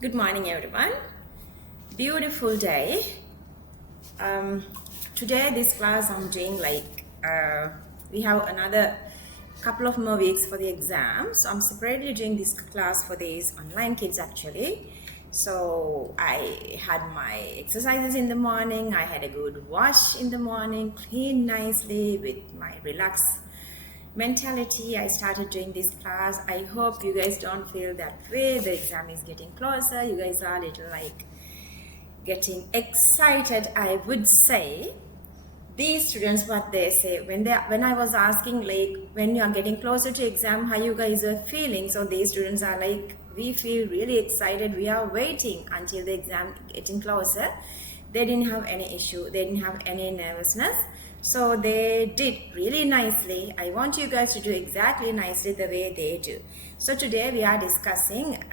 Good morning, everyone. Beautiful day. Today, this class I'm doing we have another couple of more weeks for the exam. So I'm separately doing this class for these online kids actually. So I had my exercises in the morning. I had a good wash in the morning, clean nicely with my relaxed mentality. I started doing this class. I hope you guys don't feel that way. The exam is getting closer. You guys are a little getting excited, I would say. These students, what they say when I was asking when you are getting closer to exam, how you guys are feeling. So these students are like, we feel really excited. We are waiting until the exam getting closer. They didn't have any issue. They didn't have any nervousness. So they did really nicely. I want you guys to do exactly nicely the way they do. So today we are discussing,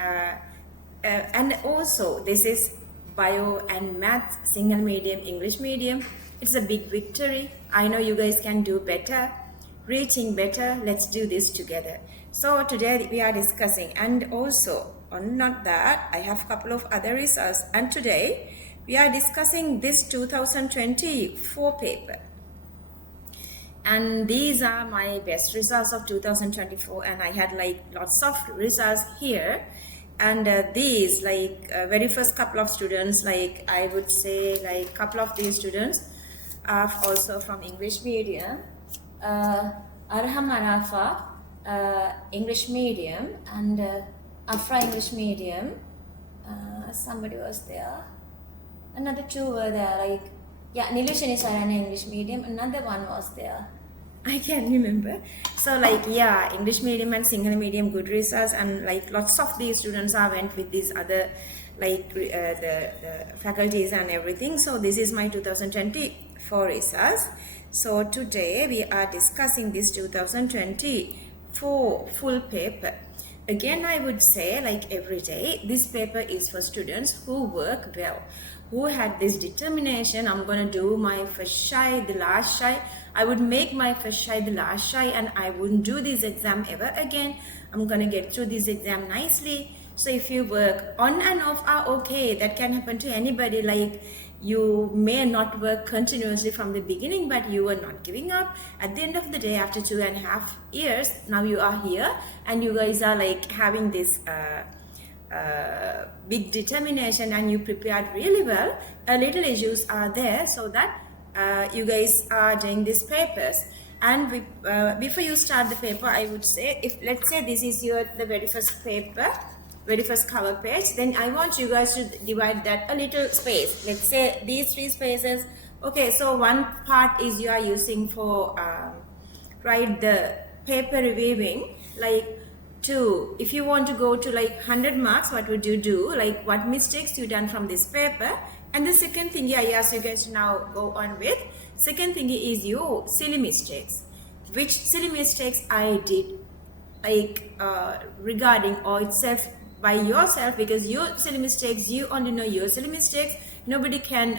and also this is bio and maths, Sinhala medium, English medium. It's a big victory. I know you guys can do better, reaching better. Let's do this together. So today we are discussing, and also on not that, I have a couple of other results. And today we are discussing this 2024 paper. And these are my best results of 2024, and I had lots of results here. And these very first couple of students, I would say couple of these students are also from English medium. Arham Arafa English medium, and Afra English medium. Somebody was there. Another two were there, Nilushan is English medium. Another one was there. I can't remember. So English medium and Sinhala medium, good results, and lots of these students are went with these other the faculties and everything. So this is my 2024 results. So today we are discussing this 2024 full paper. Again, I would say every day, this paper is for students who work well, who had this determination. I'm going to do my first shy, the last shy. I would make my first shy, the last shy, and I wouldn't do this exam ever again. I'm going to get through this exam nicely. So if you work on and off are okay. That can happen to anybody. You may not work continuously from the beginning, but you are not giving up. At the end of the day, after 2.5 years, now you are here, and you guys are having this big determination, and you prepared really well. Little issues are there, so that you guys are doing these papers. And before you start the paper, I would say, if let's say this is the very first paper, very first cover page, then I want you guys to divide that a little space. Let's say these 3 spaces. Okay, so one part is you are using for write the paper reviewing. If you want to go to 100 marks, what would you do? What mistakes you done from this paper? And the second thing, I ask you guys to now go on with. Second thing is your silly mistakes. Which silly mistakes I did, regarding or itself by yourself, because your silly mistakes, you only know your silly mistakes. Nobody can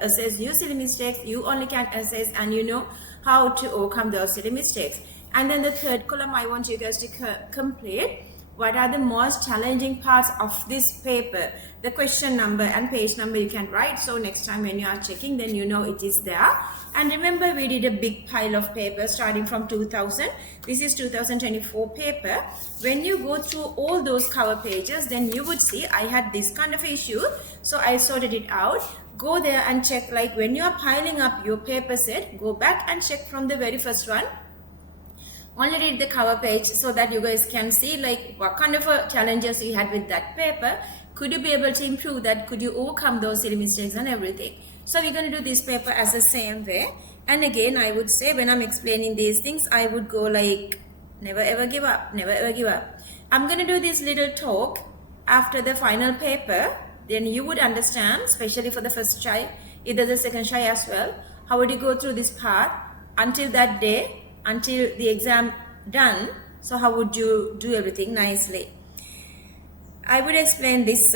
assess your silly mistakes. You only can assess, and you know how to overcome those silly mistakes. And then the third column, I want you guys to complete what are the most challenging parts of this paper. The question number and page number you can write, so next time when you are checking, then you know it is there. And remember, we did a big pile of paper starting from 2000. This is 2024 paper. When you go through all those cover pages, then you would see I had this kind of issue. So I sorted it out. Go there and check, when you are piling up your paper set, go back and check from the very first one. Only read the cover page so that you guys can see what kind of challenges you had with that paper. Could you be able to improve that? Could you overcome those silly mistakes and everything? So we're going to do this paper as the same way. And again, I would say when I'm explaining these things, I would go never ever give up, never ever give up. I'm going to do this little talk after the final paper. Then you would understand, especially for the first try, either the second try as well. How would you go through this path until that day? Until the exam done. So how would you do everything nicely? I would explain this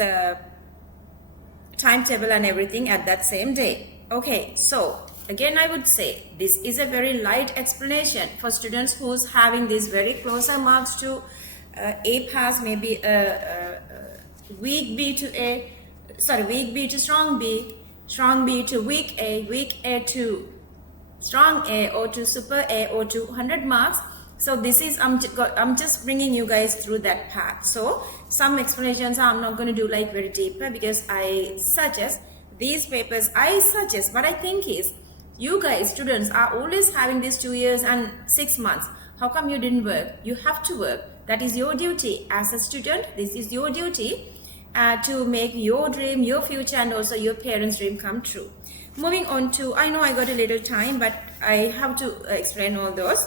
timetable and everything at that same day. Okay, so again I would say this is a very light explanation for students who's having these very closer marks to A pass, maybe weak B to A, weak B to strong B to weak A to strong A, or to super A, or to 100 marks. So this is, I'm just bringing you guys through that path. So some explanations I'm not going to do like very deeper, because I suggest these papers, what I think is, you guys, students, are always having these 2 years and 6 months. How come you didn't work? You have to work. That is your duty as a student. This is your duty to make your dream, your future, and also your parents' dream come true. Moving on to, I know I got a little time, but I have to explain all those.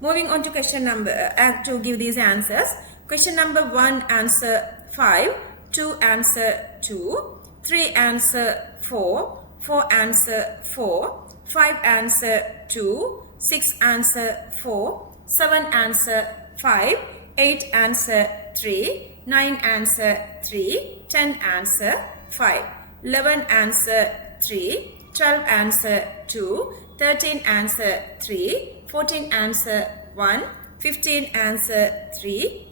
Moving on to question number, to give these answers. Question number 1, answer 5, 2, answer 2, 3, answer 4, 4, answer 4, 5, answer 2, 6, answer 4, 7, answer 5, 8, answer 3, 9, answer 3, 10, answer 5, 11, answer 3, 12, answer 2, 13, answer 3, 14, answer 1, 15, answer 3,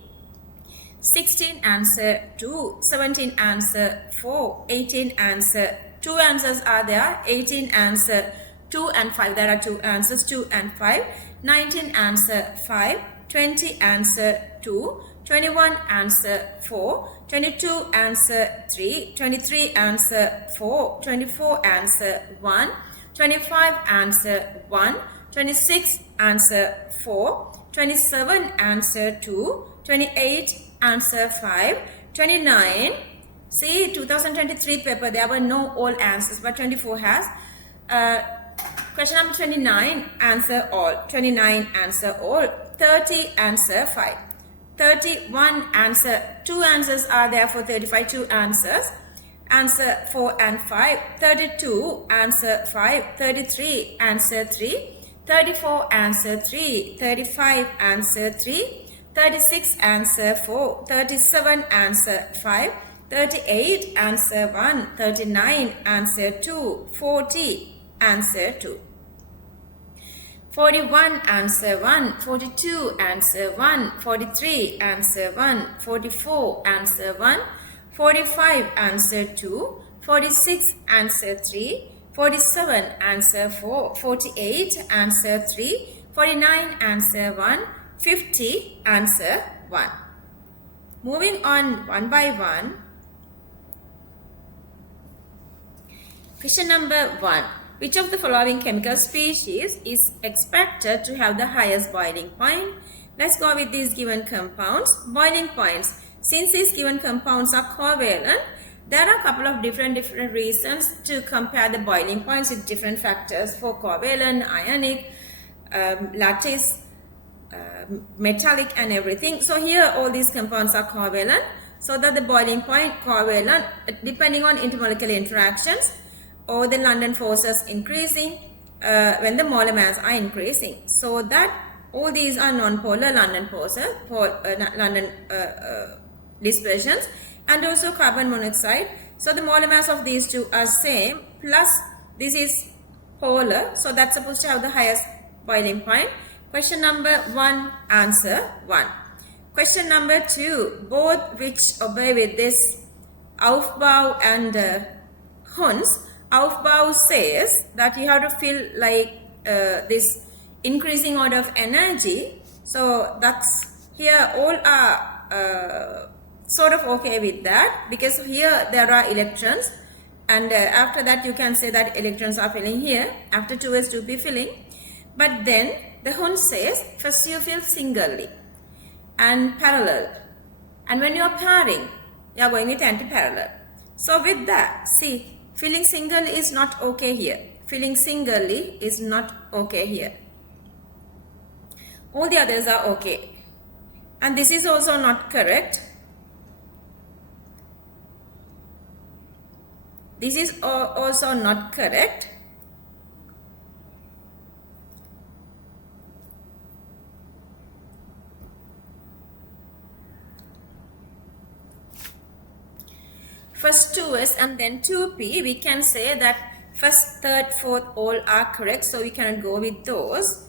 16, answer 2, 17, answer 4, 18, answer 2 answers are there, 18, answer 2 and 5, there are 2 answers, 2 and 5, 19, answer 5, 20, answer 2, 21, answer 4, 22, answer 3, 23, answer 4, 24, answer 1, 25, answer 1, 26, answer 4, 27, answer 2, 28, answer 5, 29, see 2023 paper, there were no all answers, but 24 has. Question number 29, answer all, 29, answer all, 30, answer 5, 31, answer 2 answers are there for 35, 2 answers, answer 4 and 5, 32, answer 5, 33, answer 3, 34, answer 3, 35, answer 3, 36, answer 4, 37, answer 5, 38, answer 1, 39, answer 2, 40, answer 2. 41, answer 1, 42, answer 1, 43, answer 1, 44, answer 1, 45, answer 2, 46, answer 3, 47, answer 4, 48, answer 3, 49, answer 1, 50, answer 1. Moving on one by one. Question number 1. Which of the following chemical species is expected to have the highest boiling point? Let's go with these given compounds. Boiling points. Since these given compounds are covalent, there are a couple of different reasons to compare the boiling points with different factors for covalent, ionic, lattice, metallic, and everything. So here all these compounds are covalent, so that the boiling point covalent depending on intermolecular interactions or the London forces increasing when the molar mass are increasing. So that all these are non-polar London forces, London dispersions, and also carbon monoxide. So the molar mass of these two are same, plus this is polar, so that's supposed to have the highest boiling point. Question number 1, answer 1. Question number 2, both which obey with this Aufbau and Hunz. Aufbau says that you have to feel like this increasing order of energy. So that's here all are sort of okay with that, because here there are electrons, and after that you can say that electrons are filling here after 2s 2p filling. But then the Hunz says first you fill singly and parallel, and when you are pairing you are going with anti-parallel. So with that, see, filling singly is not okay here. Filling singly is not okay here. All the others are okay. And this is also not correct. This is also not correct. First 2s and then 2p, we can say that first, third, fourth all are correct, so we cannot go with those.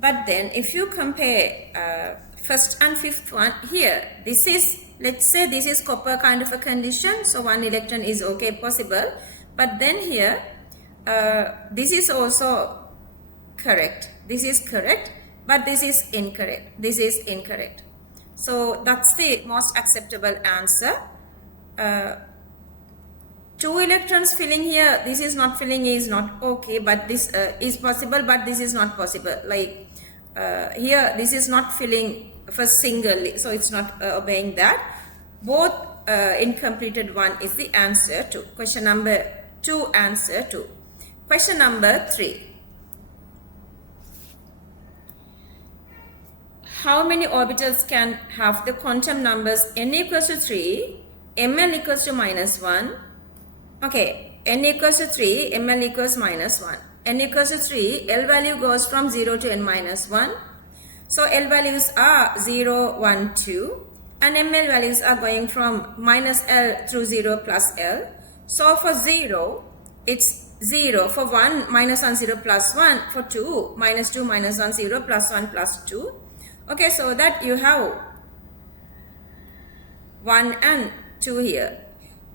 But then if you compare first and fifth one, here this is let's say this is copper kind of a condition, so 1 electron is okay, possible. But then here, this is also correct. This is correct, but this is incorrect. This is incorrect. So that's the most acceptable answer. 2 electrons filling here, this is not filling, is not okay, but this is possible, but this is not possible. Like here, this is not filling for singly, so it's not obeying that. Both incompleted one is the answer to question number 2, answer 2. Question number 3. How many orbitals can have the quantum numbers n equals to 3, ml equals to -1? Okay, n equals to 3, ml equals -1. N equals to 3, L value goes from 0 to n minus 1. So L values are 0, 1, 2. And ml values are going from minus L through 0 plus L. So for 0, it's 0. For 1, -1, 0 plus 1. For 2, -2, -1, 0 plus 1 plus 2. Okay, so that you have 1 and 2 here.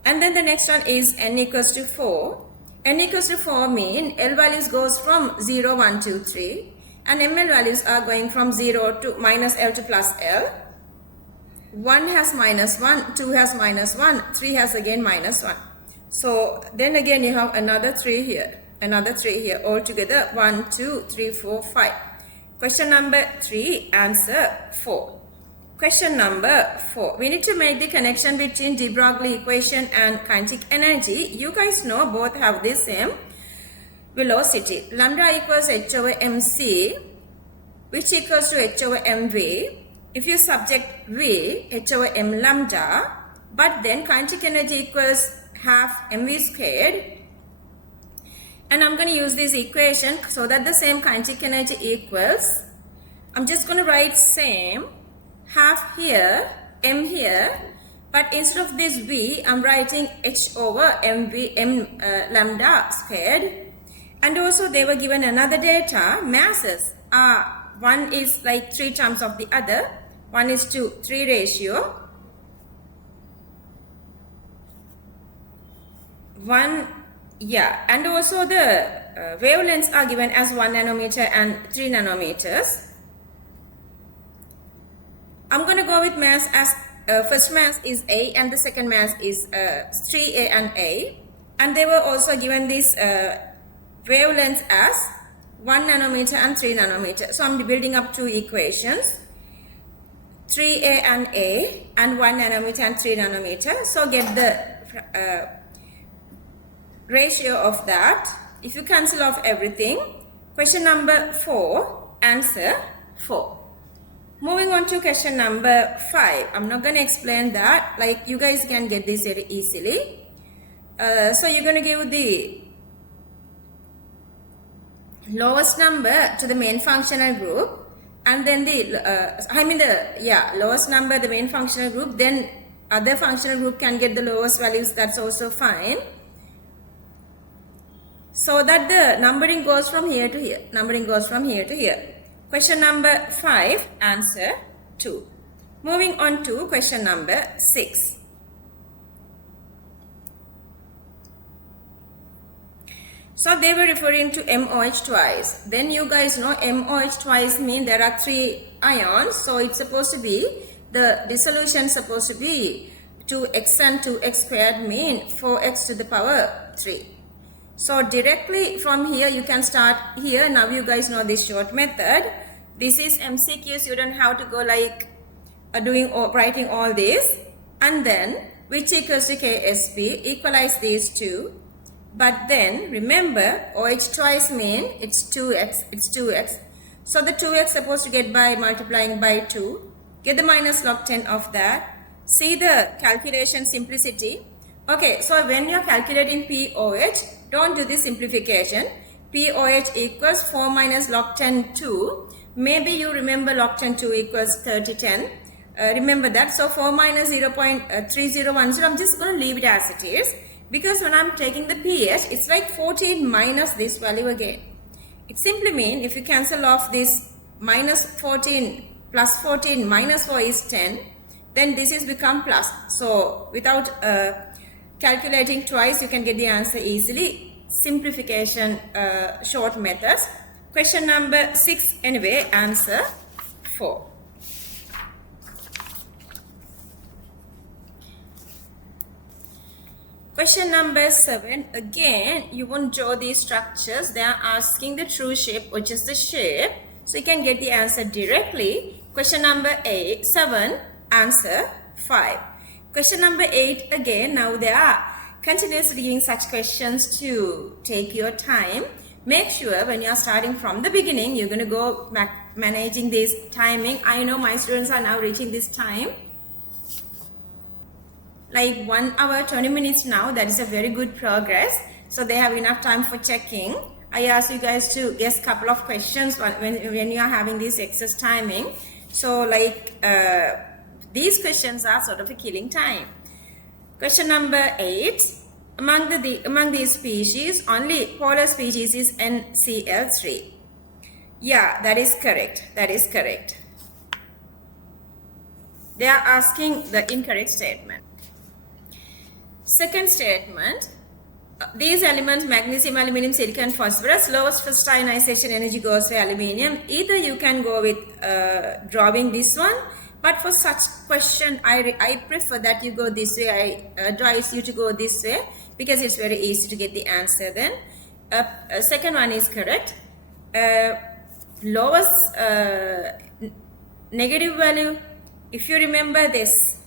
And then the next one is n equals to 4. N equals to 4 mean L values goes from 0, 1, 2, 3. And ml values are going from 0 to minus L to plus L. 1 has -1, 2 has -1, 3 has again -1. So then again you have another 3 here. Another 3 here. Altogether 1, 2, 3, 4, 5. Question number 3, answer 4. Question number 4. We need to make the connection between de Broglie equation and kinetic energy. You guys know both have the same velocity. Lambda equals h over mc, which equals to h over mv. If you subject v, h over m lambda, but then kinetic energy equals half mv squared. And I'm going to use this equation so that the same kinetic energy equals, I'm just going to write same, half here, m here, but instead of this v, I'm writing h over m lambda squared. And also they were given another data, masses are, one is like 3 times of the other, 1:3 ratio. 1, yeah, and also the wavelengths are given as 1 nanometer and 3 nanometers. I'm going to go with mass as first mass is A and the second mass is 3A and A. And they were also given this wavelengths as 1 nanometer and 3 nanometer. So I'm building up 2 equations, 3A and A and 1 nanometer and 3 nanometer. So get the ratio of that. If you cancel off everything, question number 4, answer 4. Moving on to question number 5. I'm not going to explain that. Like, you guys can get this very easily. So you're going to give the lowest number to the main functional group, and then the lowest number the main functional group, then other functional group can get the lowest values. That's also fine. So that the numbering goes from here to here. Numbering goes from here to here. Question number 5, answer 2. Moving on to question number 6. So they were referring to MOH twice. Then you guys know MOH twice mean there are 3 ions. So it's supposed to be, the dissolution supposed to be 2x and 2x squared mean 4x to the power 3. So directly from here you can start here. Now you guys know this short method. This is MCQs. You don't have to go like writing all this. And then which equals to KSP, equalize these two. But then remember OH twice mean it's 2x. It's 2x. So the 2x supposed to get by multiplying by 2. Get the minus log 10 of that. See the calculation simplicity. Okay, so when you're calculating POH, don't do this simplification. POH equals 4 minus log 10 2. Maybe you remember log 10 2 equals 30 10. Remember that. So 4 minus 0.3010. I'm just going to leave it as it is. Because when I'm taking the pH, it's like 14 minus this value again. It simply means if you cancel off this minus 14 plus 14 minus 4 is 10. then this is become plus. So without calculating twice, you can get the answer easily. Simplification, short methods. Question number 6, anyway, answer 4. Question number 7, again, you won't draw these structures. They are asking the true shape, which is the shape. So you can get the answer directly. Question number 7, answer 5. Question number 8, again, now they are continuously giving such questions to take your time. Make sure when you are starting from the beginning, you're going to go managing this timing. I know my students are now reaching this time. Like 1 hour 20 minutes now. That is a very good progress. So they have enough time for checking. I ask you guys to guess a couple of questions when you are having this excess timing. So like these questions are sort of a killing time. Question number 8. Among these species, only polar species is NCl3. Yeah, that is correct. That is correct. They are asking the incorrect statement. Second statement, these elements, magnesium, aluminum, silicon, phosphorus, lowest first ionization energy goes for aluminum. Either you can go with drawing this one, but for such question, I prefer that you go this way. I advise you to go this way because it's very easy to get the answer then. Second one is correct. Lowest negative value, if you remember this,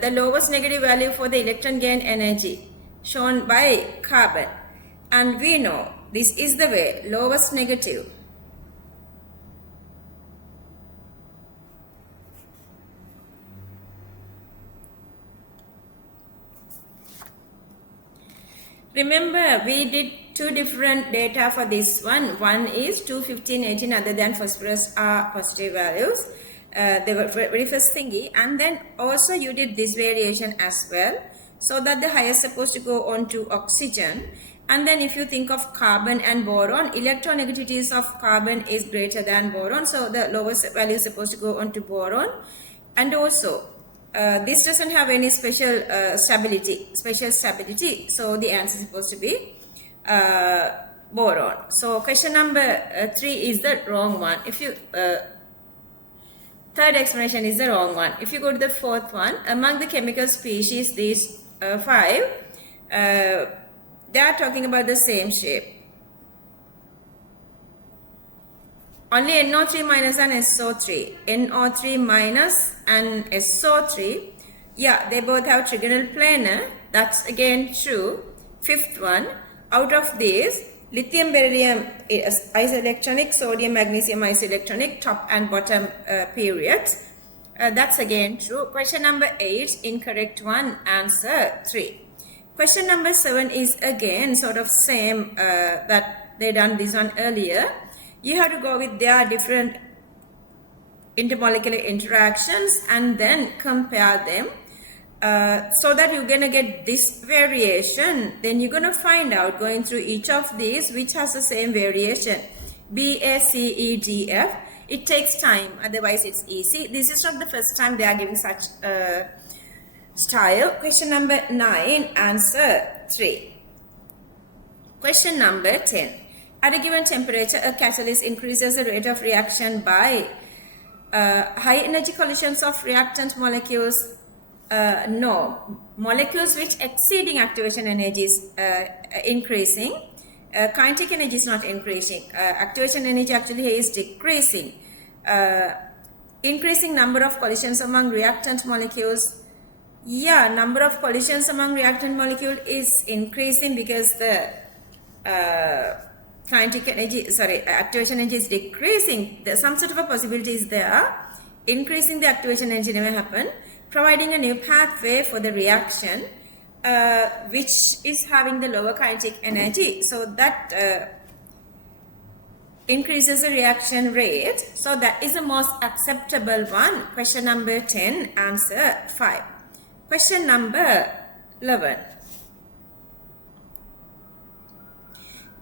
the lowest negative value for the electron gain energy shown by carbon, and we know this is the way lowest negative. Remember, we did 2 different data for this one. One is 2, 15, 18 other than phosphorus are positive values. They were very first thingy, and then also you did this variation as well, so that the highest supposed to go on to oxygen. And then if you think of carbon and boron, electronegativities of carbon is greater than boron, so the lowest value is supposed to go on to boron. And also this doesn't have any special stability, so the answer is supposed to be boron. So question number 3 is the wrong one. If you third explanation is the wrong one. If you go to the fourth one, among the chemical species, these 5, they are talking about the same shape. Only NO3 minus and SO3. NO3 minus and SO3. Yeah, they both have trigonal planar. That's again true. Fifth one, out of these, lithium beryllium is isoelectronic, sodium magnesium isoelectronic, top and bottom periods. That's again true. Question number 8, incorrect one, answer 3. Question number 7 is again sort of same that they done this one earlier. You have to go with their different intermolecular interactions and then compare them. So that you're going to get this variation. Then you're going to find out, going through each of these, which has the same variation. B, A, C, E, D, F. It takes time, otherwise it's easy. This is not the first time they are giving such style. Question number 9, answer 3. Question number 10. At a given temperature, a catalyst increases the rate of reaction by high energy collisions of reactant molecules. No, molecules which exceeding activation energy is increasing. Kinetic energy is not increasing. Activation energy actually is decreasing. Increasing number of collisions among reactant molecules. Yeah, number of collisions among reactant molecule is increasing because the kinetic energy, activation energy is decreasing. There's some sort of a possibility is there. Increasing the activation energy never happen. Providing a new pathway for the reaction, which is having the lower kinetic energy. So that increases the reaction rate. So that is the most acceptable one. Question number 10, answer 5. Question number 11.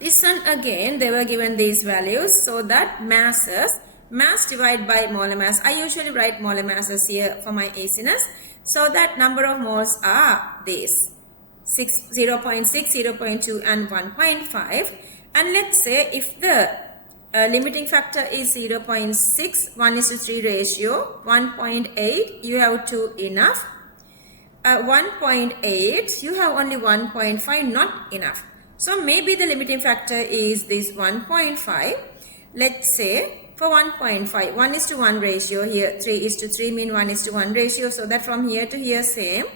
This one again, they were given these values so that masses mass divided by molar mass. I usually write molar masses here for my easiness. So that number of moles are these 0.6, 0.2 and 1.5. And let's say if the limiting factor is 0.6, 1:3 ratio, 1.8 you have 2 enough. 1.8 you have only 1.5, not enough. So maybe the limiting factor is this 1.5. Let's say for 1.5, 1:1 ratio here, 3:3 mean 1:1 ratio, so that from here to here same.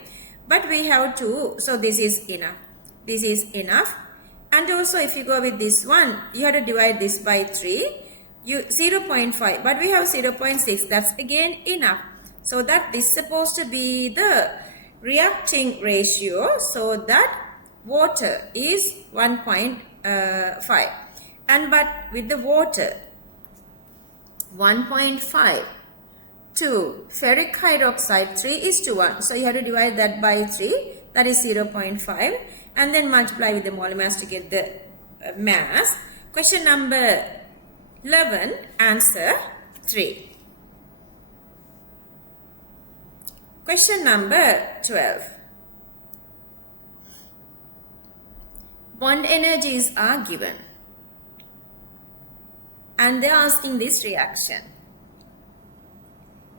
But we have 2, so this is enough. This is enough. And also if you go with this one, you have to divide this by 3. 0.5, but we have 0.6, that's again enough. So that this is supposed to be the reacting ratio, so that water is 1.5. And but with the water 1.5 to ferric hydroxide 3:1, so you have to divide that by 3, that is 0.5, and then multiply with the molar mass to get the mass. Question number 11, answer 3. Question number 12. Bond energies are given and they are asking this reaction.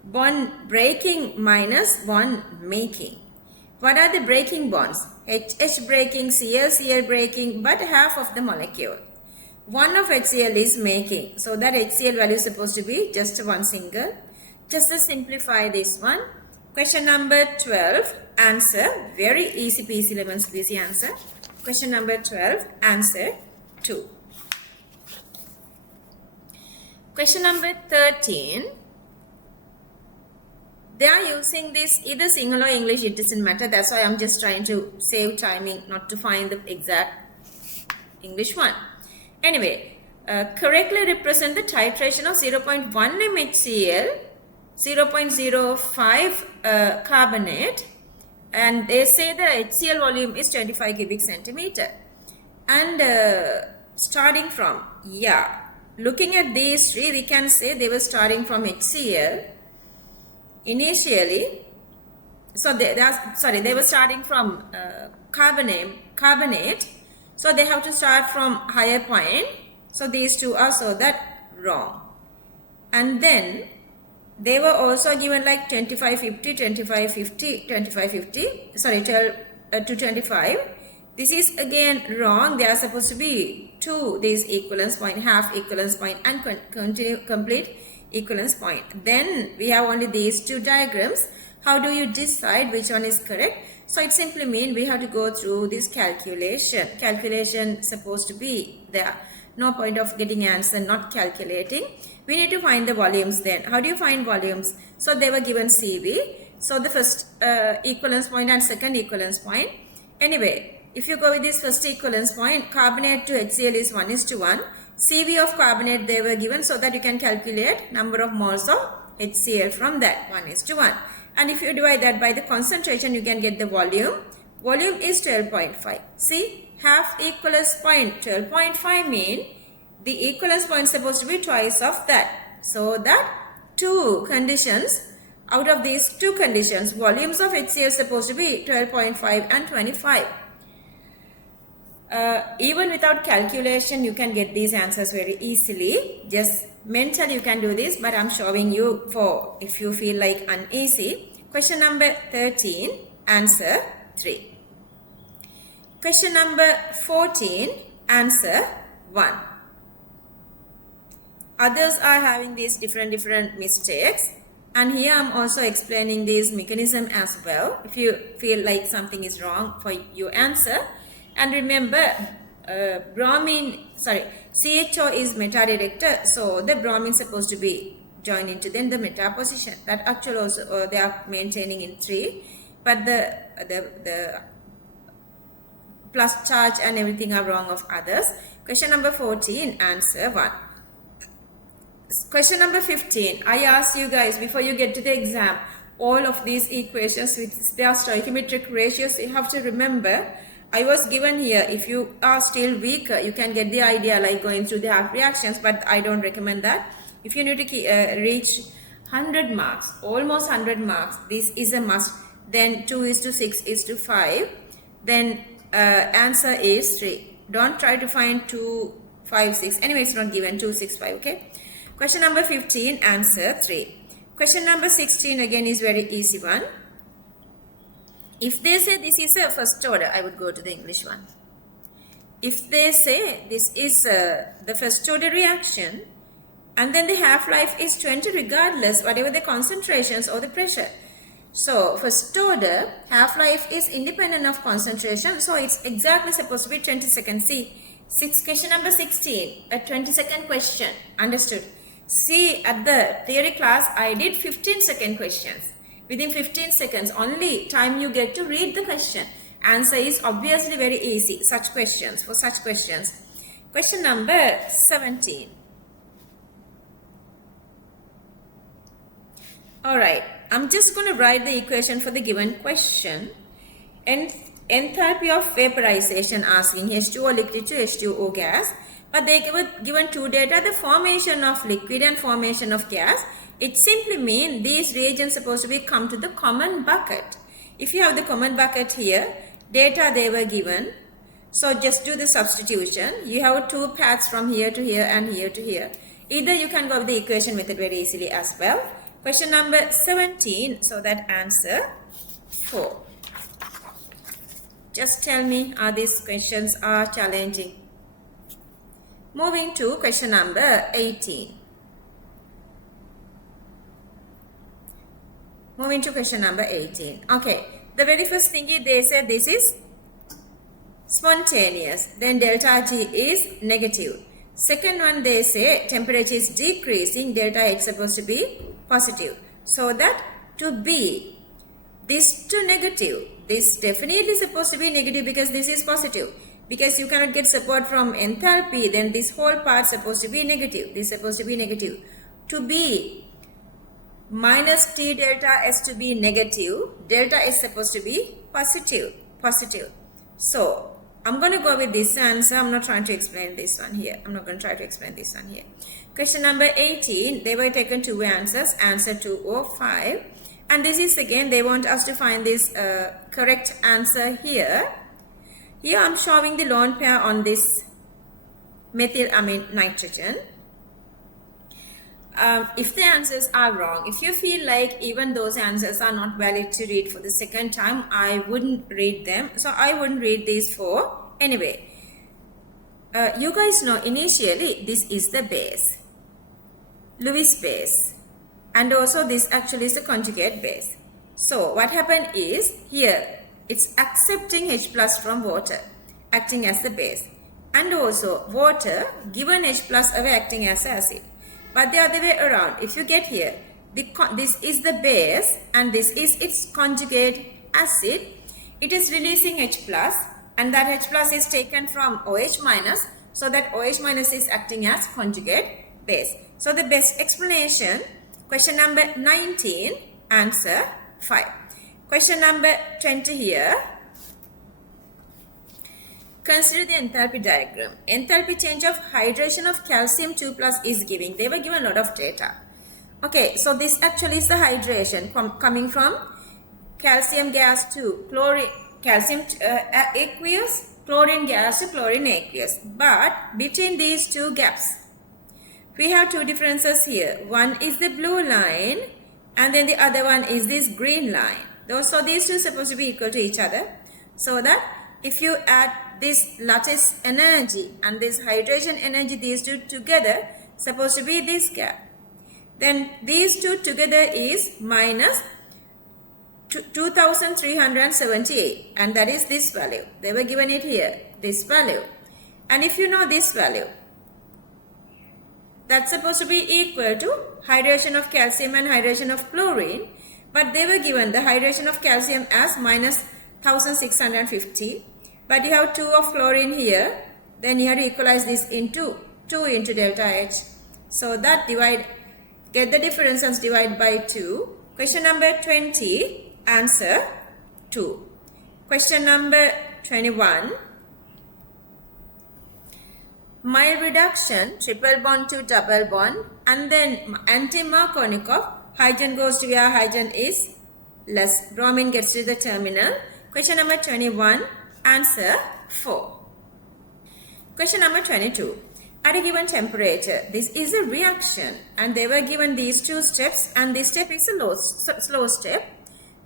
Bond breaking minus bond making. What are the breaking bonds? HH breaking, Cl, Cl breaking, but half of the molecule. One of HCl is making, so that HCl value is supposed to be just one single. Just to simplify this one. Question number 12, answer, very easy peasy lemon squeezy answer. Question number 12, answer 2. Question number 13, they are using this either Sinhala or English, it doesn't matter. That's why I'm just trying to save timing, not to find the exact English one. Anyway, correctly represent the titration of 0.1 MHCl, 0.05 carbonate, and they say the HCl volume is 25 cubic centimeter. And starting from, looking at these three, we can say they were starting from HCl initially. So they were starting from carbonate. So they have to start from higher point. So these two are so that wrong. And then they were also given like 2550, 2550, 2550. Sorry, 12 to 25. This is again wrong. They are supposed to be 2, this equivalence point, half equivalence point, and complete equivalence point. Then we have only these two diagrams. How do you decide which one is correct? So it simply means we have to go through this calculation. Calculation supposed to be there. No point of getting answer not calculating. We need to find the volumes then. How do you find volumes? So they were given CV. So the first equivalence point and second equivalence point. Anyway, if you go with this first equivalence point, carbonate to HCl is 1:1. CV of carbonate they were given, so that you can calculate number of moles of HCl from that 1:1. And if you divide that by the concentration, you can get the volume. Volume is 12.5. See, half equivalence point 12.5 mean the equivalence point is supposed to be twice of that. So that two conditions, out of these two conditions, volumes of HCl is supposed to be 12.5 and 25. Even without calculation, you can get these answers very easily. Just mentally you can do this, but I'm showing you for if you feel like uneasy. Question number 13, answer 3. Question number 14, answer 1. Others are having these different mistakes, and here I'm also explaining this mechanism as well. If you feel like something is wrong for your answer. And remember, CHO is meta-director, so the bromine is supposed to be joined into then the meta position. That actually also they are maintaining in 3, but the plus charge and everything are wrong of others. Question number 14, answer 1. Question number 15, I ask you guys before you get to the exam, all of these equations with their stoichiometric ratios, you have to remember. I was given here, if you are still weaker, you can get the idea like going through the half reactions, but I don't recommend that. If you need to reach 100 marks, almost 100 marks, this is a must. Then 2:6:5. Then answer is 3. Don't try to find 2, 5, 6. Anyway, it's not given 2, 6, 5. Okay. Question number 15, answer 3. Question number 16 again is very easy one. If they say this is a first order, I would go to the English one. If they say this is the first order reaction, and then the half-life is 20 regardless whatever the concentrations or the pressure. So first order half-life is independent of concentration, so it's exactly supposed to be 20 seconds. See, question number 16, a 20-second question. Understood? See, at the theory class I did 15-second questions. Within 15 seconds only time you get to read the question. Answer is obviously very easy. Such questions, for such questions. Question number 17. Alright, I'm just going to write the equation for the given question. Enthalpy of vaporization, asking H2O liquid to H2O gas. But they given two data, the formation of liquid and formation of gas. It simply means these reagents supposed to be come to the common bucket. If you have the common bucket here, data they were given. So just do the substitution. You have two paths from here to here and here to here. Either you can go with the equation method very easily as well. Question number 17, so that answer 4. Just tell me, are these questions are challenging? Moving to question number 18. Moving to question number 18. Okay, the very first thing is they said this is spontaneous. Then delta G is negative. Second one they say temperature is decreasing. Delta H supposed to be positive. So that to be this to negative, this definitely supposed to be negative because this is positive. Because you cannot get support from enthalpy, then this whole part supposed to be negative. This supposed to be negative. To be minus T delta S to be negative, delta is supposed to be positive. So I'm going to go with this answer. I'm not trying to explain this one here. I'm not going to try to explain this one here. Question number 18, they were taken two answers, answer 2 or 5. And this is again, they want us to find this correct answer here. Here I'm showing the lone pair on this nitrogen. If the answers are wrong, if you feel like even those answers are not valid to read for the second time, I wouldn't read them. So I wouldn't read these for anyway. You guys know initially this is the base, Lewis base, and also this actually is the conjugate base. So what happened is here it's accepting H plus from water, acting as the base, and also water given H plus away acting as acid. But the other way around, if you get here, this is the base and this is its conjugate acid. It is releasing H plus and that H plus is taken from OH minus. So that OH minus is acting as conjugate base. So the best explanation, question number 19, answer 5. Question number 20 here. Consider the enthalpy diagram. Enthalpy change of hydration of calcium 2 plus is giving. They were given a lot of data. Okay, so this actually is the hydration coming from calcium gas to chlorine, calcium aqueous, chlorine gas to chlorine aqueous. But between these two gaps, we have two differences here. One is the blue line and then the other one is this green line. So these two are supposed to be equal to each other. So that if you add this lattice energy and this hydration energy, these two together supposed to be this gap. Then these two together is minus 2378 and that is this value. They were given it here, this value. And if you know this value, that's supposed to be equal to hydration of calcium and hydration of chlorine. But they were given the hydration of calcium as minus 1650. But you have 2 of chlorine here. Then you have to equalize this into 2 into delta H. So that get the difference and divide by 2. Question number 20, answer 2. Question number 21. mild reduction, triple bond to double bond, and then anti-Markovnikov, hydrogen goes to where hydrogen is less. Bromine gets to the terminal. Question number 21, answer 4. Question number 22. At a given temperature, this is a reaction and they were given these 2 steps and this step is a slow step.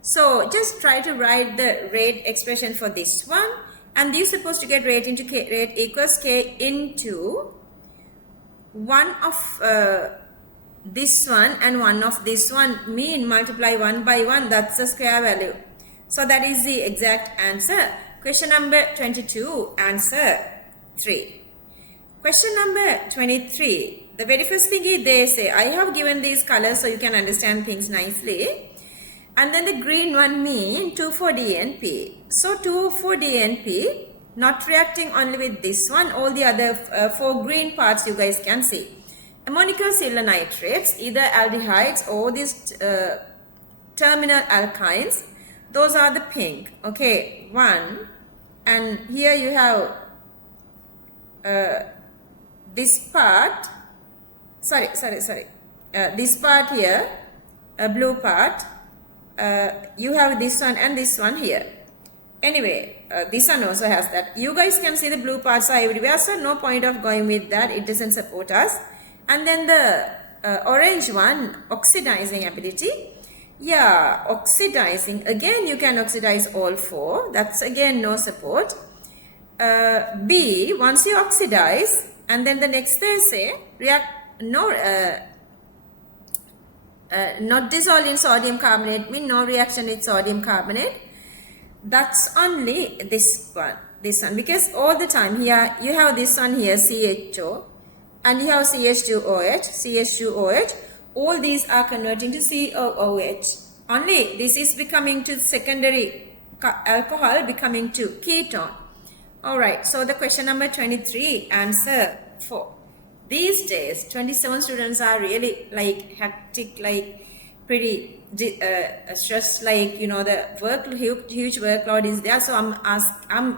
So just try to write the rate expression for this one, and you're supposed to get rate into K, rate equals K into 1 of this one and 1 of this one, mean multiply 1 by 1, that's the square value. So that is the exact answer. Question number 22, answer 3. Question number 23. The very first thing is they say, I have given these colors so you can understand things nicely. And then the green one mean 2,4-DNP. So 2,4-DNP, not reacting only with this one, all the other 4 green parts you guys can see. Ammonical silver nitrates, either aldehydes or these terminal alkynes, those are the pink. Okay, 1. And here you have this part, this part here, a blue part, you have this one and this one here. Anyway, this one also has that. You guys can see the blue parts are everywhere, so no point of going with that, it doesn't support us. And then the orange one, oxidizing ability. Yeah, oxidizing, again you can oxidize all 4, that's again no support. B, once you oxidize, and then the next they say not dissolved in sodium carbonate, mean no reaction with sodium carbonate. That's only this one, because all the time here you have this one here, CHO, and you have CH2OH, all these are converting to COOH. Only this is becoming to secondary alcohol, becoming to ketone. Alright, so the question number 23, answer 4. These days, 27 students are really like hectic, like pretty stressed, like, you know, the huge workload is there. So I'm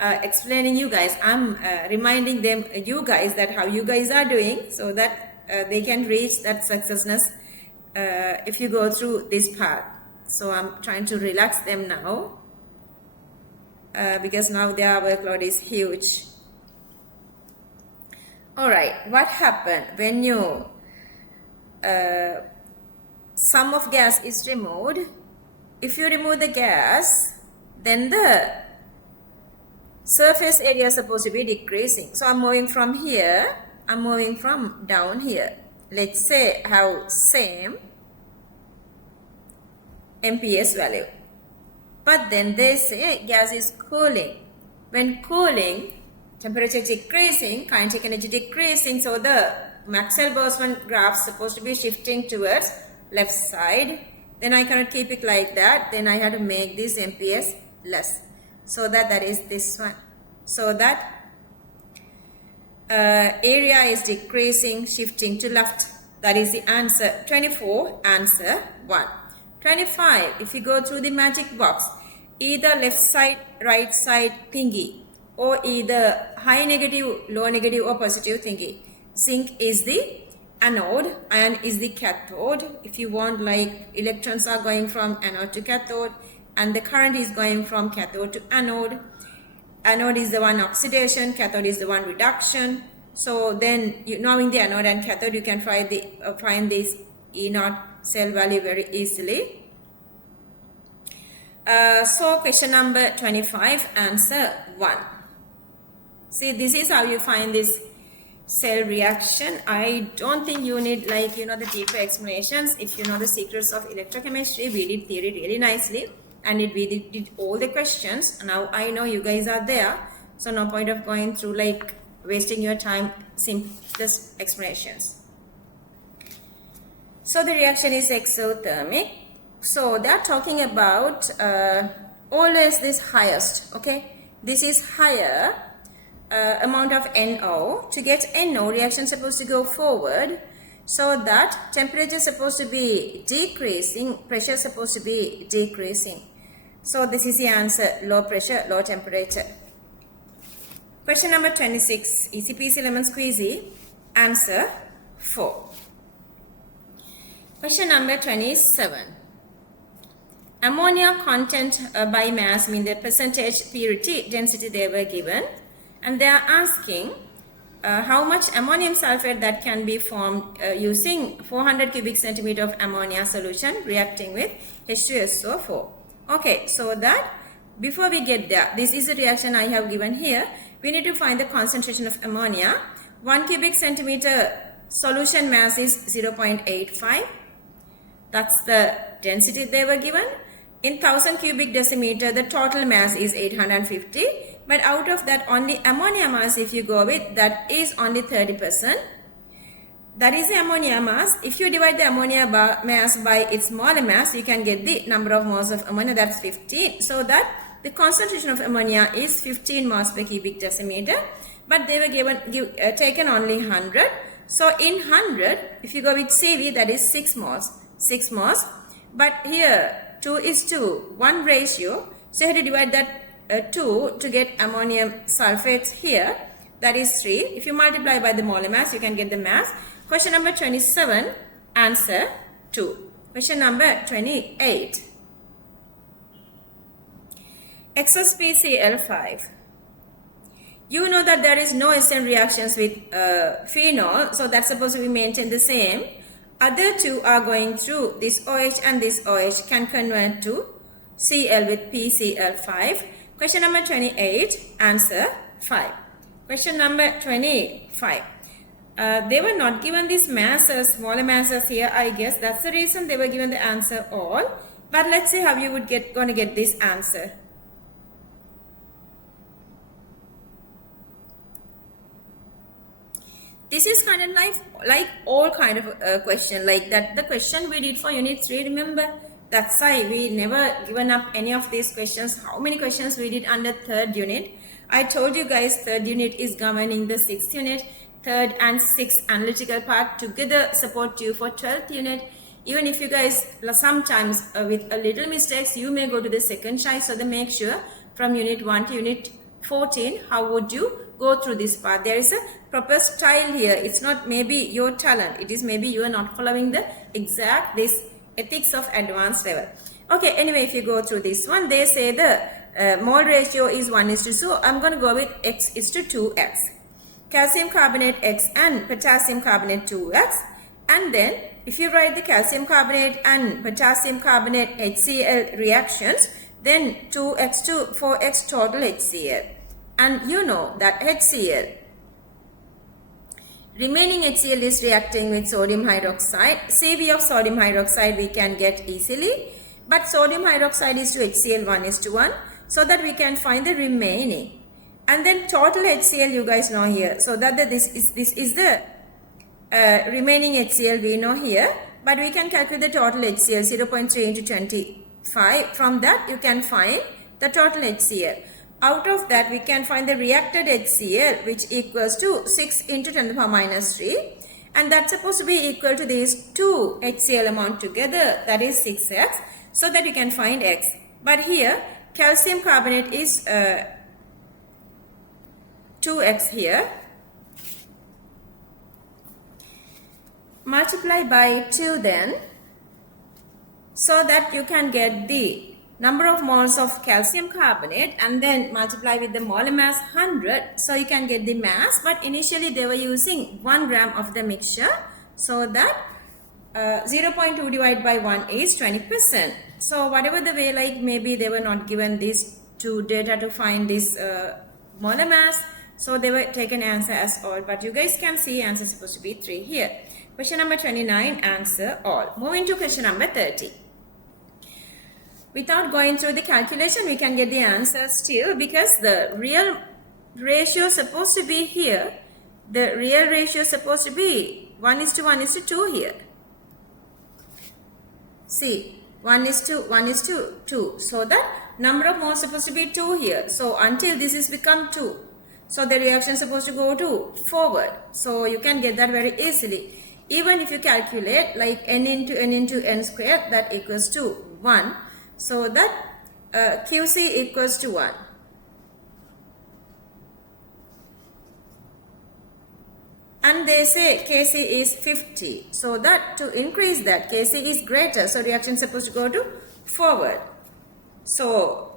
explaining you guys, I'm reminding them, you guys, that how you guys are doing so that they can reach that successness if you go through this path. So I'm trying to relax them now. Because now their workload is huge. Alright, what happened when you sum of gas is removed? If you remove the gas, then the surface area is supposed to be decreasing. So I'm moving from here, I'm moving from down here. Let's say I have same MPS value. But then they say gas is cooling. When cooling, temperature decreasing, kinetic energy decreasing, so the Maxwell-Boltzmann graph is supposed to be shifting towards left side. Then I cannot keep it like that. Then I have to make this MPS less. So that is this one. So that area is decreasing, shifting to left. That is the answer. 24, answer 1. 25, if you go through the magic box, either left side, right side thingy, or either high negative, low negative, or positive thingy. Zinc is the anode, iron is the cathode. If you want, like, electrons are going from anode to cathode, and the current is going from cathode to anode. Anode is the one oxidation, cathode is the one reduction. So then, knowing the anode and cathode, you can find this E0 cell value very easily. So question number 25, answer 1. See, this is how you find this cell reaction. I don't think you need, like, you know, the deeper explanations. If you know the secrets of electrochemistry, we did theory really nicely, and we did all the questions. Now I know you guys are there, so no point of going through, like, wasting your time, simplest explanations. So the reaction is exothermic. So they are talking about always this highest, okay? This is higher amount of NO. To get NO, reaction is supposed to go forward, so that temperature is supposed to be decreasing, pressure is supposed to be decreasing. So this is the answer, low pressure, low temperature. Question number 26, easy peasy lemon squeezy, answer 4. Question number 27. Ammonia content by mass mean the percentage purity density they were given, and they are asking how much ammonium sulfate that can be formed using 400 cubic centimeter of ammonia solution reacting with H2SO4. Okay, so that before we get there, this is the reaction I have given here. We need to find the concentration of ammonia. 1 cubic centimeter solution mass is 0.85. That's the density they were given. In 1000 cubic decimeter, the total mass is 850. But out of that, only ammonia mass, if you go with, that is only 30%. That is the ammonia mass. If you divide the ammonia mass by its molar mass, you can get the number of moles of ammonia, that's 15. So that the concentration of ammonia is 15 moles per cubic decimeter. But they were taken only 100. So in 100, if you go with CV, that is 6 moles. 6 moles. But here, 2:1 ratio. So you have to divide that 2 to get ammonium sulfates here, that is 3. If you multiply by the molar mass, you can get the mass. Question number 27, answer 2. Question number 28. XSPCl5. You know that there is no SN reactions with phenol, so that's supposed to be maintained the same. Other two are going through, this OH and this OH can convert to Cl with PCl5. Question number 28, answer 5. Question number 25. They were not given these masses, molar masses here, I guess. That's the reason they were given the answer all. But let's see how you would going to get this answer. This is kind of like all kind of question like that. The question we did for unit 3, remember? That's why we never given up any of these questions. How many questions we did under 3rd unit? I told you guys 3rd unit is governing the 6th unit. 3rd and 6th analytical part together support you for 12th unit. Even if you guys sometimes with a little mistakes, you may go to the second choice. So then make sure from unit 1 to unit 14, how would you go through this part? There is a proper style here. It's not maybe your talent. It is maybe you are not following the exact this ethics of advanced level. Okay, anyway, if you go through this one, they say the mole ratio is 1:2. So I'm going to go with X is to 2X. Calcium carbonate X and potassium carbonate 2X. And then if you write the calcium carbonate and potassium carbonate HCl reactions, then 2X to 4X total HCl. And you know that HCl, remaining HCl is reacting with sodium hydroxide. CV of sodium hydroxide we can get easily. But sodium hydroxide is to HCl 1:1. So that we can find the remaining. And then total HCl you guys know here. So that this is the remaining HCl we know here. But we can calculate the total HCl 0.3 into 25. From that you can find the total HCl. Out of that we can find the reacted HCl, which equals to 6 into 10 to the power minus 3. And that's supposed to be equal to these 2 HCl amount together, that is 6X. So that you can find X. But here calcium carbonate is 2X here. Multiply by 2 then, so that you can get the number of moles of calcium carbonate and then multiply with the molar mass 100. So you can get the mass, but initially they were using 1 gram of the mixture. So that 0.2 divided by 1 is 20%. So whatever the way, like maybe they were not given these 2 data to find this molar mass. So they were taken answer as all. But you guys can see answer is supposed to be 3 here. Question number 29, answer all. Moving to question number 30. Without going through the calculation, we can get the answer still, because the real ratio is supposed to be here. The real ratio is supposed to be 1:1:2 here. See, 1:1:2. So that number of moles supposed to be 2 here. So until this is become 2. So the reaction is supposed to go to forward. So you can get that very easily. Even if you calculate like n into n squared, that equals to 1. So that QC equals to 1. and they say Kc is 50. So that to increase that, Kc is greater. So reaction is supposed to go to forward. So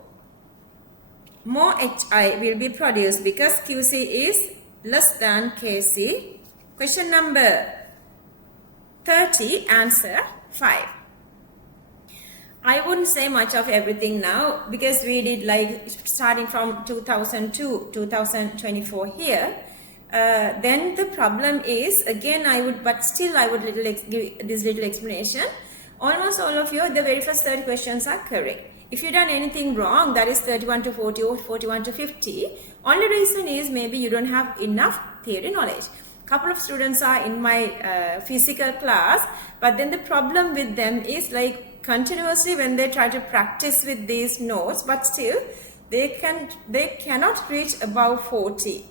more Hi will be produced because Qc is less than Kc. Question number 30, answer 5. I wouldn't say much of everything now because we did like starting from 2002, 2024 here. Then the problem is, again I would, but still I would give this little explanation. Almost all of you, the very first 30 questions are correct. If you've done anything wrong, that is 31 to 40 or 41 to 50. Only reason is maybe you don't have enough theory knowledge. Couple of students are in my physical class, but then the problem with them is like continuously when they try to practice with these notes, but still they cannot reach above 40.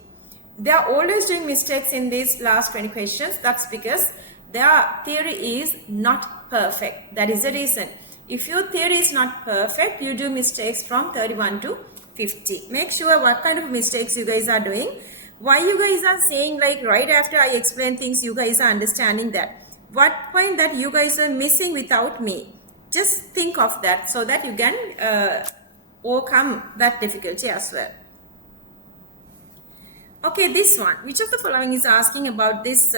They are always doing mistakes in these last 20 questions. That's because their theory is not perfect. That is the reason. If your theory is not perfect, you do mistakes from 31 to 50. Make sure what kind of mistakes you guys are doing. Why you guys are saying like right after I explain things, you guys are understanding that. What point that you guys are missing without me? Just think of that so that you can overcome that difficulty as well. Okay, this one. Which of the following is asking about this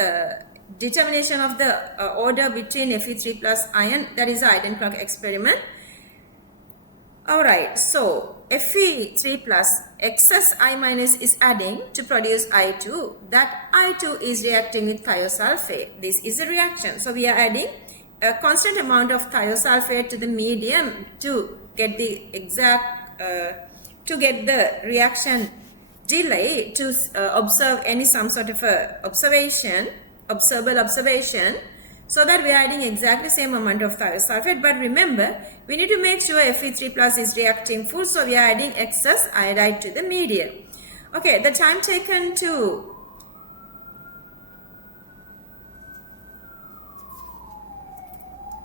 determination of the order between Fe3 plus ion? That is the iron clock experiment. Alright, so Fe3 plus excess I minus is adding to produce I2. That I2 is reacting with thiosulfate. This is a reaction. So we are adding a constant amount of thiosulfate to the medium to get the exact, to get the reaction delay to observe some sort of a observable observation, so that we are adding exactly same amount of thiosulfate. But remember, we need to make sure Fe3 plus is reacting full, so we are adding excess iodide to the medium. Okay, the time taken to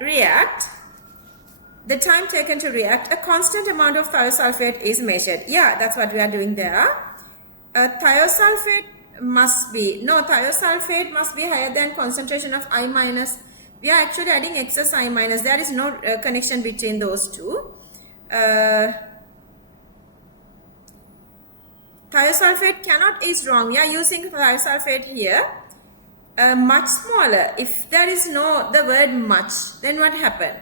react, a constant amount of thiosulfate is measured. Yeah, that's what we are doing there. Thiosulfate must be higher than concentration of I minus. We are actually adding excess I minus. There is no connection between those two. Thiosulfate is wrong. We are using thiosulfate here. Much smaller. If there is the word much, then what happened?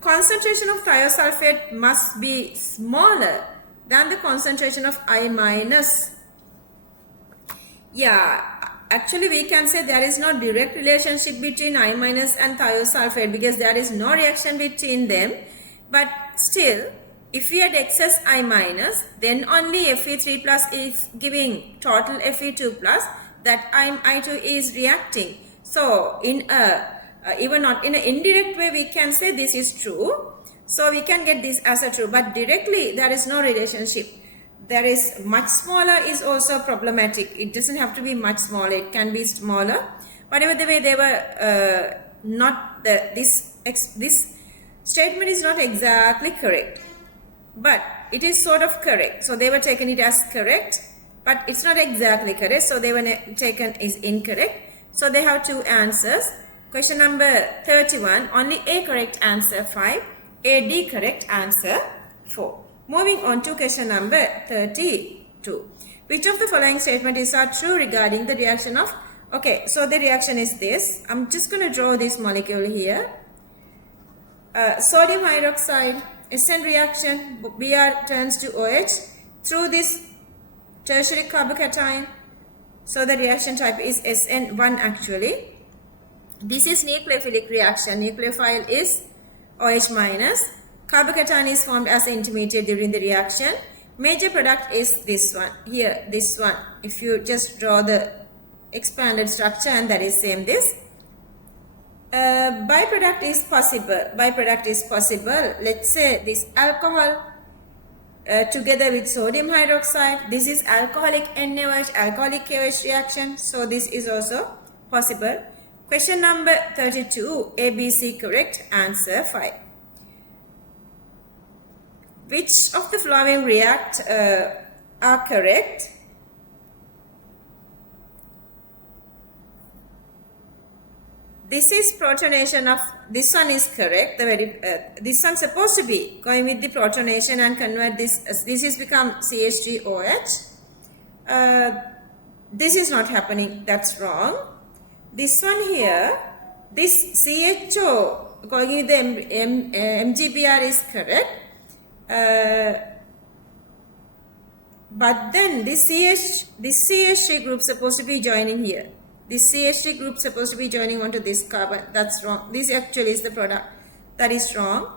Concentration of thiosulfate must be smaller than the concentration of I minus. Yeah, actually we can say there is no direct relationship between I minus and thiosulfate because there is no reaction between them. But still, if we add excess I minus, then only Fe3 plus is giving total Fe2 plus, that I2 is reacting. So in even not in an indirect way we can say this is true. So we can get this as a true, but directly there is no relationship. There is much smaller is also problematic. It doesn't have to be much smaller. It can be smaller. Whatever the way they were not this statement is not exactly correct, but it is sort of correct. So they were taken it as correct, but it's not exactly correct. So they were taken is incorrect. So they have two answers. Question number 31, only A correct answer 5, A D correct answer 4. Moving on to question number 32. Which of the following statements are true regarding the reaction of... Okay, so the reaction is this. I'm just going to draw this molecule here. Sodium hydroxide, SN reaction, Br turns to OH through this tertiary carbocation. So the reaction type is SN1 actually. This is nucleophilic reaction. Nucleophile is OH minus. Carbocation is formed as an intermediate during the reaction. Major product is this one here, this one. If you just draw the expanded structure, and that is same this. Byproduct is possible. Let's say this alcohol together with sodium hydroxide. This is alcoholic NaOH, alcoholic KOH reaction. So this is also possible. Question number 32, ABC correct, answer 5. Which of the following react are correct? this is protonation of, this one is correct, the very, this one supposed to be going with the protonation and convert this, this is become CH3OH. This is not happening, that's wrong. This one here, this CHO going with the MGBR is correct. But then this CH3 group supposed to be joining here. This CH3 group supposed to be joining onto this carbon. That's wrong. This actually is the product. That is wrong.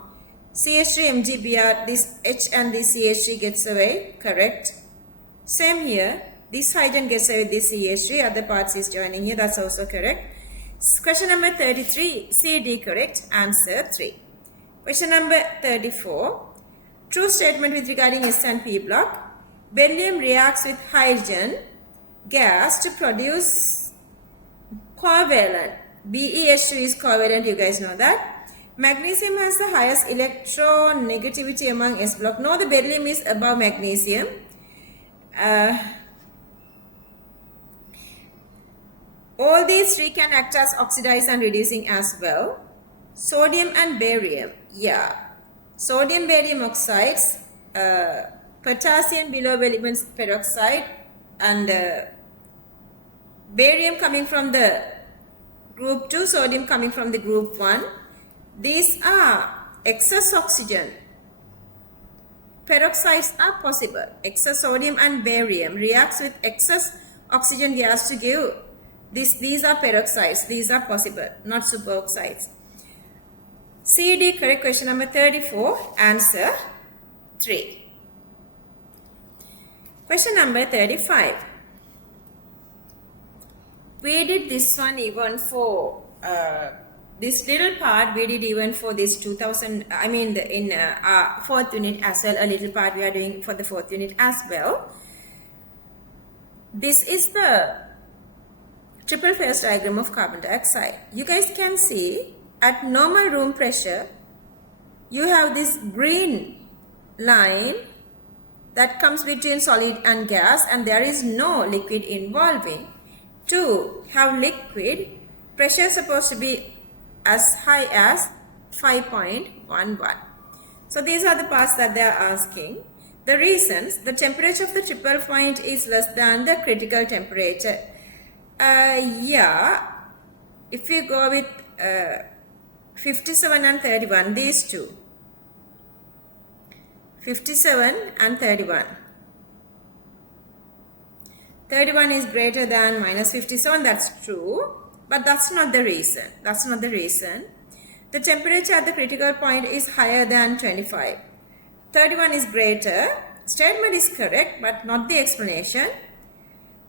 CH3 MGBR, this H and this CH3 gets away. Correct. Same here. This hydrogen gets away with this CH3. Other parts is joining here. That's also correct. Question number 33. C, D correct. Answer 3. Question number 34. True statement with regarding S and P block. Beryllium reacts with hydrogen gas to produce covalent. BeH2 is covalent, you guys know that. Magnesium has the highest electronegativity among S block. No, the beryllium is above magnesium. All these three can act as oxidizing and reducing as well. Sodium and barium, yeah. Sodium barium oxides, potassium below elements peroxide, and barium coming from the group 2, sodium coming from the group 1. These are excess oxygen. Peroxides are possible. Excess sodium and barium reacts with excess oxygen gas to give this. These are peroxides. These are possible, not superoxides. C, D correct. Question number 34. Answer 3. Question number 35. We did this one even for this little part. We did even for this 2000. I mean, in our 4th unit as well. A little part we are doing for the 4th unit as well. This is the triple phase diagram of carbon dioxide. You guys can see at normal room pressure, you have this green line that comes between solid and gas, and there is no liquid involving. To have liquid, pressure is supposed to be as high as 5.11. So these are the parts that they are asking. The reasons: the temperature of the triple point is less than the critical temperature. Yeah, if you go with 57 and 31, these two, 57 and 31. 31 is greater than minus 57, that's true, but that's not the reason. That's not the reason. The temperature at the critical point is higher than 25. 31 is greater. Statement is correct, but not the explanation.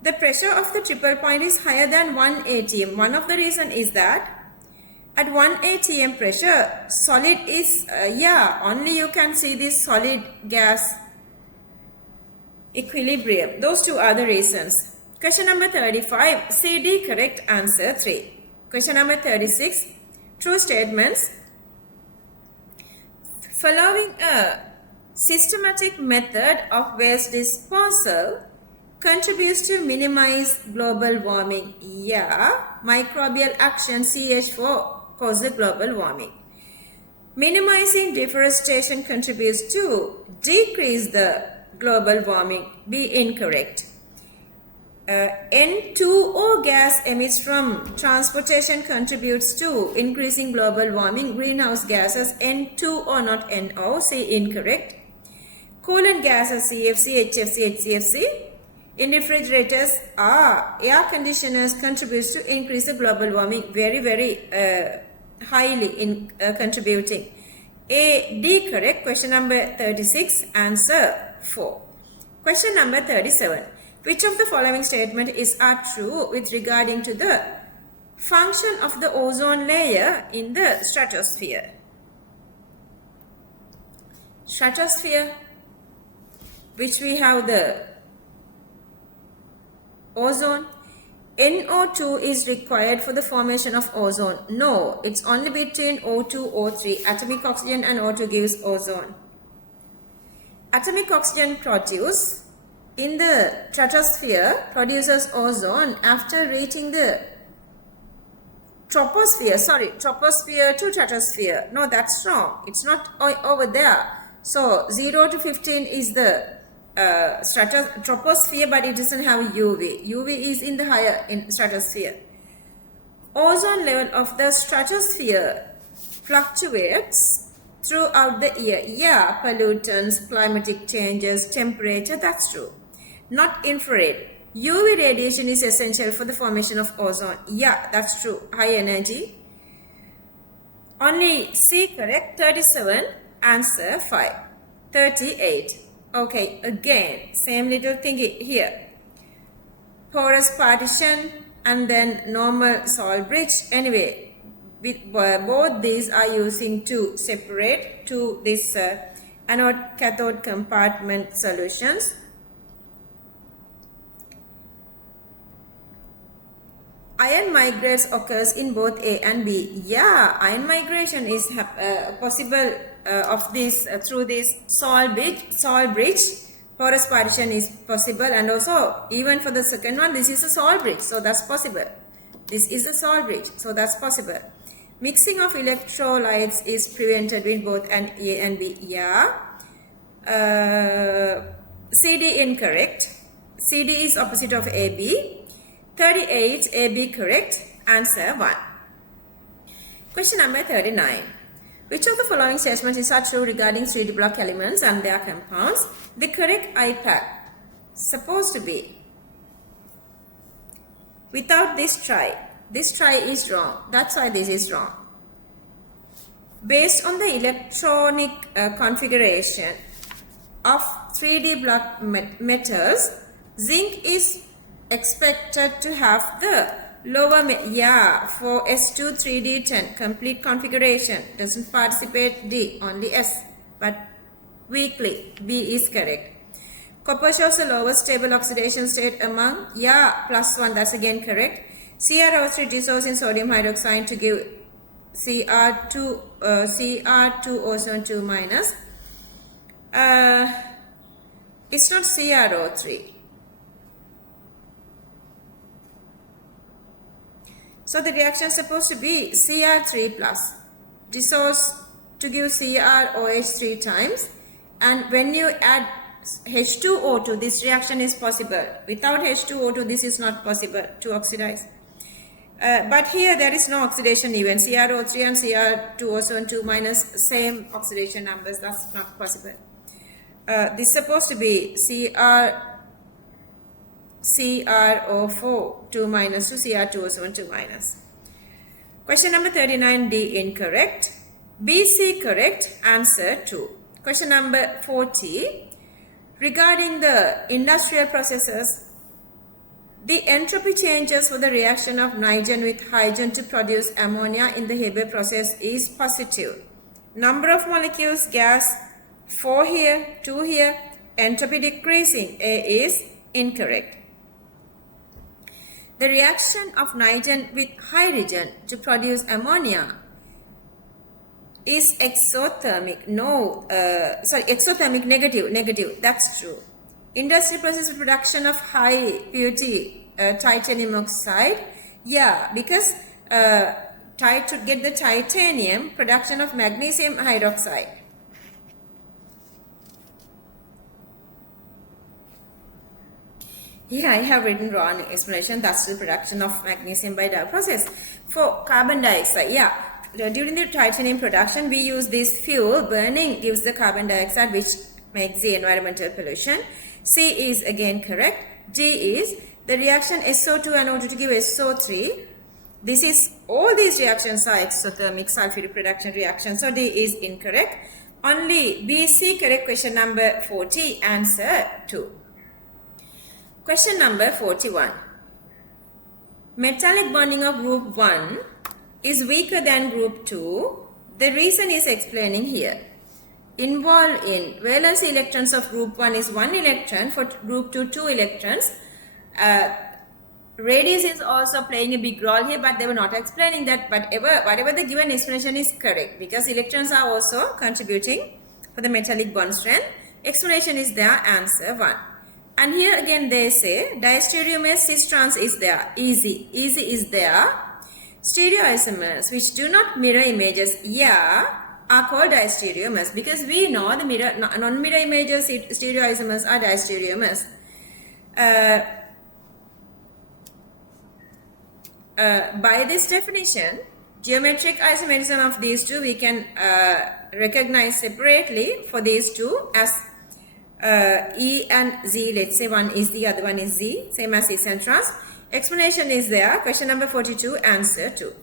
The pressure of the triple point is higher than 1 atm. One of the reason is that at 1 atm pressure, solid is, only you can see this solid gas equilibrium. Those two are the reasons. Question number 35, C, D correct. Answer 3. Question number 36, true statements. Following a systematic method of waste disposal contributes to minimize global warming. Yeah, microbial action CH4 causes global warming. Minimizing deforestation contributes to decrease the global warming. Be incorrect. N2O gas emits from transportation contributes to increasing global warming. Greenhouse gases N2O, not NO. Say incorrect. Coolant gases CFC, HFC, HCFC. In refrigerators are air conditioners contributes to increase the global warming. Very, very highly in contributing. A, D correct. Question number 36. Answer 4. Question number 37. Which of the following statement are true with regarding to the function of the ozone layer in the stratosphere? Stratosphere, which we have the ozone. NO2 is required for the formation of ozone. No, it's only between O2, O3. Atomic oxygen and O2 gives ozone. Atomic oxygen produced in the stratosphere produces ozone after reaching the troposphere to stratosphere. No, that's wrong. It's not over there. So 0 to 15 is the troposphere, but it doesn't have UV. UV is in the higher in stratosphere. Ozone level of the stratosphere fluctuates throughout the year. Yeah, pollutants, climatic changes, temperature, that's true. Not infrared. UV radiation is essential for the formation of ozone. Yeah, that's true. High energy. Only C correct. 37. Answer 5. 38. Okay, again, same little thing here. Porous partition and then normal salt bridge. Anyway, with both these are using to separate to this anode cathode compartment solutions. Ion migrates occurs in both A and B. Yeah, ion migration is possible of this through this salt bridge. Porous partition is possible, and also even for the second one, this is a salt bridge, so that's possible. This is a salt bridge, so that's possible. Mixing of electrolytes is prevented with both an A and B. Yeah. CD incorrect. CD is opposite of AB. 38, AB correct. Answer 1. Question number 39. Which of the following statements is true regarding 3D block elements and their compounds? The correct IPAC supposed to be without this trie. This trie is wrong. That's why this is wrong. Based on the electronic configuration of 3D block metals, zinc is expected to have the lower, for S2 3D10 complete configuration. Doesn't participate D, only S, but weakly. B is correct. Copper shows the lowest stable oxidation state among, +1, that's again correct. CrO3 dissolves in sodium hydroxide to give Cr2 ozone 2 minus. It's not CrO3. So the reaction is supposed to be Cr3 plus. Dissolves to give CrOH 3 times. And when you add H2O2, this reaction is possible. Without H2O2, this is not possible to oxidize. But here there is no oxidation even. CrO3 and Cr2 ozone 2 minus same oxidation numbers. That's not possible. This is supposed to be CrO4 2 minus to Cr2 ozone 2 minus. Question number 39, D incorrect. BC correct. Answer 2. Question number 40. Regarding the industrial processes, the entropy changes for the reaction of nitrogen with hydrogen to produce ammonia in the Haber process is positive. Number of molecules, gas, 4 here, 2 here. Entropy decreasing. A is incorrect. The reaction of nitrogen with hydrogen to produce ammonia is exothermic. Exothermic, negative. That's true. Industry process of production of high purity titanium oxide. Yeah, because to get the titanium, production of magnesium hydroxide. Yeah, I have written wrong explanation. That's the production of magnesium by Dow process. For carbon dioxide, during the titanium production, we use this fuel. Burning gives the carbon dioxide, which makes the environmental pollution. C is again correct. D is the reaction SO2 and O2 to give SO3. This is, all these reactions are exothermic sulfuric reduction reactions. So D is incorrect. Only B, C correct. Question number 40. Answer 2. Question number 41. Metallic bonding of group 1 is weaker than group 2. The reason is explaining here. Involved in valency electrons of group 1 is 1 electron, for group 2, 2 electrons. Radius is also playing a big role here, but they were not explaining that. But whatever the given explanation is correct, because electrons are also contributing for the metallic bond strength. Explanation is there. Answer 1. And here again they say diastereomers cis trans is there. Easy is there. Stereoisomers which do not mirror images, are called diastereomers, because we know the non-mirror images, stereoisomers are diastereomers. By this definition, geometric isomerism of these two we can recognize separately for these two as E and Z. Let's say one is the other one is Z, same as is and trans. Explanation is there. Question number 42, answer 2.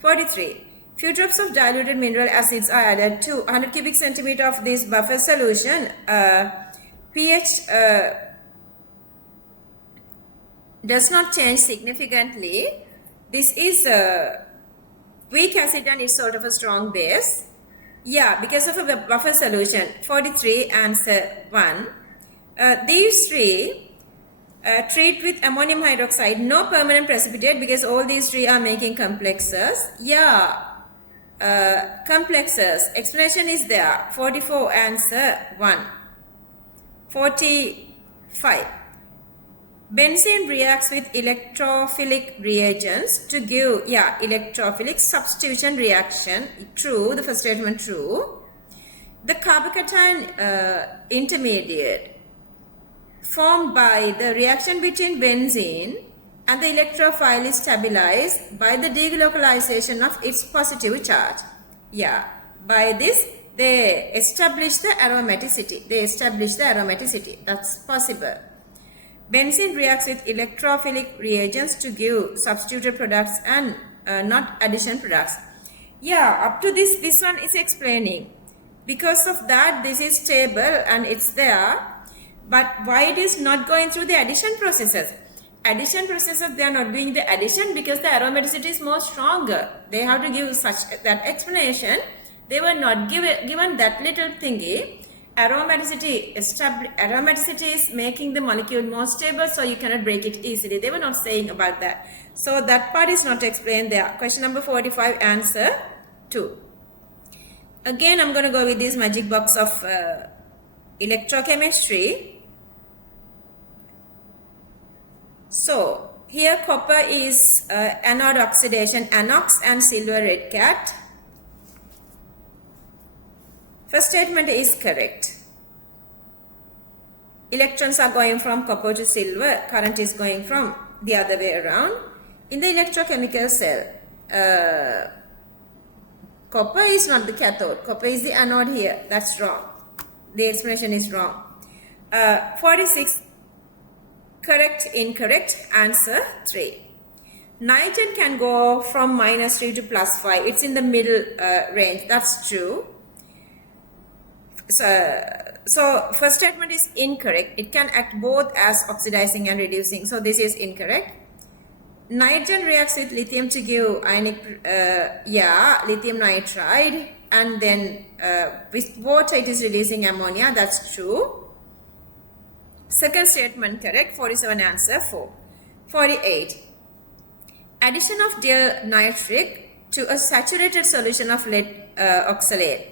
43. Few drops of diluted mineral acids are added to 100 cubic centimeter of this buffer solution. pH does not change significantly. This is a weak acid and it's sort of a strong base. Because of a buffer solution. 43, answer 1. These three treat with ammonium hydroxide, no permanent precipitate, because all these three are making complexes. Complexes. Explanation is there. 44, answer 1. 45. Benzene reacts with electrophilic reagents to give, electrophilic substitution reaction. True, the first statement true. The carbocation intermediate formed by the reaction between benzene and the electrophile is stabilized by the delocalization of its positive charge. By this they establish the aromaticity. That's possible. Benzene reacts with electrophilic reagents to give substituted products and not addition products. Up to this one is explaining. Because of that, this is stable and it's there. But why it is not going through the addition processes? Addition processes, they are not doing the addition because the aromaticity is more stronger. They have to give that explanation. They were not given that little thingy. Aromaticity is making the molecule more stable, so you cannot break it easily. They were not saying about that. So that part is not explained there. Question number 45, answer 2. Again, I'm going to go with this magic box of electrochemistry. So here copper is anode oxidation, anox and silver red cat. First statement is correct. Electrons are going from copper to silver. Current is going from the other way around. In the electrochemical cell, copper is not the cathode. Copper is the anode here. That's wrong. The explanation is wrong. 46. Correct, incorrect. Answer 3. Nitrogen can go from -3 to +5. It's in the middle range. That's true. So first statement is incorrect. It can act both as oxidizing and reducing. So this is incorrect. Nitrogen reacts with lithium to give ionic, lithium nitride, and then with water it is releasing ammonia. That's true. Second statement correct. 47, answer 4. 48. Addition of diel nitric to a saturated solution of lead oxalate.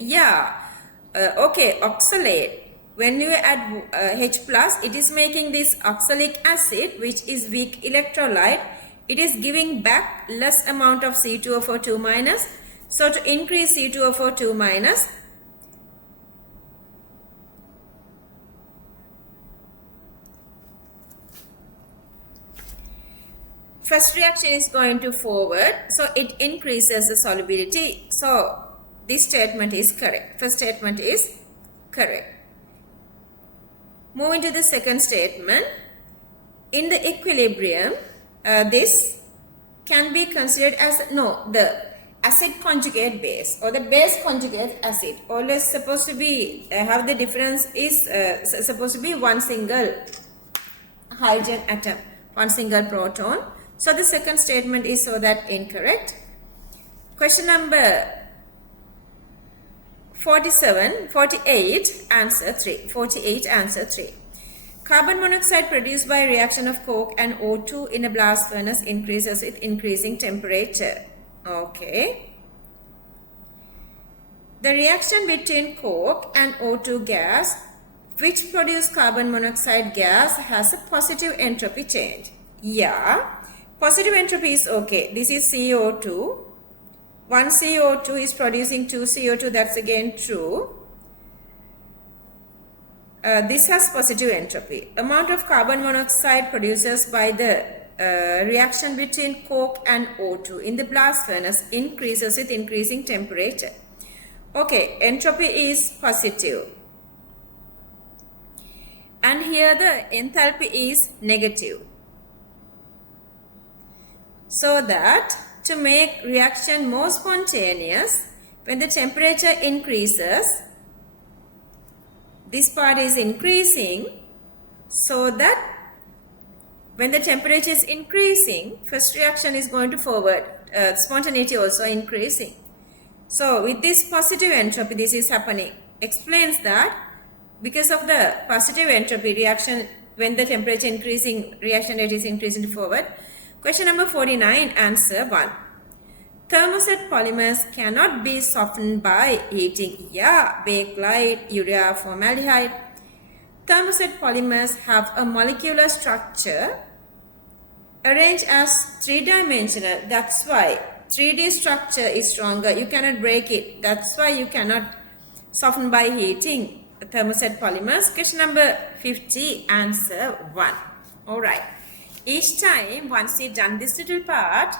Okay, oxalate. When you add H+, it is making this oxalic acid, which is weak electrolyte. It is giving back less amount of C2O4 2-. So to increase C2O4 2-, first reaction is going to forward, so it increases the solubility. So this statement is correct. First statement is correct. Moving to the second statement. In the equilibrium, this can be considered as the acid conjugate base or the base conjugate acid. Always supposed to be have the difference is supposed to be one single hydrogen atom, one single proton. So the second statement is so that incorrect. Question number 48, answer 3. 48, answer 3. Carbon monoxide produced by reaction of coke and O2 in a blast furnace increases with increasing temperature. Okay. The reaction between coke and O2 gas, which produce carbon monoxide gas, has a positive entropy change. Positive entropy is okay. This is CO2. One CO2 is producing 2 CO2. That's again true. This has positive entropy. Amount of carbon monoxide produced by the reaction between coke and O2 in the blast furnace increases with increasing temperature. Okay, entropy is positive. And here the enthalpy is negative. So that to make reaction more spontaneous, when the temperature increases, this part is increasing, so that when the temperature is increasing, first reaction is going to forward, spontaneity also increasing. So with this positive entropy, this is happening. Explains that because of the positive entropy reaction, when the temperature increasing, reaction rate is increasing forward. Question number 49, answer 1. Thermoset polymers cannot be softened by heating. Yeah, bakelite, urea, formaldehyde. Thermoset polymers have a molecular structure arranged as three-dimensional. That's why 3D structure is stronger. You cannot break it. That's why you cannot soften by heating thermoset polymers. Question number 50, answer 1. Alright. Each time, once you've done this little part,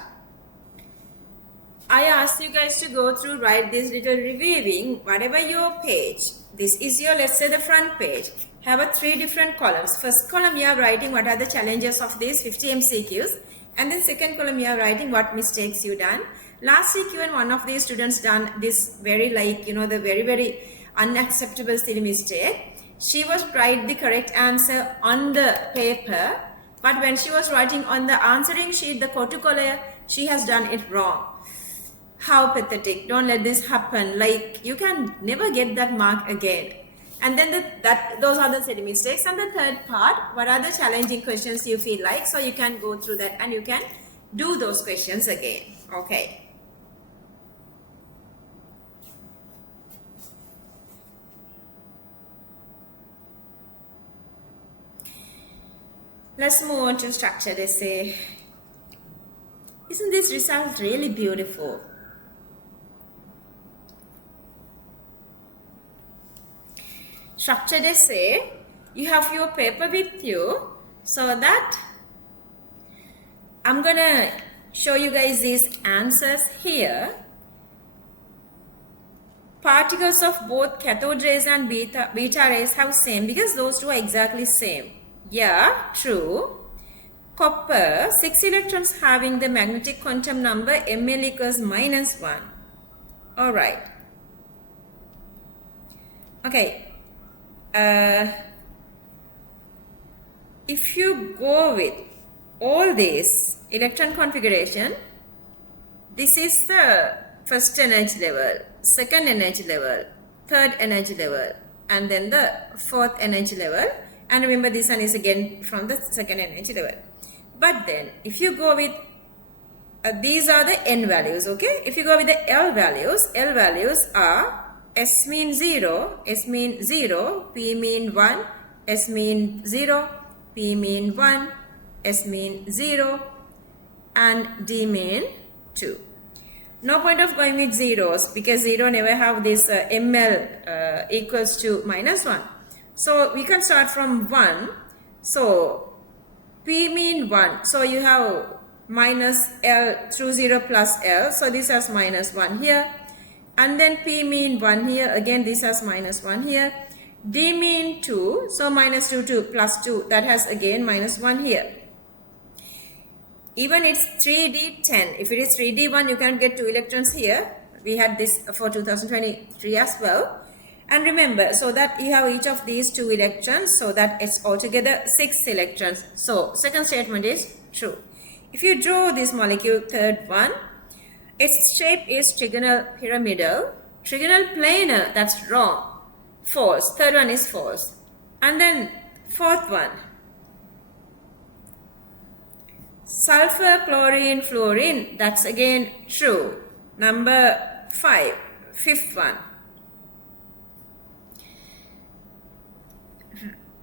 I ask you guys to go through, write this little reviewing, whatever your page. This is your, let's say, the front page. Have a 3 different columns. First column you are writing what are the challenges of these 50 MCQs. And then second column you are writing what mistakes you done. Last week when one of these students done this very the very unacceptable silly mistake. She was write the correct answer on the paper. But when she was writing on the answering sheet, the color, she has done it wrong. How pathetic. Don't let this happen. Like, you can never get that mark again. And then those are the silly mistakes. And the third part, what are the challenging questions you feel like? So you can go through that and you can do those questions again. Okay. Let's move on to structured essay. Isn't this result really beautiful? Structured essay, you have your paper with you, so that I'm gonna show you guys these answers here. Particles of both cathode rays and beta rays have same, because those two are exactly same. Yeah, true. Copper, 6 electrons having the magnetic quantum number Ml equals -1. Alright. Okay. If you go with all this electron configuration, this is the first energy level, second energy level, third energy level, and then the fourth energy level. And remember, this one is again from the second energy level. But then, if you go with, these are the N values, okay? If you go with the L values are S mean 0, S mean 0, P mean 1, S mean 0, P mean 1, S mean 0, and D mean 2. No point of going with zeros, because 0 never have this ML equals to -1. So we can start from 1. So P mean 1. So you have minus L through 0 plus L. So this has -1 here. And then P mean 1 here. Again this has -1 here. D mean 2. So -2 to plus 2. That has again -1 here. Even it's 3D10. If it is 3D1, you can get 2 electrons here. We had this for 2023 as well. And remember, so that you have each of these 2 electrons, so that it's altogether 6 electrons. So second statement is true. If you draw this molecule, third one, its shape is trigonal pyramidal. Trigonal planar, that's wrong. False. Third one is false. And then fourth one, sulfur, chlorine, fluorine, that's again true. Number 5, fifth one.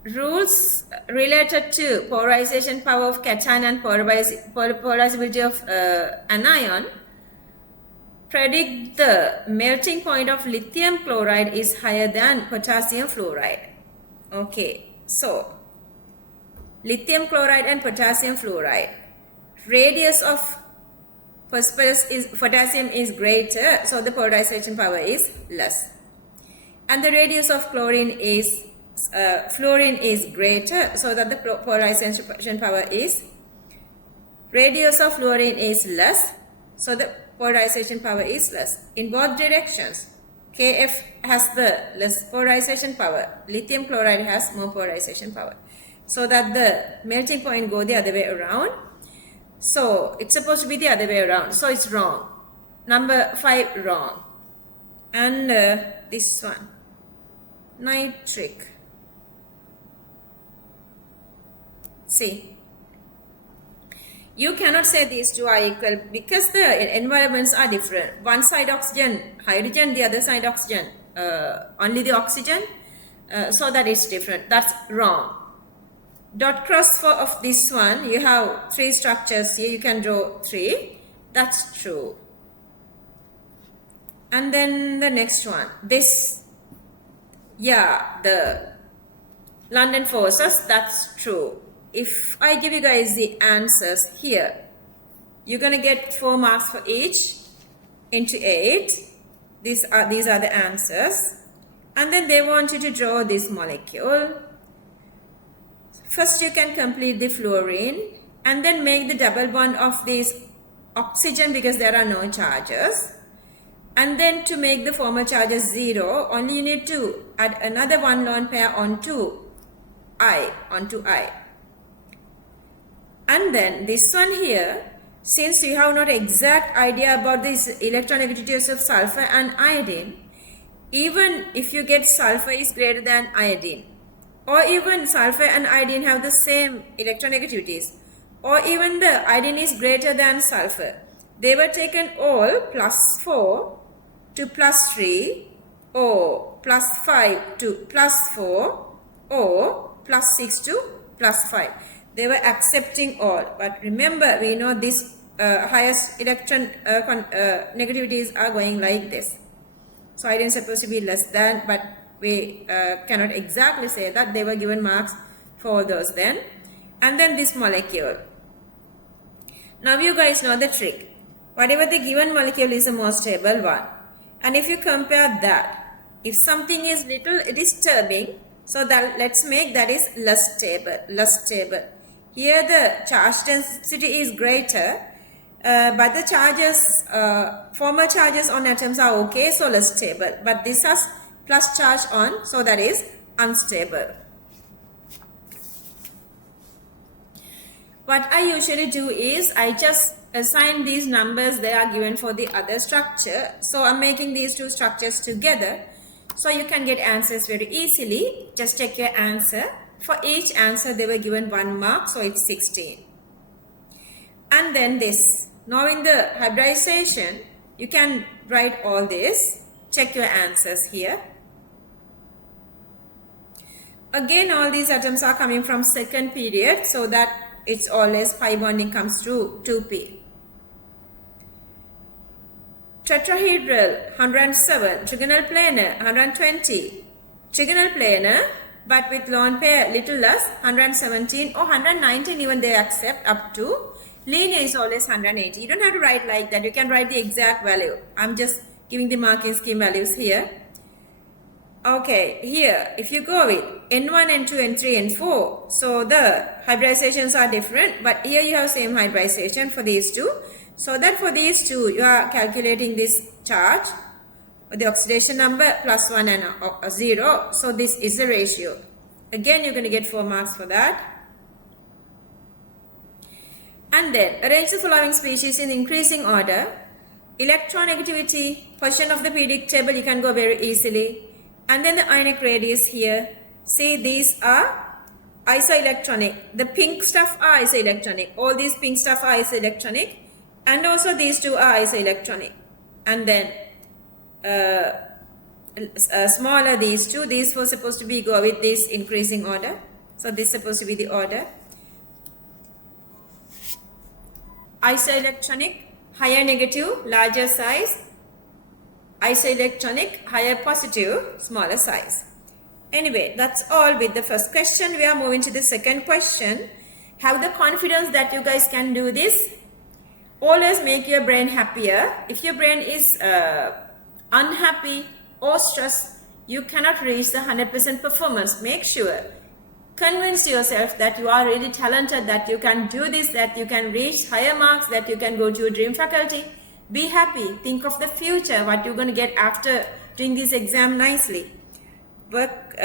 rules related to polarization power of cation and polarizability of anion predict the melting point of lithium chloride is higher than potassium fluoride. Okay, so lithium chloride and potassium fluoride, radius of potassium is greater, so the polarization power is less, and the radius of fluorine is greater, so that the polarization power is, radius of fluorine is less, so the polarization power is less. In both directions, Kf has the less polarization power, lithium chloride has more polarization power, so that the melting point go the other way around. So it's supposed to be the other way around, so it's wrong. Number 5 wrong. And this one, nitric. See, you cannot say these two are equal because the environments are different. One side oxygen, hydrogen, the other side oxygen, only the oxygen, so that is different. That's wrong. Dot cross for of this one, you have 3 structures here, you can draw 3. That's true. And then the next one, this, yeah, the London forces, that's true. If I give you guys the answers here, you're going to get 4 marks for each into 8. These are the answers. And then they want you to draw this molecule. First you can complete the fluorine and then make the double bond of this oxygen because there are no charges. And then to make the former charges 0, only you need to add another 1 lone pair onto I. And then this one here, since you have not exact idea about these electronegativities of sulfur and iodine, even if you get sulfur is greater than iodine, or even sulfur and iodine have the same electronegativities, or even the iodine is greater than sulfur, they were taken all +4 to +3, or +5 to +4, or +6 to +5. They were accepting all. But remember, we know this highest electron negativities are going like this. So iodine is supposed to be less than, but we cannot exactly say that. They were given marks for those then. And then this molecule. Now you guys know the trick. Whatever the given molecule is the most stable one. And if you compare that, if something is little, it is disturbing. So that let's make that is less stable. Here the charge density is greater, but the charges, former charges on atoms are okay, so less stable. But this has plus charge on, so that is unstable. What I usually do is I just assign these numbers they are given for the other structure. So I'm making these 2 structures together. So you can get answers very easily. Just check your answer. For each answer they were given 1 mark, so it's 16. And then this. Now in the hybridization, you can write all this. Check your answers here. Again, all these atoms are coming from second period, so that it's always pi bonding comes through 2p. Tetrahedral 107, trigonal planar 120, trigonal planar but with lone pair little less 117 or 119 even they accept up to. Linear is always 180. You don't have to write like that. You can write the exact value. I'm just giving the marking scheme values here. Okay, here if you go with N1, N2, N3, N4, so the hybridizations are different, but here you have same hybridization for these 2. So that for these 2, you are calculating this charge, the oxidation number +1 and 0. So this is the ratio. Again, you're going to get 4 marks for that. And then arrange the following species in increasing order. Electronegativity, position of the periodic table, you can go very easily. And then the ionic radius here. See, these are isoelectronic. The pink stuff are isoelectronic. All these pink stuff are isoelectronic. And also these 2 are isoelectronic. And then smaller these 2. These were supposed to be go with this increasing order. So this is supposed to be the order. Isoelectronic, higher negative, larger size. Isoelectronic, higher positive, smaller size. Anyway, that's all with the first question. We are moving to the second question. Have the confidence that you guys can do this. Always make your brain happier. If your brain is unhappy or stressed, you cannot reach the 100% performance. Make sure, convince yourself that you are really talented, that you can do this, that you can reach higher marks, that you can go to a dream faculty. Be happy. Think of the future, what you're going to get after doing this exam nicely. Work,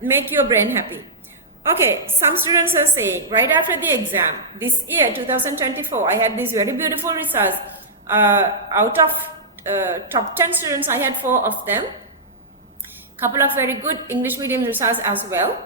make your brain happy. Okay, some students are saying right after the exam, this year 2024, I had these very beautiful results. Out of top 10 students, I had 4 of them. Couple of very good English medium results as well.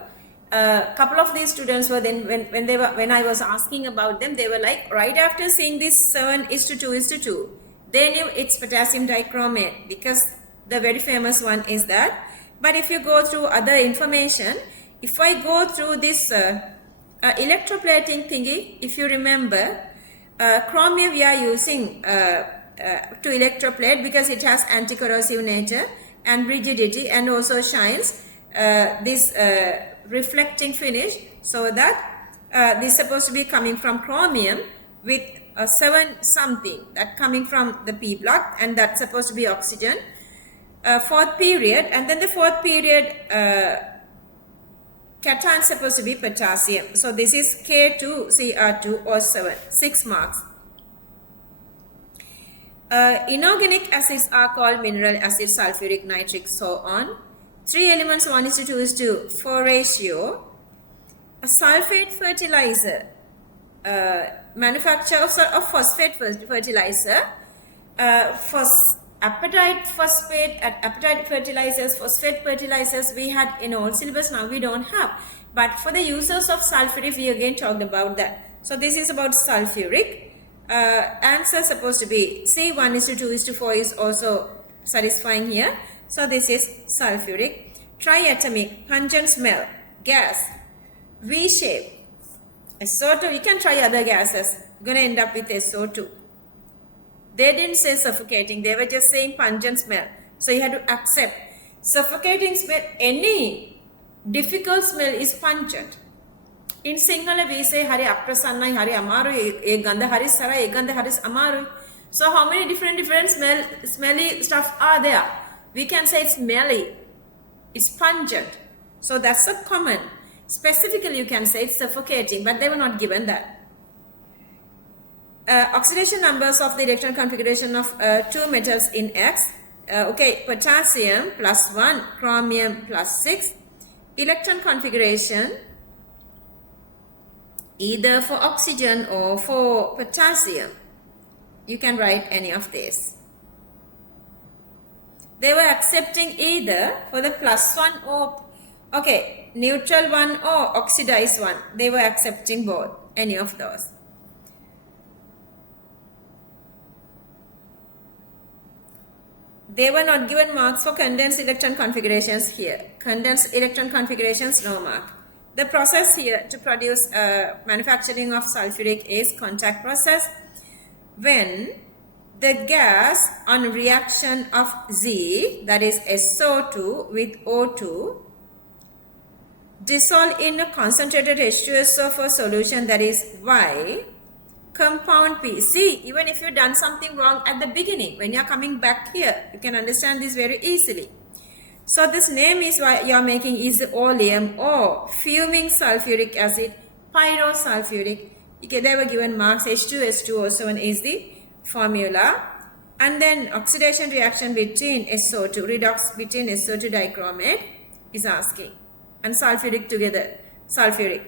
Couple of these students were then when I was asking about them, they were like, right after seeing this 7:2:2, they knew it's potassium dichromate, because the very famous one is that. But if you go through other information, if I go through this electroplating thingy, if you remember, chromium we are using to electroplate because it has anti-corrosive nature and rigidity, and also shines this reflecting finish, so that this is supposed to be coming from chromium with 7 something that coming from the P block, and that's supposed to be oxygen. 4th period, and then the 4th period cation supposed to be potassium. So this is K2Cr2 or 7, 6 marks. Inorganic acids are called mineral acid, sulfuric, nitric, so on. 3 elements 1:2:4 ratio. A sulfate fertilizer, manufacture of phosphate fertilizer, apatite phosphate, apatite fertilizers, phosphate fertilizers we had in old syllabus, now we don't have. But for the users of sulfuric, we again talked about that. So this is about sulfuric. Answer supposed to be C, 1:2:4 is also satisfying here. So this is sulfuric. Triatomic, pungent smell, gas, V shape, SO2. You can try other gases. You're going to end up with SO2. They didn't say suffocating. They were just saying pungent smell. So you have to accept. Suffocating smell, any difficult smell is pungent. In Sinhala we say hari aprasannai, hari amaru, e gandha hari sarai, e gandha hari amaru. So how many different smelly stuff are there? We can say it's smelly, it's pungent. So that's a common. Specifically you can say it's suffocating, but they were not given that. Oxidation numbers of the electron configuration of 2 metals in X. Okay, potassium +1, chromium +6. Electron configuration either for oxygen or for potassium. You can write any of this. They were accepting either for the +1 or, okay, neutral one or oxidized one. They were accepting both, any of those. They were not given marks for condensed electron configurations here. Condensed electron configurations, no mark. The process here to produce manufacturing of sulfuric is contact process. When the gas on reaction of Z, that is SO2 with O2, dissolve in a concentrated H2SO4 solution, that is Y, compound P. See, even if you've done something wrong at the beginning, when you're coming back here, you can understand this very easily. So this name is why you're making is oleum or fuming sulfuric acid, pyrosulfuric. Okay, they were given marks. H2S2O7 is the formula. And then oxidation reaction between SO2, redox between SO2 dichromate is asking. And sulfuric together, sulfuric.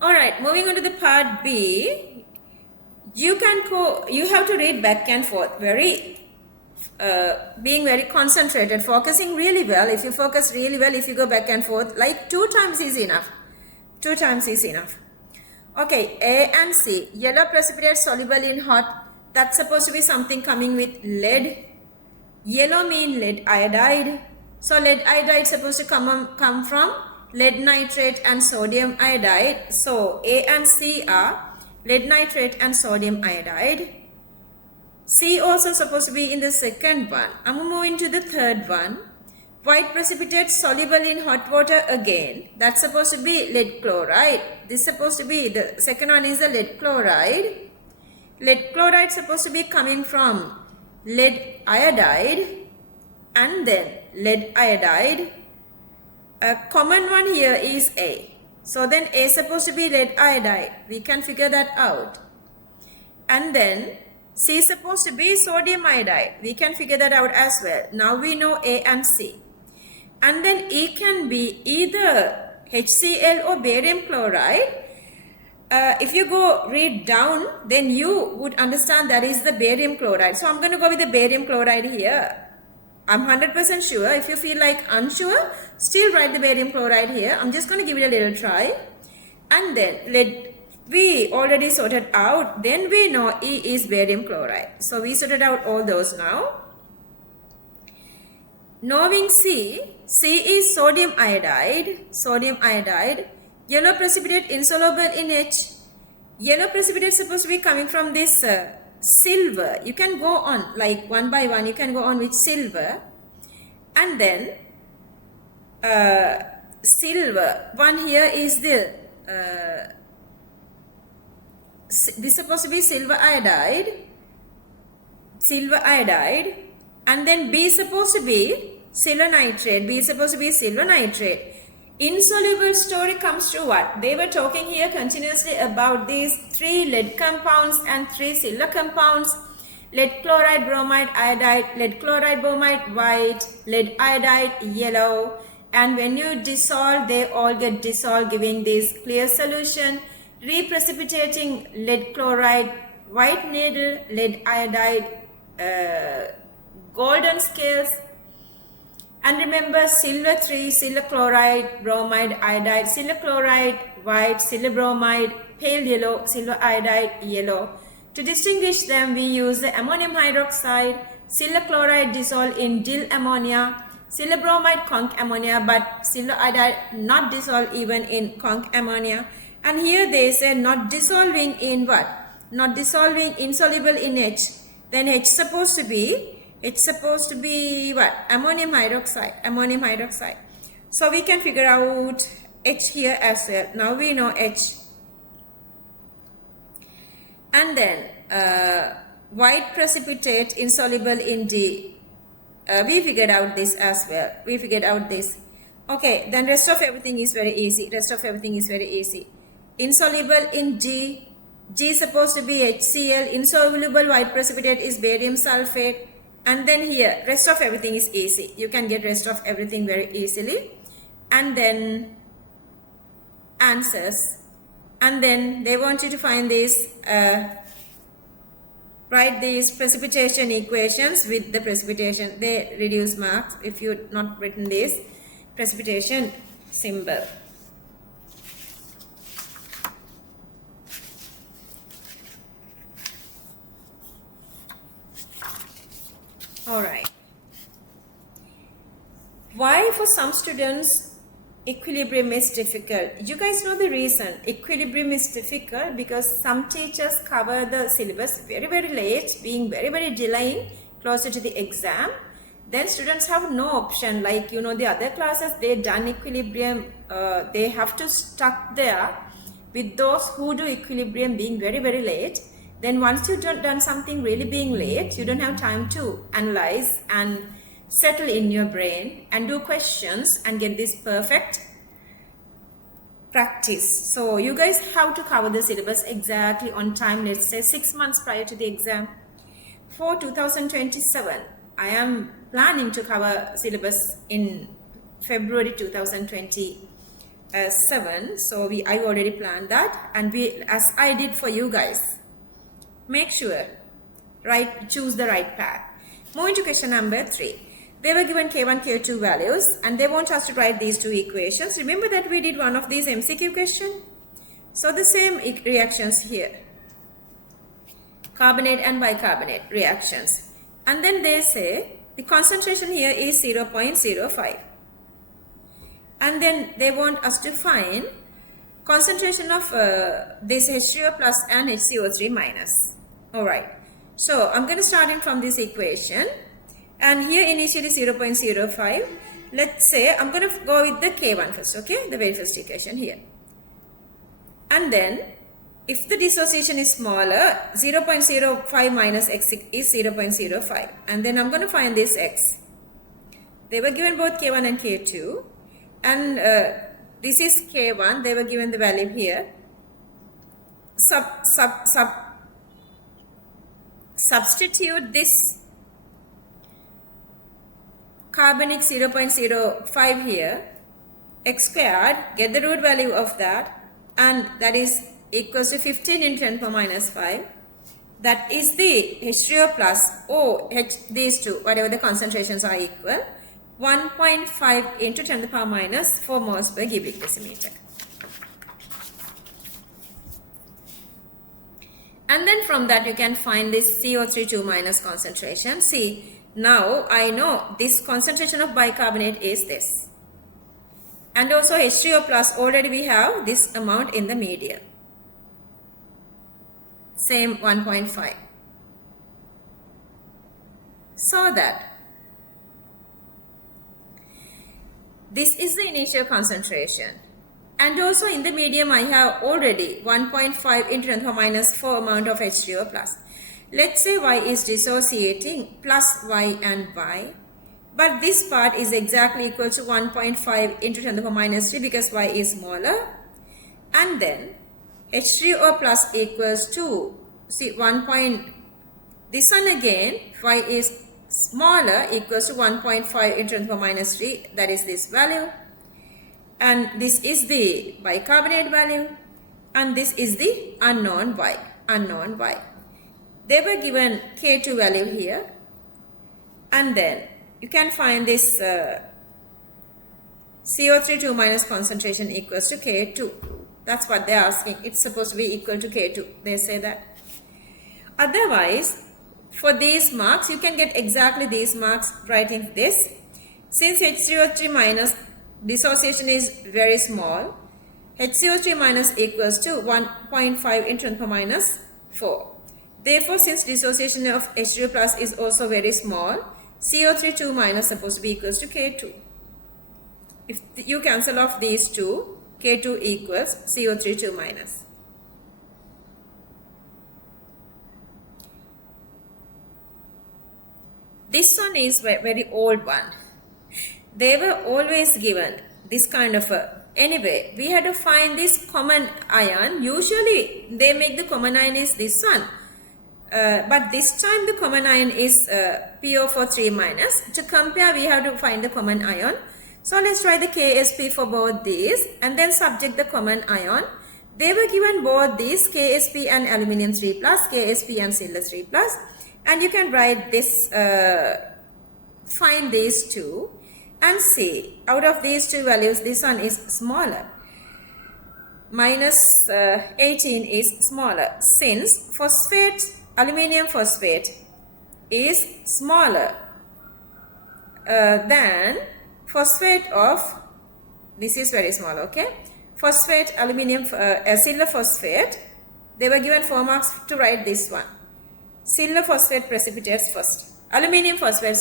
Alright, moving on to the part B. You have to read back and forth, being very concentrated, focusing really well. If you focus really well, if you go back and forth, like 2 times is enough. 2 times is enough. Okay, A and C. Yellow precipitate soluble in hot. That's supposed to be something coming with lead. Yellow mean lead iodide. So lead iodide supposed to come from lead nitrate and sodium iodide. So A and C are lead nitrate and sodium iodide. C also supposed to be in the second one. I'm moving to the third one. White precipitate soluble in hot water again. That's supposed to be lead chloride. This is supposed to be, the second one is the lead chloride. Lead chloride supposed to be coming from lead iodide and then lead iodide. A common one here is A. So then A is supposed to be lead iodide. We can figure that out. And then C is supposed to be sodium iodide. We can figure that out as well. Now we know A and C. And then E can be either HCl or barium chloride. If you go read down, then you would understand that is the barium chloride. So I'm going to go with the barium chloride here. I'm 100% sure. If you feel like unsure, still write the barium chloride here. I'm just going to give it a little try. And then we already sorted out. Then we know E is barium chloride. So we sorted out all those now. Knowing C is sodium iodide. Yellow precipitate insoluble in H. Yellow precipitate is supposed to be coming from this silver. You can go on like one by one. You can go on with silver. And then silver. One here is the this is supposed to be silver iodide. And then B is supposed to be silver nitrate. Insoluble story comes to what? They were talking here continuously about these 3 lead compounds and 3 silver compounds. Lead chloride, bromide, iodide, lead chloride, bromide, white, lead iodide, yellow. And when you dissolve, they all get dissolved, giving this clear solution. Reprecipitating lead chloride, white needle, lead iodide, golden scales. And remember silver 3, silver chloride, bromide, iodide, silver chloride, white, silver bromide, pale yellow, silver iodide, yellow. To distinguish them, we use the ammonium hydroxide, silver chloride dissolved in dill ammonia, silver bromide conch ammonia, but silver iodide not dissolved even in conch ammonia. And here they say not dissolving in what? Not dissolving insoluble in H. Then H supposed to be what? Ammonium hydroxide. So we can figure out H here as well. Now we know H. And then white precipitate insoluble in D. We figured out this as well. Okay, then rest of everything is very easy. Insoluble in D. G is supposed to be HCl. Insoluble white precipitate is barium sulfate. And then here, rest of everything is easy. You can get rest of everything very easily. And then answers. And then they want you to find this, write these precipitation equations with the precipitation. They reduce marks if you've not written this precipitation symbol. Alright. Why for some students equilibrium is difficult? You guys know the reason. Equilibrium is difficult because some teachers cover the syllabus very, very late, being very, very delaying closer to the exam. Then students have no option. Like, you know, the other classes, they done equilibrium. They have to stuck there with those who do equilibrium being very, very late. Then once you've done something really being late, you don't have time to analyze and settle in your brain and do questions and get this perfect practice. So you guys have to cover the syllabus exactly on time, let's say 6 months prior to the exam. For 2027, I am planning to cover syllabus in February 2027. So I already planned that, and as I did for you guys. Make sure, choose the right path. Moving to question number 3. They were given K1, K2 values and they want us to write these 2 equations. Remember that we did one of these MCQ questions? So the same reactions here. Carbonate and bicarbonate reactions. And then they say the concentration here is 0.05. And then they want us to find concentration of this H3O plus and HCO3 minus. Alright, so I'm going to start in from this equation, and here initially 0.05. Let's say I'm going to go with the K1 first, okay, the very first equation here. And then if the dissociation is smaller, 0.05 minus x is 0.05, and then I'm going to find this x. They were given both K1 and K2, and this is K1, they were given the value here. Substitute this carbonic 0.05 here, x squared, get the root value of that, and that is equals to 15 into 10 power minus 5. That is the H3O plus or these two, whatever the concentrations are equal, 1.5 into 10 to the power minus 4 moles per cubic decimeter. And then from that you can find this CO3 2 minus concentration. See, now I know this concentration of bicarbonate is this. And also H3O plus, already we have this amount in the medium. Same 1.5. So that this is the initial concentration. And also in the medium I have already 1.5 into 10 to the minus 4 amount of H3O plus. Let's say Y is dissociating plus Y and Y. But this part is exactly equal to 1.5 into 10 to the minus 3 because Y is smaller. And then H3O plus equals to, see, this one again, Y is smaller, equals to 1.5 into 10 to the minus 3, that is this value. And this is the bicarbonate value, and this is the unknown Y, They were given K2 value here, and then you can find this CO3 2 minus concentration equals to K2. That's what they're asking. It's supposed to be equal to K2. They say that. Otherwise, for these marks, you can get exactly these marks writing this. Since HCO3 minus dissociation is very small, HCO3 minus equals to 1.5 into 10 to the minus 4. Therefore, since dissociation of H3O plus is also very small, CO3 2 minus supposed to be equals to K2. If you cancel off these two, K2 equals CO3 2 minus. This one is a very old one. They were always given this kind of a, anyway, we had to find this common ion. Usually they make the common ion is this one. But this time the common ion is PO43 minus. To compare, we have to find the common ion. So let's try the KSP for both these and then subject the common ion. They were given both these, KSP and aluminium 3 plus, KSP and silver 3 plus. And you can write this, find these two and see, out of these two values, this one is smaller. Minus 18 is smaller, since phosphate, aluminium phosphate is smaller than phosphate of, this is very small, okay? Phosphate, aluminium, silver phosphate, they were given 4 marks to write this one. Silver phosphate precipitates first. Aluminium phosphate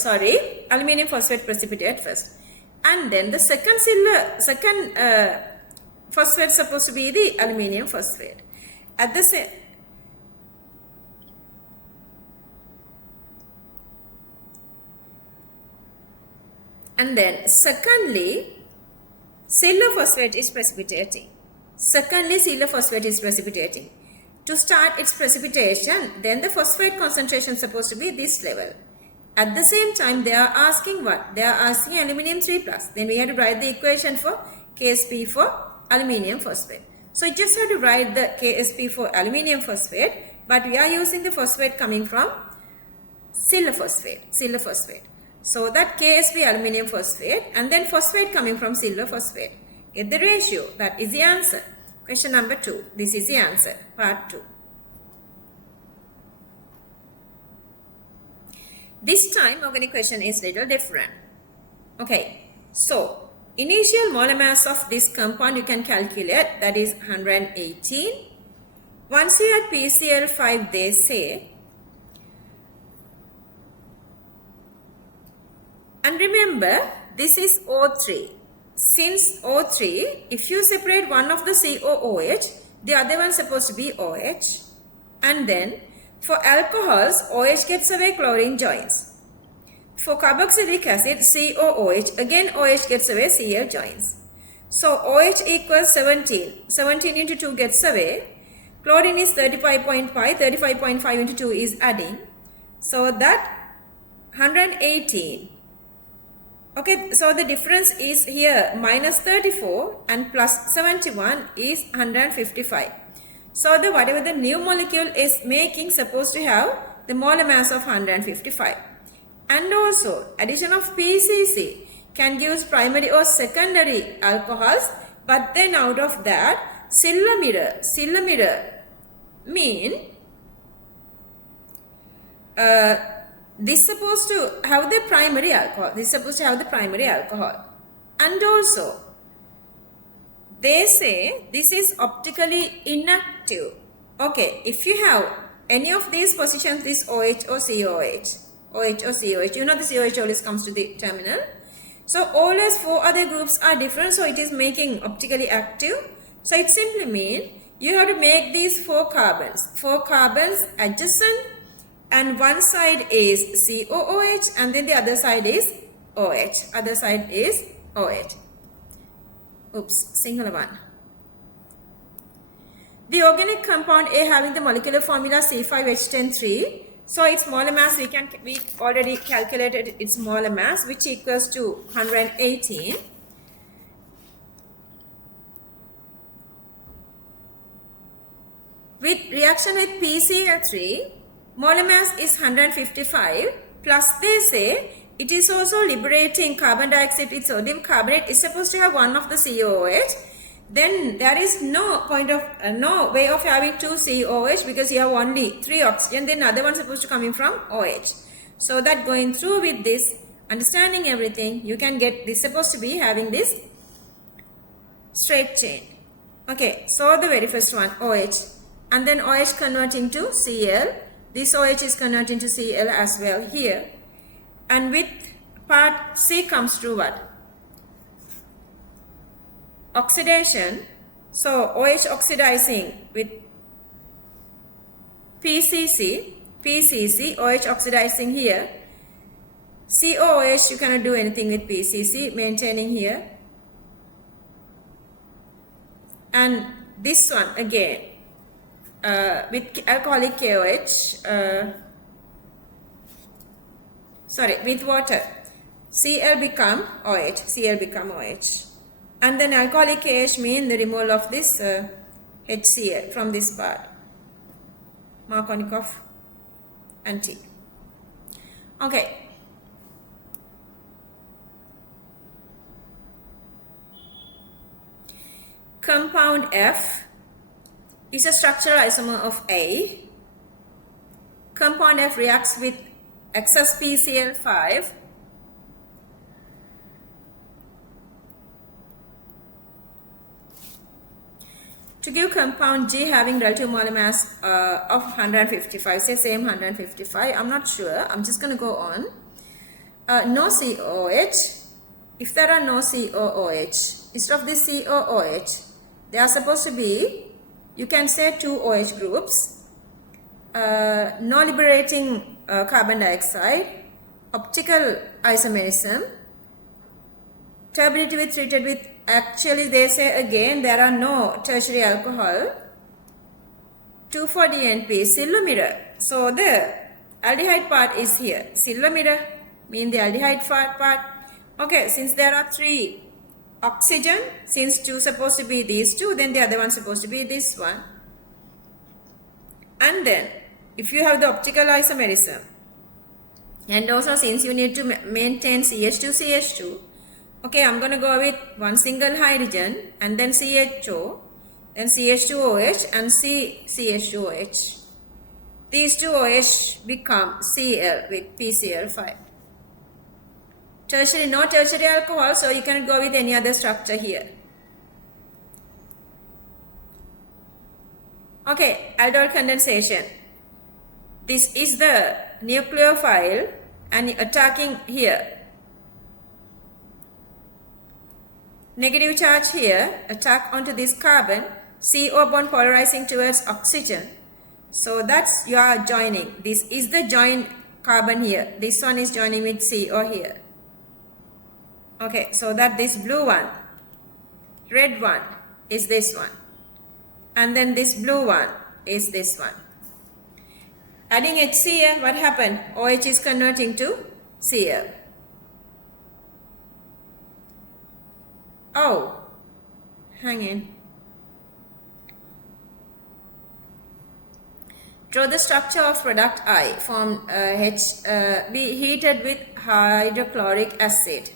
precipitate first. And then the second phosphate supposed to be the aluminium phosphate. At the same, and then secondly, silver phosphate is precipitating. To start its precipitation, then the phosphate concentration is supposed to be this level. At the same time, they are asking what? They are asking aluminium 3 plus. Then we have to write the equation for KSP for aluminium phosphate. So you just have to write the KSP for aluminium phosphate, but we are using the phosphate coming from silver phosphate. So that KSP aluminium phosphate and then phosphate coming from silver phosphate. Get the ratio. That is the answer. Question number 2. This is the answer. Part 2. This time organic question is little different. Okay. So Initial molar mass of this compound you can calculate, that is 118. Once you add PCl5, they say, and remember this is O3. Since O3, if you separate one of the COOH, the other one is supposed to be OH. And then for alcohols, OH gets away, chlorine joins. For carboxylic acid, COOH, again OH gets away, Cl joins. So OH equals 17. 17 into 2 gets away. Chlorine is 35.5. 35.5 into 2 is adding. So that 118. Okay, so the difference is here minus 34 and plus 71 is 155. So the whatever the new molecule is making supposed to have the molar mass of 155. And also addition of PCC can give primary or secondary alcohols, but then out of that silylamide mean this is supposed to have the primary alcohol. This is supposed to have the primary alcohol. And also they say this is optically inactive. Okay, if you have any of these positions, this OH or COH, OH or COH, you know the COH always comes to the terminal. So always 4 other groups are different, so it is making optically active. So it simply means you have to make these 4 carbons. 4 carbons adjacent, and one side is COOH and then the other side is OH. Other side is OH. Oops, Sinhala one. The organic compound A having the molecular formula C5H103. So its molar mass, we already calculated its molar mass, which equals to 118. With reaction with PCl3, molar mass is 155. Plus they say it is also liberating carbon dioxide with sodium carbonate. It's supposed to have one of the COOH. Then there is no point of no way of having 2 COOH because you have only 3 oxygen. Then other one supposed to come in from OH. So that going through with this, understanding everything, you can get this supposed to be having this straight chain. Okay, so the very first one OH, and then OH converting to Cl. This OH is converting to Cl as well here. And with part C comes through what? Oxidation. So OH oxidizing with PCC, OH oxidizing here. COOH, you cannot do anything with PCC, maintaining here. And this one again, with alcoholic KOH, with water, Cl become OH. And then alcoholic KH mean the removal of this HCl from this part. Markovnikov and T. Okay. Compound F is a structural isomer of A. Compound F reacts with excess PCl5 to give compound G having relative molar mass of 155. Say same 155. I'm not sure. I'm just going to go on. No COOH. If there are no COOH, instead of this COOH, they are supposed to be, you can say 2 OH groups. No liberating carbon dioxide, optical isomerism, turbidity with treated with, actually they say again there are no tertiary alcohol, 2,4-DNP, silylamide. So the aldehyde part is here, silylamide mean the aldehyde part. Okay, since there are 3 oxygen, since 2 supposed to be these 2, then the other one supposed to be this one. And then if you have the optical isomerism, and also since you need to maintain CH2, okay, I'm going to go with one single hydrogen and then CHO, then CH2OH and CH2OH. These 2 OH become Cl with PCl5. Tertiary, no tertiary alcohol, so you cannot go with any other structure here. Okay, aldol condensation. This is the nucleophile and attacking here. Negative charge here, attack onto this carbon, CO bond polarizing towards oxygen. So that's you are joining. This is the joined carbon here. This one is joining with CO here. Okay, so that this blue one, red one is this one. And then this blue one is this one. Adding HCl, what happened? OH is converting to Cl. Oh, hang in. Draw the structure of product I from be heated with hydrochloric acid.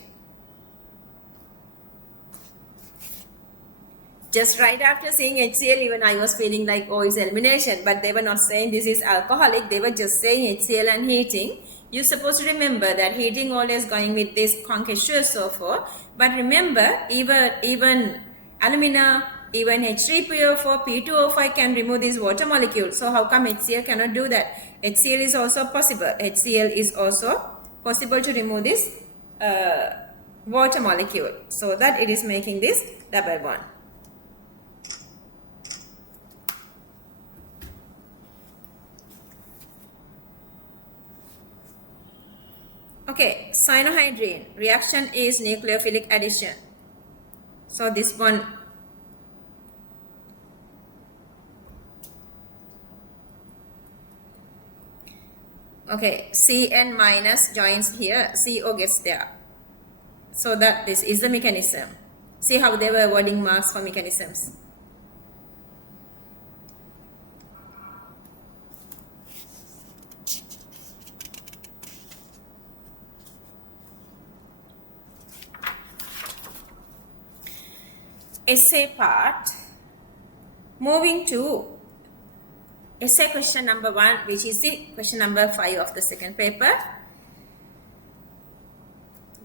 Just right after seeing HCl, even I was feeling like, oh, it's elimination. But they were not saying this is alcoholic. They were just saying HCl and heating. You're supposed to remember that heating always going with this conceptual so forth. But remember, even alumina, even H3PO4, P2O5 can remove these water molecules. So how come HCl cannot do that? HCl is also possible. HCl is also possible to remove this water molecule. So that it is making this double bond. Okay, cyanohydrine reaction is nucleophilic addition. So this one, okay, Cn minus joins here, CO gets there. So that this is the mechanism. See how they were wording marks for mechanisms. Essay part. Moving to essay question number 1, which is the question number 5 of the second paper.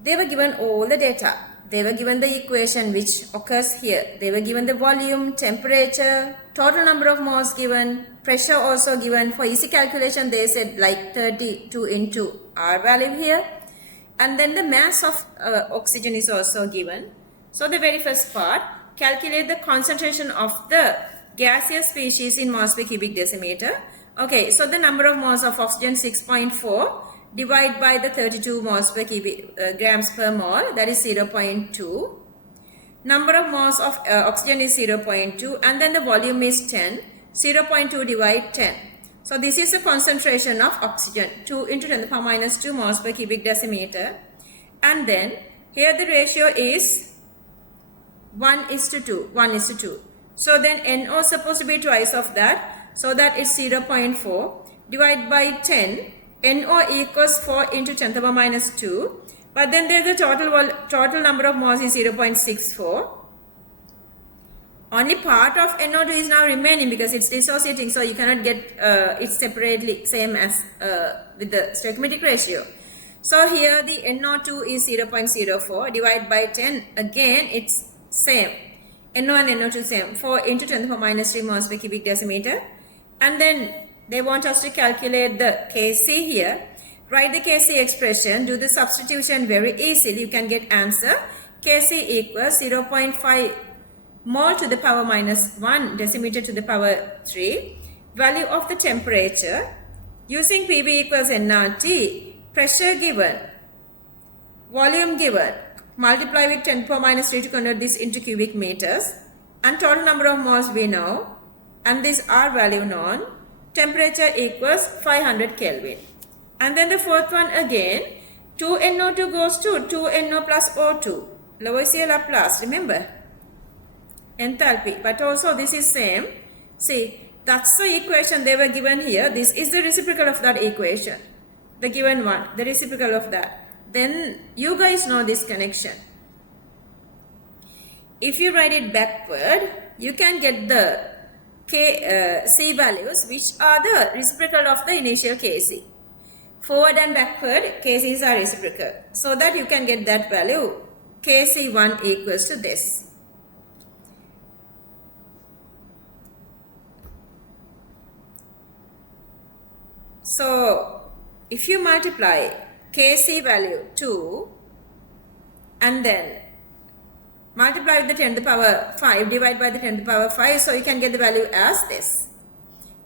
They were given all the data. They were given the equation which occurs here. They were given the volume, temperature, total number of moles given, pressure also given. For easy calculation, they said like 32 into R value here. And then the mass of oxygen is also given. So the very first part, calculate the concentration of the gaseous species in moles per cubic decimeter. Okay, so the number of moles of oxygen 6.4 divide by the 32 moles per cubic grams per mole, that is 0.2. Number of moles of oxygen is 0.2 and then the volume is 10. 0.2 divide 10. So this is the concentration of oxygen, 2 into 10 to the power minus 2 moles per cubic decimeter. And then here the ratio is 1:2, 1:2. So then NO is supposed to be twice of that. So that is 0.4 divided by 10. NO equals 4 into 10 to the power minus 2. But then there the total number of moles is 0.64. Only part of NO2 is now remaining because it's dissociating. So you cannot get it separately, same as with the stoichiometric ratio. So here the NO2 is 0.04 divided by 10. Again, it's same. NO and NO2 same. 4 into 10 to the power minus 3 moles per cubic decimeter. And then they want us to calculate the Kc here. Write the Kc expression. Do the substitution very easily. You can get answer. Kc equals 0.5 mole to the power minus 1 decimeter to the power 3. Value of the temperature. Using PV equals nRT. Pressure given. Volume given. Multiply with 10 to the power minus 3 to convert this into cubic meters. And total number of moles we know. And this R value known. Temperature equals 500 Kelvin. And then the fourth one again. 2NO2 goes to 2NO plus O2. Lavoisier Laplace, remember? Enthalpy. But also this is same. See, that's the equation they were given here. This is the reciprocal of that equation. The given one. The reciprocal of that. Then you guys know this connection. If you write it backward, you can get the C values which are the reciprocal of the initial Kc. Forward and backward Kc's are reciprocal. So that you can get that value Kc1 equals to this. So if you multiply Kc value 2 and then multiply with the 10 to the power 5, divide by the 10 to the power 5, so you can get the value as this.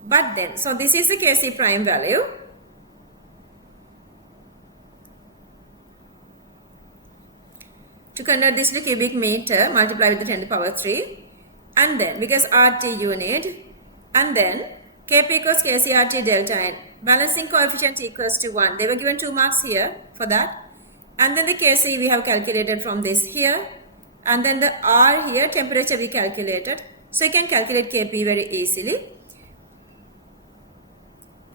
But then, so this is the Kc prime value. To convert this to cubic meter, multiply with the 10 to the power 3. And then, because RT unit, and then Kp equals Kc RT delta n. Balancing coefficient equals to 1. They were given 2 marks here for that. And then the Kc we have calculated from this here. And then the R here, temperature we calculated. So you can calculate Kp very easily.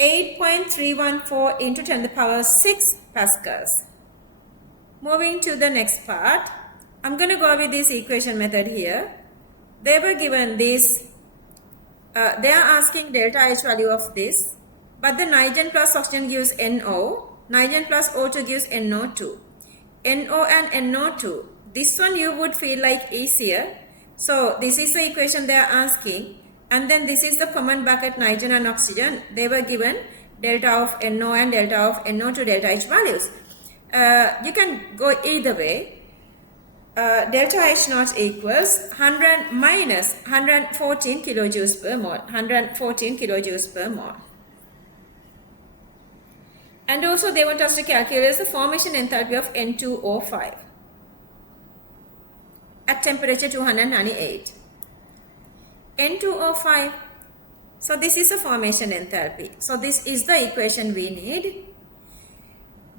8.314 into 10 to the power 6 pascals. Moving to the next part, I'm going to go with this equation method here. They were given this, they are asking delta H value of this, but the nitrogen plus oxygen gives NO, nitrogen plus O2 gives NO2. NO and NO2, this one you would feel like easier. So this is the equation they are asking, and then this is the common bucket nitrogen and oxygen. They were given delta of NO and delta of NO2 delta H values. You can go either way. Delta H naught equals 100 minus 114 kilojoules per mole. 114 kilojoules per mole. And also they want us to calculate the formation enthalpy of N2O5 at temperature 298. N2O5. So this is a formation enthalpy. So this is the equation we need.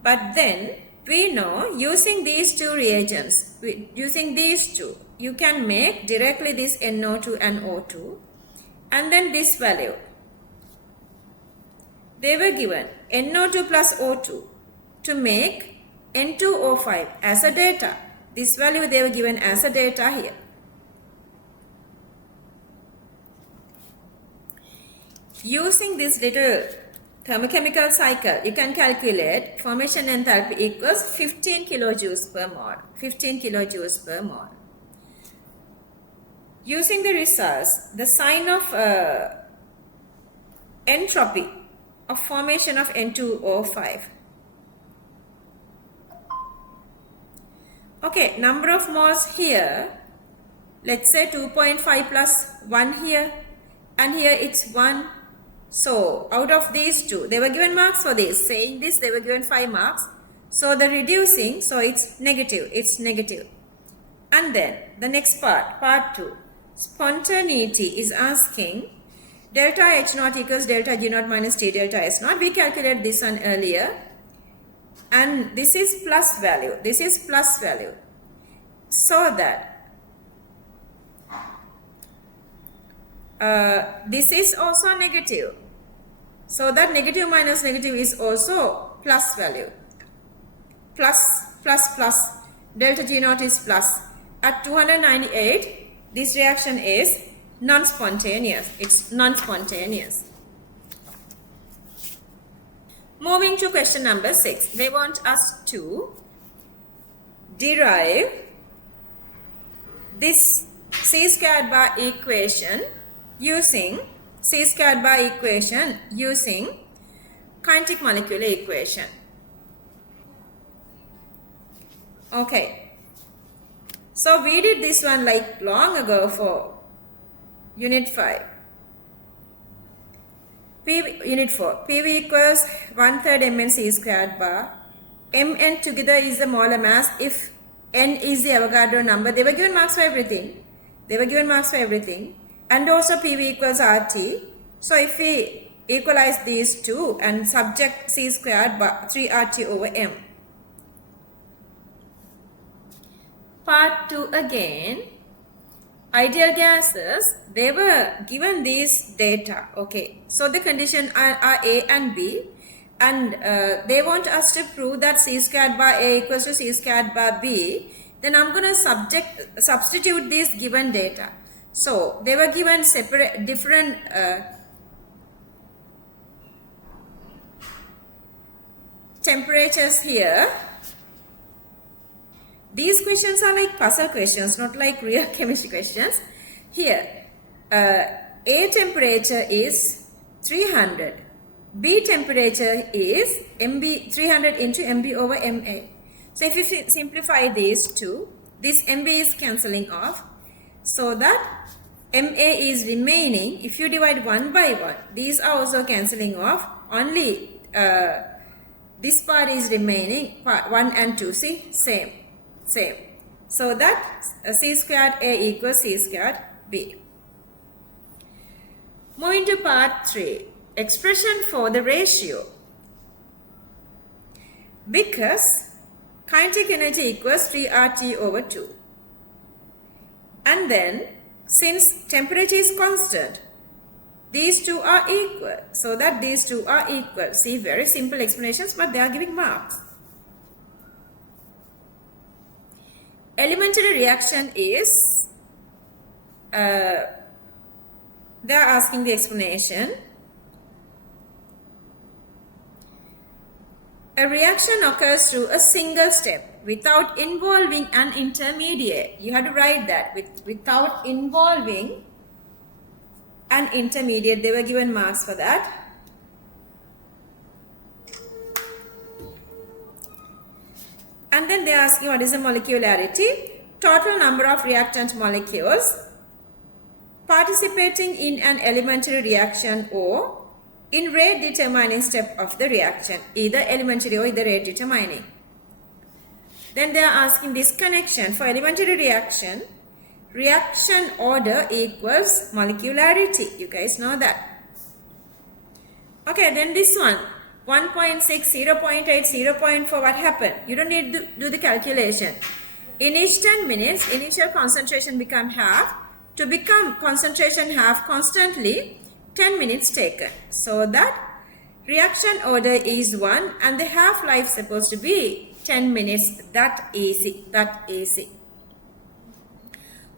But then we know using these two reagents, using these two, you can make directly this NO2 and O2, and then this value. They were given NO2 plus O2 to make N2O5 as a data. This value they were given as a data here. Using this little thermochemical cycle, you can calculate formation enthalpy equals 15 kilojoules per mole. 15 kilojoules per mole. Using the results, the sign of entropy of formation of N2O5. Okay, number of moles here, let's say 2.5 plus 1 here, and here it's 1. So out of these two, they were given marks for this. Saying this, they were given 5 marks. So the reducing, so it's negative. It's negative. And then the next part, part 2. Spontaneity is asking delta H naught equals delta G naught minus T delta S naught. We calculated this one earlier. And this is plus value. This is plus value. So that this is also negative. So that negative minus negative is also plus value. Plus, plus, plus. Delta G naught is plus. At 298, this reaction is non-spontaneous. It's non-spontaneous. Moving to question number 6. They want us to derive this C squared bar equation using C squared bar equation using kinetic molecular equation. Okay. So we did this one like long ago for unit 5. Unit 4. PV equals 1/3 mn C squared bar. Mn together is the molar mass if n is the Avogadro number. They were given marks for everything. They were given marks for everything. And also PV equals RT. So if we equalize these two and subject C squared bar 3RT over M. Part 2 again. Ideal gases, they were given these data. Okay, so the condition are A and B, and they want us to prove that C squared bar A equals to C squared bar B. Then I'm going to substitute these given data. So they were given separate different temperatures here. These questions are like puzzle questions, not like real chemistry questions. Here, A temperature is 300. B temperature is MB 300 into MB over MA. So if you simplify these two, this MB is cancelling off. So that MA is remaining. If you divide 1 by 1, these are also cancelling off. Only this part is remaining, part 1 and 2. See, same. So that C squared A equals C squared B. Moving to part 3. Expression for the ratio. Because kinetic energy equals 3RT over 2. And then, since temperature is constant, these two are equal. So that these two are equal. See, very simple explanations, but they are giving marks. Elementary reaction is, they are asking the explanation. A reaction occurs through a single step without involving an intermediate. You have to write that. Without involving an intermediate. They were given marks for that. And then they are asking what is the molecularity? Total number of reactant molecules participating in an elementary reaction or in rate determining step of the reaction, either elementary or either rate determining. Then they are asking this connection for elementary reaction. Reaction order equals molecularity. You guys know that. Okay, then this one. 1.6, 0.8, 0.4, what happened? You don't need to do the calculation. In each 10 minutes, initial concentration become half. To become concentration half constantly, 10 minutes taken. So that reaction order is 1 and the half-life supposed to be 10 minutes. That easy.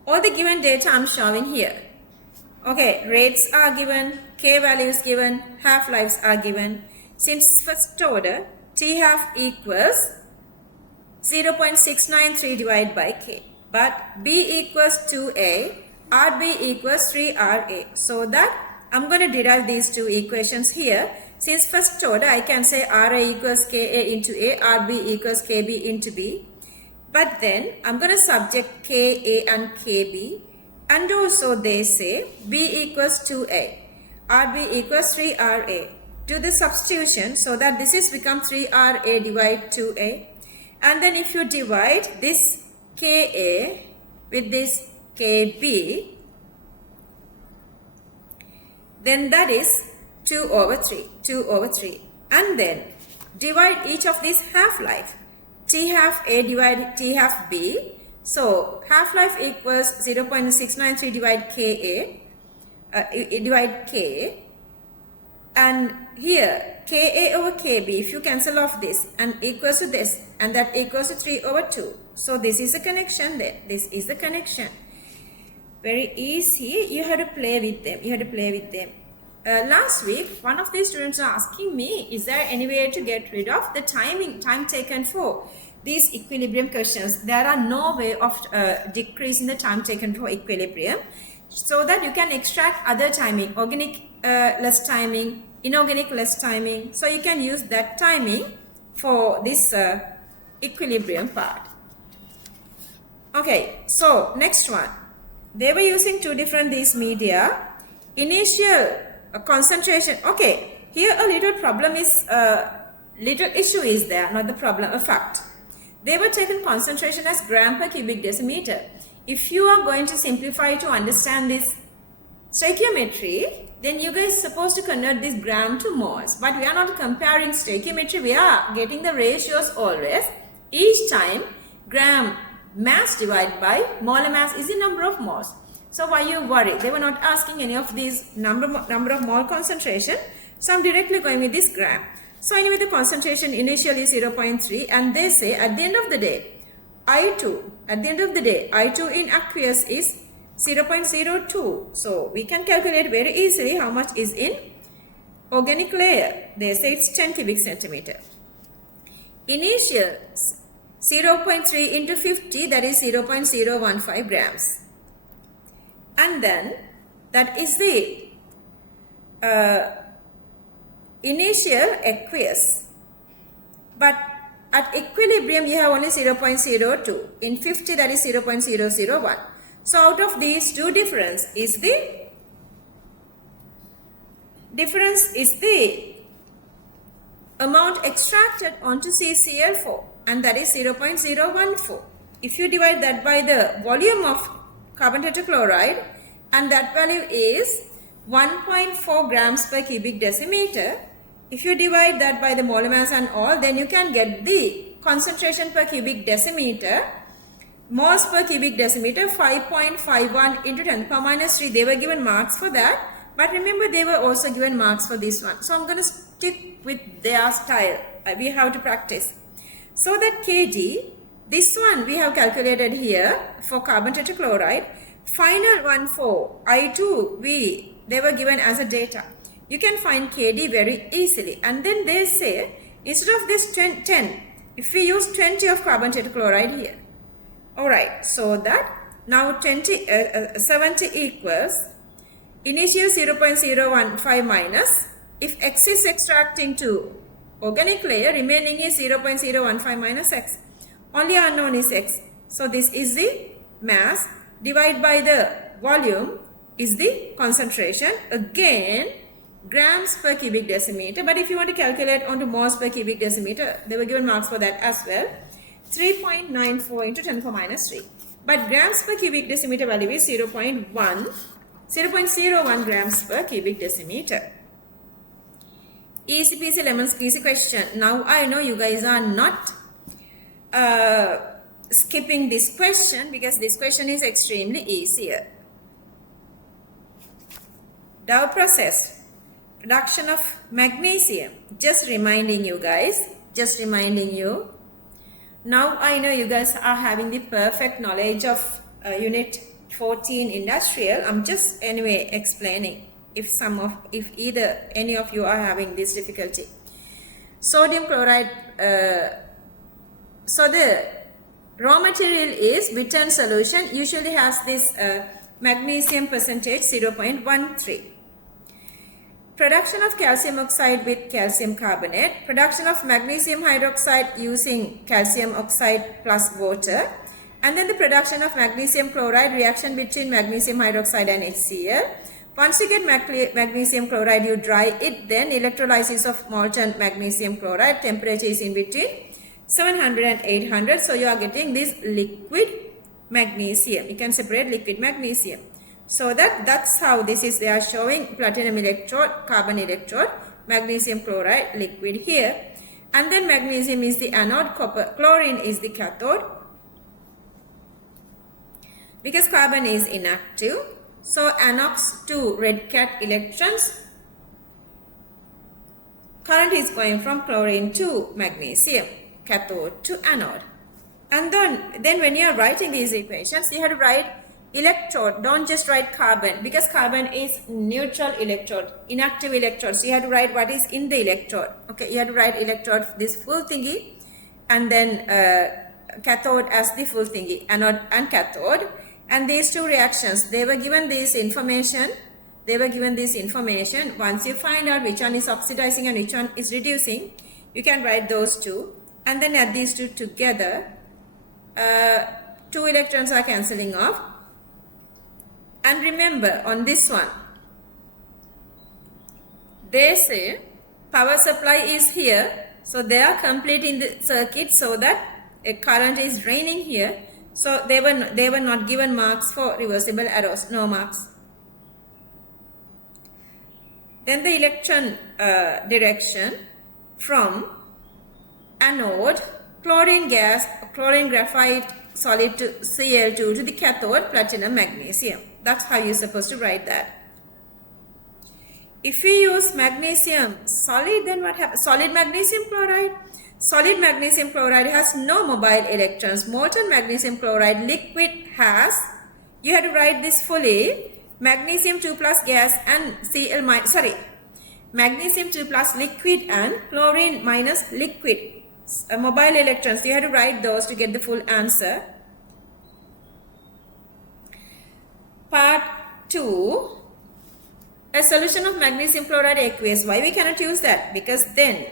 All the given data I'm showing here. Okay, rates are given, K values given, half-lives are given. Since first order, T half equals 0.693 divided by K. But B equals 2A, RB equals 3RA. So that I'm going to derive these two equations here. Since first order, I can say RA equals KA into A, RB equals KB into B. But then I'm going to subject KA and KB. And also they say B equals 2A, RB equals 3RA. Do the substitution so that this is become 3RA divide 2A. And then if you divide this KA with this KB, then that is 2 over 3. And then divide each of these half-life. T half A divided T half B. So half-life equals 0.693 divide KA, divide K. And here, Ka over Kb, if you cancel off this and equals to this, and that equals to 3 over 2. So this is a connection there. This is the connection. Very easy. You have to play with them. Last week, one of the students are asking me, is there any way to get rid of the time taken for these equilibrium questions? There are no way of decreasing the time taken for equilibrium, so that you can extract other timing, organic less timing, inorganic less timing. So you can use that timing for this equilibrium part. Okay, so next one. They were using two different these media. Initial concentration. Okay, here a little problem is, little issue is there, not the problem, a fact. They were taking concentration as gram per cubic decimeter. If you are going to simplify to understand this stoichiometry, then you guys are supposed to convert this gram to moles. But we are not comparing stoichiometry, we are getting the ratios always. Each time gram mass divided by molar mass is the number of moles. So why you worry? They were not asking any of these number of mole concentration. So I'm directly going with this gram. So anyway, the concentration initially is 0.3, and they say at the end of the day, I2 in aqueous is 0.02. So we can calculate very easily how much is in organic layer. They say it's 10 cubic centimeter. Initial 0.3 into 50, that is 0.015 grams. And then that is the initial aqueous. But at equilibrium you have only 0.02. In 50 that is 0.001. So out of these two difference is the amount extracted onto CCl4, and that is 0.014. If you divide that by the volume of carbon tetrachloride, and that value is 1.4 grams per cubic decimeter, if you divide that by the molar mass and all, then you can get the concentration per cubic decimeter, moles per cubic decimeter, 5.51 into 10 to the power minus 3. They were given marks for that, but remember they were also given marks for this one. So I'm going to stick with their style. We have to practice. So that Kg, this one we have calculated here for carbon tetrachloride. Final one for I2, they were given as a data. You can find Kd very easily. And then they say, instead of this 10, if we use 20 of carbon tetrachloride here. Alright, so that now 70 equals initial 0.015 minus, if X is extracting to organic layer, remaining is 0.015 minus X. Only unknown is X. So this is the mass, divided by the volume is the concentration. Again, grams per cubic decimeter. But if you want to calculate onto moles per cubic decimeter, they were given marks for that as well. 3.94 into 10 to the power minus 3. But grams per cubic decimeter value is 0.01 grams per cubic decimeter. Easy peasy lemon squeezy question. Now I know you guys are not skipping this question because this question is extremely easier. Dow process, production of magnesium. Just reminding you guys, just reminding you. Now I know you guys are having the perfect knowledge of unit 14 industrial. I'm just anyway explaining if either any of you are having this difficulty. Sodium chloride, so the raw material is bittern solution, usually has this magnesium percentage 0.13. Production of calcium oxide with calcium carbonate, production of magnesium hydroxide using calcium oxide plus water, and then the production of magnesium chloride, reaction between magnesium hydroxide and HCl. Once you get magnesium chloride, you dry it, then electrolysis of molten magnesium chloride, temperature is in between 700 and 800, so you are getting this liquid magnesium. You can separate liquid magnesium. So that's how this is. They are showing platinum electrode, carbon electrode, magnesium chloride liquid here, and then magnesium is the anode, chlorine is the cathode. Because carbon is inactive, so anox to red cat electrons, current is going from chlorine to magnesium, cathode to anode. And then when you are writing these equations, you have to write electrode, don't just write carbon, because carbon is neutral electrode, inactive electrode. So you have to write what is in the electrode. Okay, you have to write electrode, this full thingy, and then cathode as the full thingy, anode and cathode. And these two reactions, they were given this information. Once you find out which one is oxidizing and which one is reducing, you can write those two, and then add these two together. 2 electrons are cancelling off. And remember, on this one, they say power supply is here, so they are completing the circuit so that a current is draining here. So they were not given marks for reversible arrows, no marks. Then the electron direction from anode, chlorine gas, chlorine graphite solid to Cl2 to the cathode, platinum magnesium. That's how you're supposed to write that. If we use magnesium solid, then what happens? Solid magnesium chloride. Solid magnesium chloride has no mobile electrons. Molten magnesium chloride liquid has, you have to write this fully, magnesium 2 plus gas and Cl minus, magnesium 2 plus liquid and chlorine minus liquid. mobile electrons. You have to write those to get the full answer. Part 2, a solution of magnesium chloride aqueous. Why we cannot use that? Because then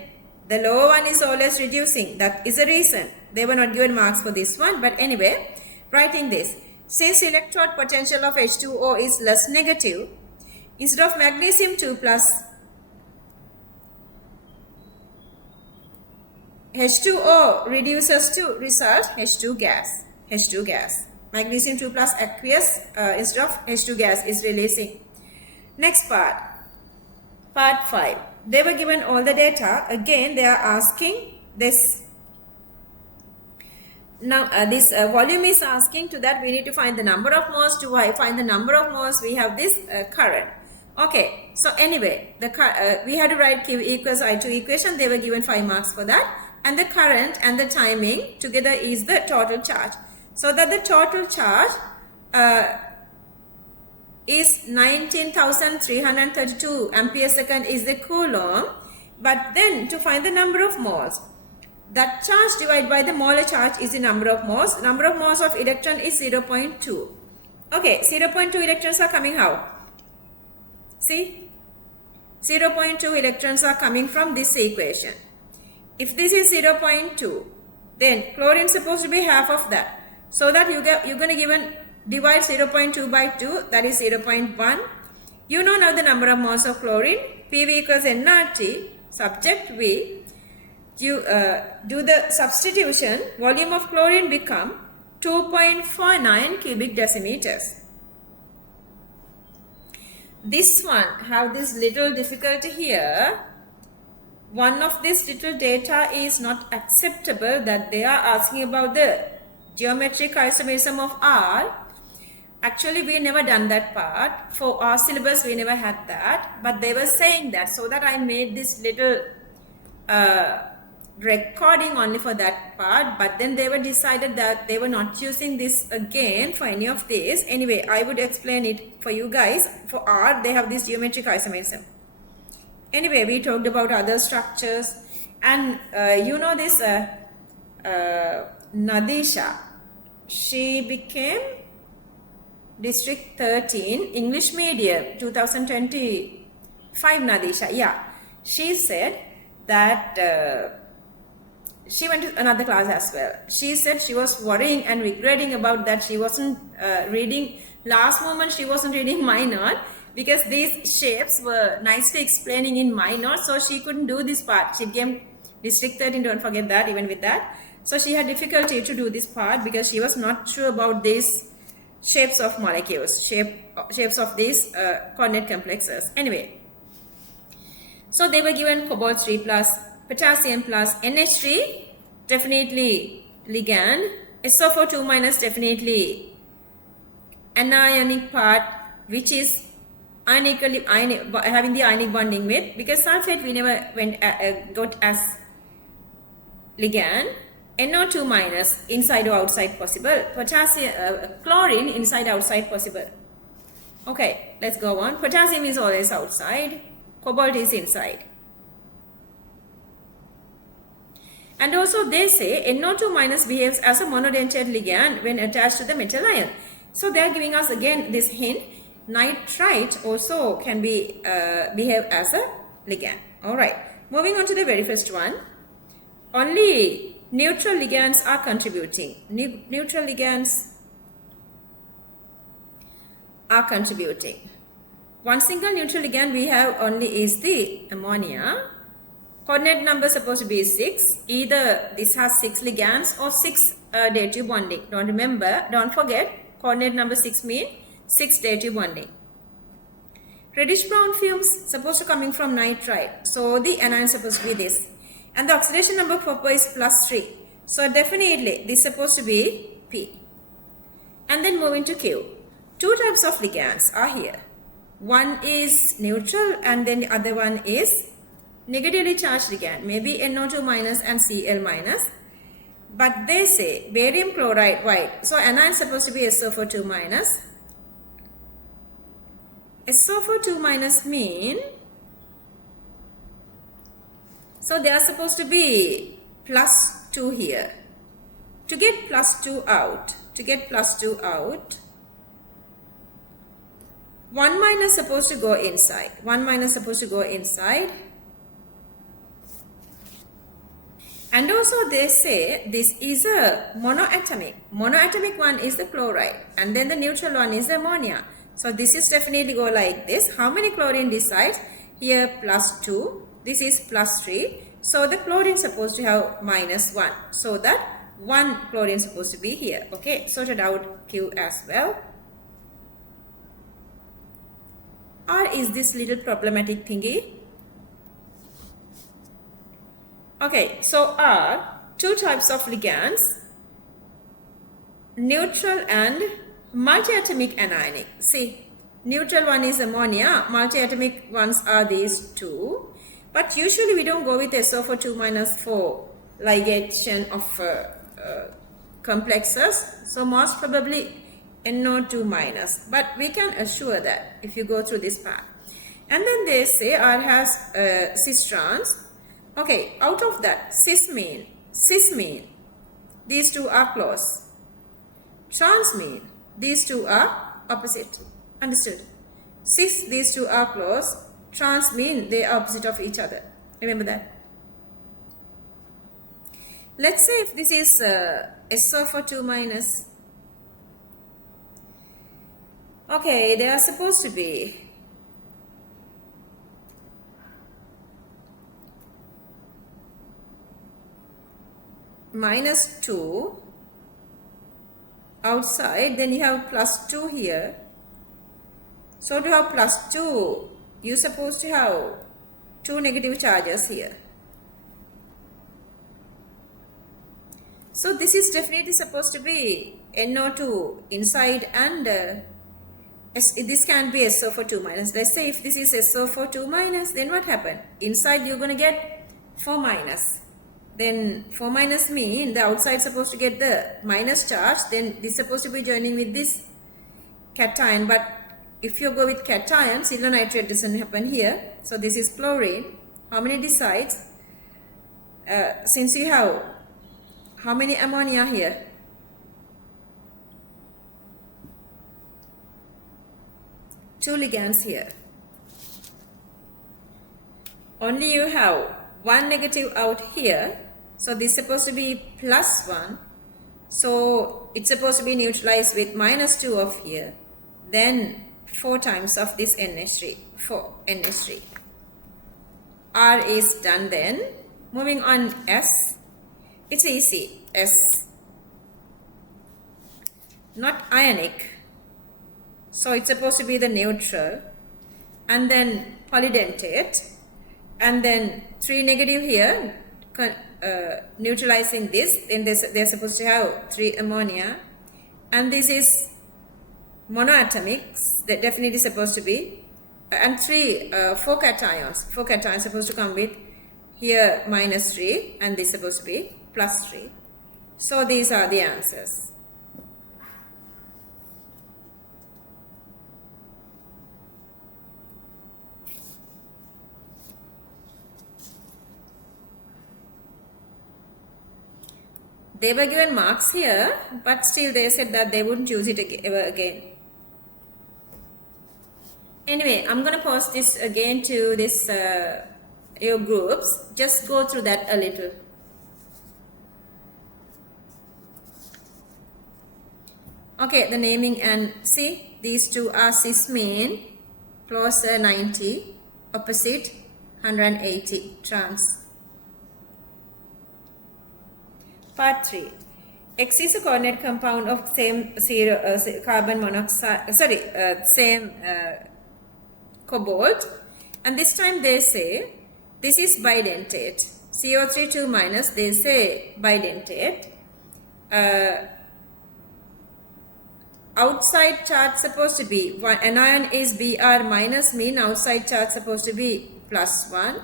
the lower one is always reducing. That is the reason. They were not given marks for this one. But anyway, writing this. Since electrode potential of H2O is less negative, instead of magnesium 2 plus H2O reduces to result H2 gas. H2 gas. Magnesium 2 plus aqueous instead of H2 gas is releasing. Next part. Part 5. They were given all the data. Again, they are asking this. Now, this volume is asking to that we need to find the number of moles. To find the number of moles, we have this current. Okay, so anyway, we had to write Q equals I2 equation. They were given 5 marks for that. And the current and the timing together is the total charge. So that the total charge is 19,332 ampere second is the coulomb. But then to find the number of moles, that charge divided by the molar charge is the number of moles. Number of moles of electron is 0.2. Okay, 0.2 electrons are coming how? See? 0.2 electrons are coming from this equation. If this is 0.2, then chlorine is supposed to be half of that. So that you're going to divide 0.2 by 2, that is 0.1. You know now the number of moles of chlorine. PV equals nRT, subject V. You do the substitution, volume of chlorine become 2.49 cubic decimeters. This one have this little difficulty here. One of this little data is not acceptable, that they are asking about the geometric isomerism of R. Actually, we never done that part. For our syllabus, we never had that. But they were saying that, so that I made this little recording only for that part. But then they were decided that they were not using this again for any of this. Anyway, I would explain it for you guys. For R, they have this geometric isomerism. Anyway, we talked about other structures. And you know this Nadisha. She became District 13 English Medium 2025 Nadisha. Yeah, she said that she went to another class as well. She said she was worrying and regretting about that she wasn't reading, last moment she wasn't reading my note, because these shapes were nicely explaining in my note, so she couldn't do this part. She came District 13, don't forget that, even with that. So she had difficulty to do this part because she was not sure about these shapes of molecules, shapes of these coordinate complexes. Anyway, so they were given cobalt 3 plus, potassium plus, NH3 definitely ligand, SO4 2 minus definitely anionic part, which is having the ionic bonding with, because sulfate we never got as ligand. NO2 minus inside or outside possible. Potassium, chlorine inside outside possible. Okay, let's go on. Potassium is always outside. Cobalt is inside. And also they say NO2 minus behaves as a monodentate ligand when attached to the metal ion. So they are giving us again this hint. Nitrite also can be behave as a ligand. Alright, moving on to the very first one. Only neutral ligands are contributing. Neutral ligands are contributing. One single neutral ligand we have only is the ammonia. Coordinate number supposed to be 6. Either this has 6 ligands or 6 dative bonding. Don't forget, coordinate number 6 means 6 dative bonding. Reddish brown fumes supposed to coming from nitrite. So the anion supposed to be this. And the oxidation number for copper is +3. So definitely this is supposed to be P. And then moving to Q. 2 types of ligands are here. One is neutral and then the other one is negatively charged ligand. Maybe NO2 minus and Cl minus. But they say barium chloride white. So anion is supposed to be SO4 2 minus. SO4 2 minus mean, so they are supposed to be plus 2 here. To get plus 2 out, 1 minus supposed to go inside. 1 minus supposed to go inside. And also they say this is a monoatomic. Monoatomic one is the chloride. And then the neutral one is the ammonia. So this is definitely go like this. How many chlorine this side? Here plus 2. This is plus 3. So the chlorine is supposed to have minus 1. So that 1 chlorine is supposed to be here. Okay, sorted out Q as well. Or is this little problematic thingy? Okay, so are two types of ligands, neutral and multiatomic anionic. See, neutral one is ammonia, multiatomic ones are these two. But usually we don't go with SO4 minus 4 ligation of complexes. So most probably NO2 minus. But we can assure that if you go through this path. And then they say R has cis trans. Okay, out of that, cis mean, these two are close. Trans mean, these two are opposite. Understood? Cis, these two are close. Trans mean they are opposite of each other. Remember that? Let's say if this is SO4 minus. Okay, they are supposed to be minus 2 outside, then you have plus 2 here. So to have plus 2, you're supposed to have 2 negative charges here. So this is definitely supposed to be NO2 inside and this can be SO4 minus. Let's say if this is SO4 minus, then what happened? Inside you're going to get 4 minus. Then 4 minus mean the outside supposed to get the minus charge. Then this is supposed to be joining with this cation. But if you go with cation, silver nitrate doesn't happen here. So this is chlorine. How many decides? Since you have how many ammonia here? Two ligands here. Only you have one negative out here. So this is supposed to be plus 1. So it's supposed to be neutralized with minus 2 of here. Then 4 times of this NH3. 4 NH3. R is done then. Moving on S. It's easy. S. Not ionic. So it's supposed to be the neutral. And then polydentate. And then 3 negative here. Neutralizing this, then they're supposed to have 3 ammonia, and this is monoatomics. That definitely supposed to be, and 4 cations. 4 cations supposed to come with here minus 3, and this supposed to be plus 3. So these are the answers. They were given marks here, but still they said that they wouldn't use it ever again. Anyway, I'm going to post this again to this your groups. Just go through that a little. Okay, the naming, and see, these two are cis mean, closer 90, opposite 180, trans. Part 3. X is a coordinate compound of same carbon monoxide, same cobalt. And this time they say this is bidentate. CO3 2 minus, they say bidentate. Outside charge supposed to be, anion is Br minus, mean outside charge supposed to be plus 1.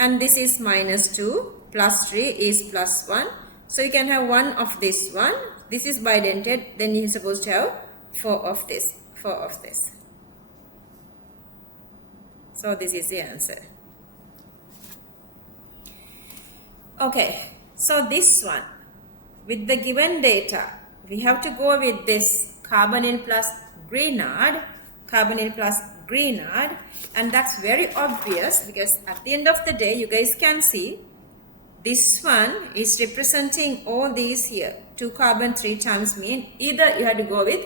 And this is minus 2, plus 3 is plus 1. So you can have 1 of this one. This is bidentate. Then you're supposed to have 4 of this. 4 of this. So this is the answer. Okay. So this one, with the given data, we have to go with this carbonyl plus Grignard, and that's very obvious because at the end of the day, you guys can see this one is representing all these here. 2 carbon 3 times mean either you have to go with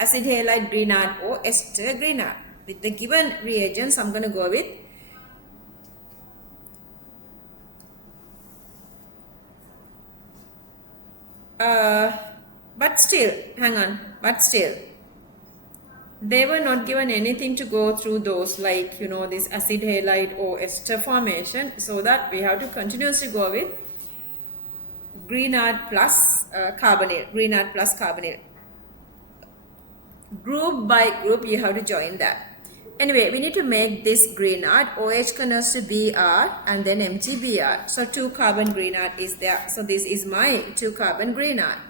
acid halide Grignard or ester Grignard. With the given reagents, I'm going to go with but still, they were not given anything to go through those, like, you know, this acid halide or ester formation, so that we have to continuously go with Grignard plus carbonyl. Group by group, you have to join that. Anyway, we need to make this Grignard. OH converts to Br and then MgBr. So 2 carbon Grignard is there. So this is my 2 carbon Grignard.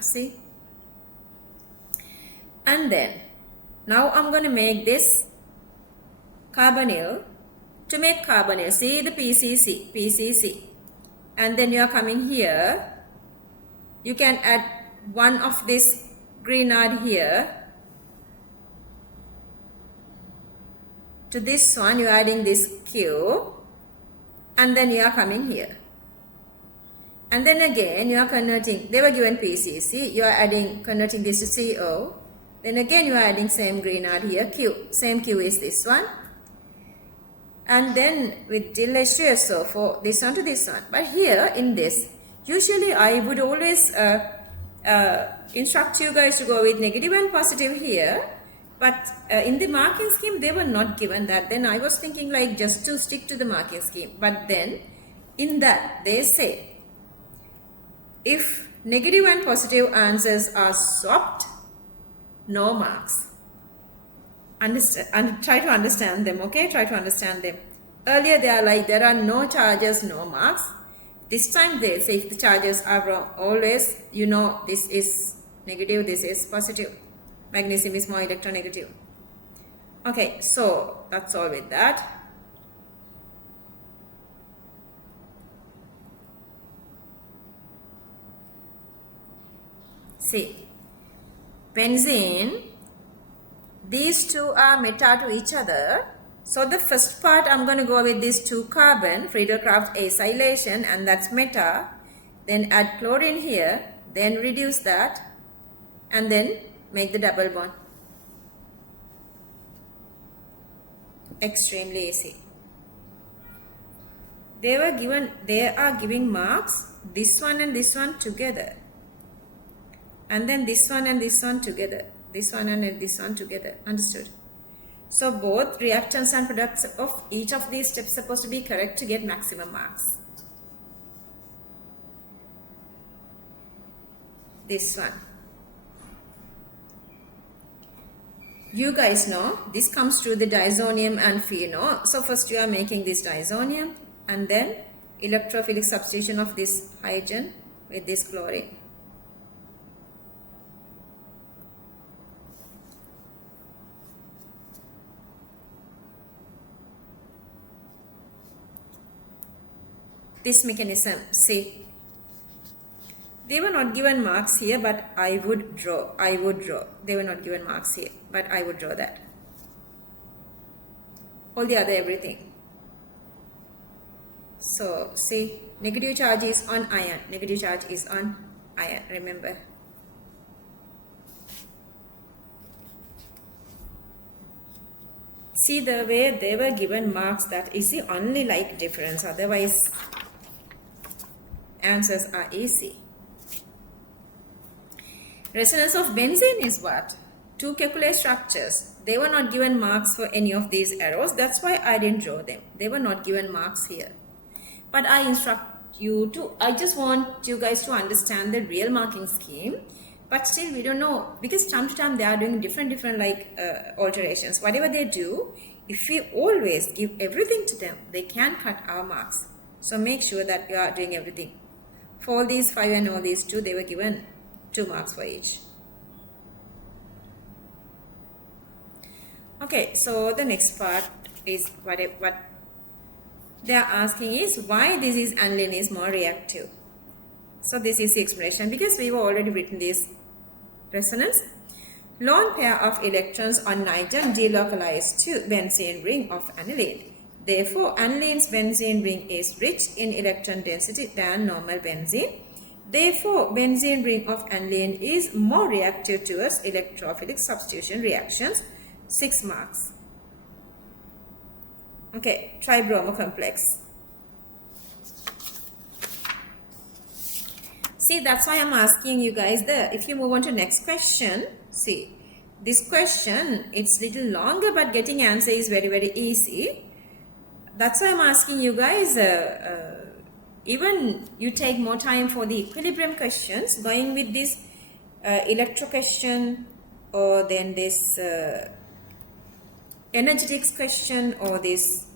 See? And then, now I'm going to make this carbonyl. To make carbonyl, see the PCC. And then you are coming here. You can add one of this Grignard here. To this one, you are adding this Q. And then you are coming here. And then again, you are converting. They were given PCC. You are converting this to CO. Then again, you are adding same Grignard here, Q. Same Q is this one. And then with till H2SO4, this one to this one. But here in this, usually I would always instruct you guys to go with negative and positive here. But in the marking scheme, they were not given that. Then I was thinking like just to stick to the marking scheme. But then in that, they say, if negative and positive answers are swapped, no marks. Understand and try to understand them, okay? Try to understand them. Earlier they are like there are no charges, no marks. This time they say if the charges are wrong, always you know this is negative, this is positive. Magnesium is more electronegative. Okay, so that's all with that. See, benzene, these two are meta to each other. So the first part I'm going to go with this 2 carbon, Friedel-Crafts acylation, and that's meta. Then add chlorine here, then reduce that, and then make the double bond. Extremely easy. They are giving marks, this one and this one together. And then this one and this one together. This one and this one together. Understood? So both reactants and products of each of these steps are supposed to be correct to get maximum marks. This one. You guys know this comes to the diazonium and phenol. So first you are making this diazonium and then electrophilic substitution of this hydrogen with this chlorine. This mechanism, see, they were not given marks here, but I would draw. They were not given marks here, but I would draw that. All the other everything. So, see, negative charge is on iron. Negative charge is on iron, remember. See, the way they were given marks, that is the only like difference. Otherwise, answers are easy. Resonance of benzene is what? 2 Kekulé structures. They were not given marks for any of these arrows. That's why I didn't draw them. They were not given marks here. But I instruct you to, I just want you guys to understand the real marking scheme. But still we don't know, because time to time they are doing different like alterations. Whatever they do, if we always give everything to them, they can cut our marks. So make sure that you are doing everything. For all these 5 and all these 2, they were given 2 marks for each. Okay, so the next part is what they are asking is why this is aniline is more reactive. So this is the explanation, because we've already written this resonance. Lone pair of electrons on nitrogen delocalized to benzene ring of aniline. Therefore, aniline's benzene ring is rich in electron density than normal benzene. Therefore, benzene ring of aniline is more reactive towards electrophilic substitution reactions. 6 marks. Okay, tribromo complex. See, that's why I'm asking you guys there. If you move on to next question, see, this question, it's little longer, but getting answer is very, very easy. That's why I'm asking you guys, even you take more time for the equilibrium questions, going with this electro question, or then this energetics question, or this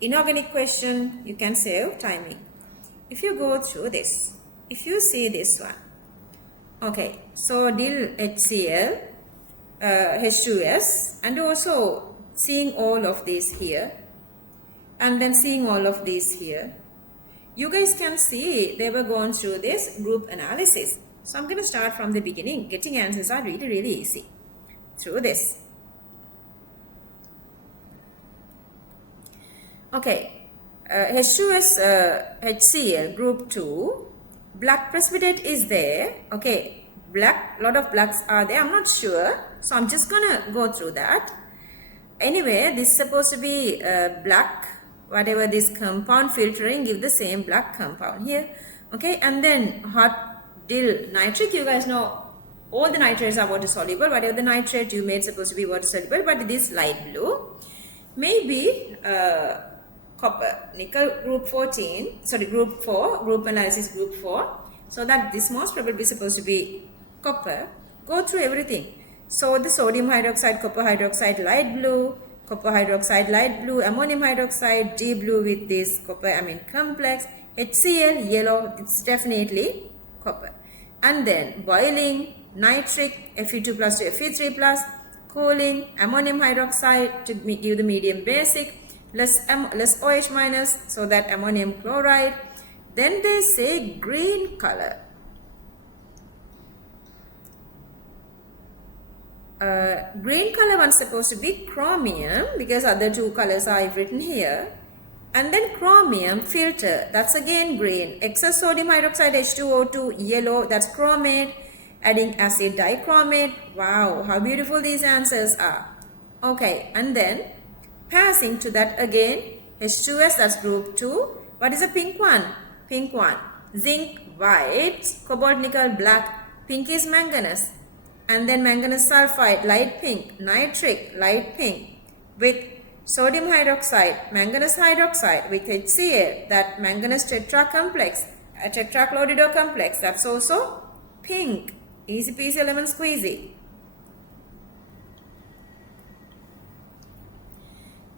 inorganic question, you can save timing. If you go through this, if you see this one, okay, so DIL HCl, H2S, and also seeing all of this here, and then seeing all of these here, you guys can see they were going through this group analysis. So I'm going to start from the beginning. Getting answers are really, really easy through this. Okay, H2S HCl group 2, black precipitate is there. Okay, black, lot of blacks are there. I'm not sure, so I'm just gonna go through that. Anyway, this is supposed to be black, whatever this compound filtering, give the same black compound here. Okay, and then hot DIL nitric, you guys know all the nitrates are water soluble. Whatever the nitrate you made supposed to be water soluble, but this light blue, maybe copper, nickel group 14, sorry, group 4, group analysis group 4. So that this most probably supposed to be copper. Go through everything. So the sodium hydroxide, copper hydroxide, light blue, copper hydroxide, light blue, ammonium hydroxide, D blue with this copper amine complex, HCl, yellow, it's definitely copper. And then boiling, nitric, Fe2 plus to Fe3 plus, cooling, ammonium hydroxide to give the medium basic, less OH minus, so that ammonium chloride. Then they say green color. Green color one supposed to be chromium, because other two colors are written here. And then chromium filter, that's again green. Excess sodium hydroxide H2O2, yellow, that's chromate. Adding acid dichromate. Wow, how beautiful these answers are. Okay, and then passing to that again, H2S, that's group 2. What is the pink one? Pink one. Zinc, white, cobalt, nickel, black. Pink is manganese. And then manganese sulfide, light pink. Nitric, light pink. With sodium hydroxide, manganese hydroxide. With HCl, that manganese tetra complex, a tetrachlorido complex, that's also pink. Easy peasy lemon squeezy.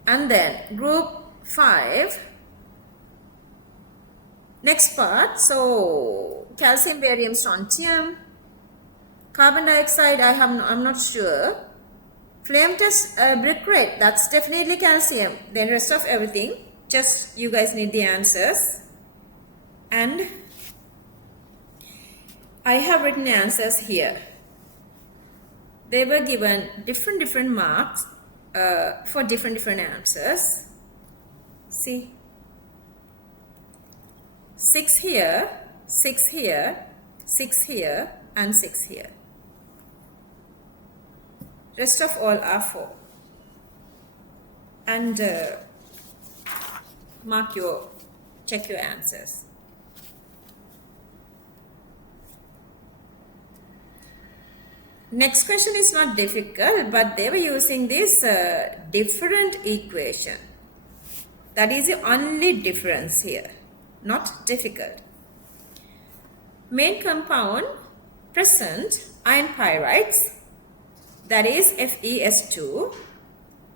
And then group 5, next part, so calcium, barium, strontium, carbon dioxide, I'm not sure. Flame test brick red, that's definitely calcium. Then rest of everything, just you guys need the answers. And I have written answers here. They were given different marks for different answers. See, 6 here, 6 here, 6 here, and 6 here. Rest of all are 4. And check your answers. Next question is not difficult, but they were using this different equation. That is the only difference here, not difficult. Main compound present, iron pyrites, that is FeS2.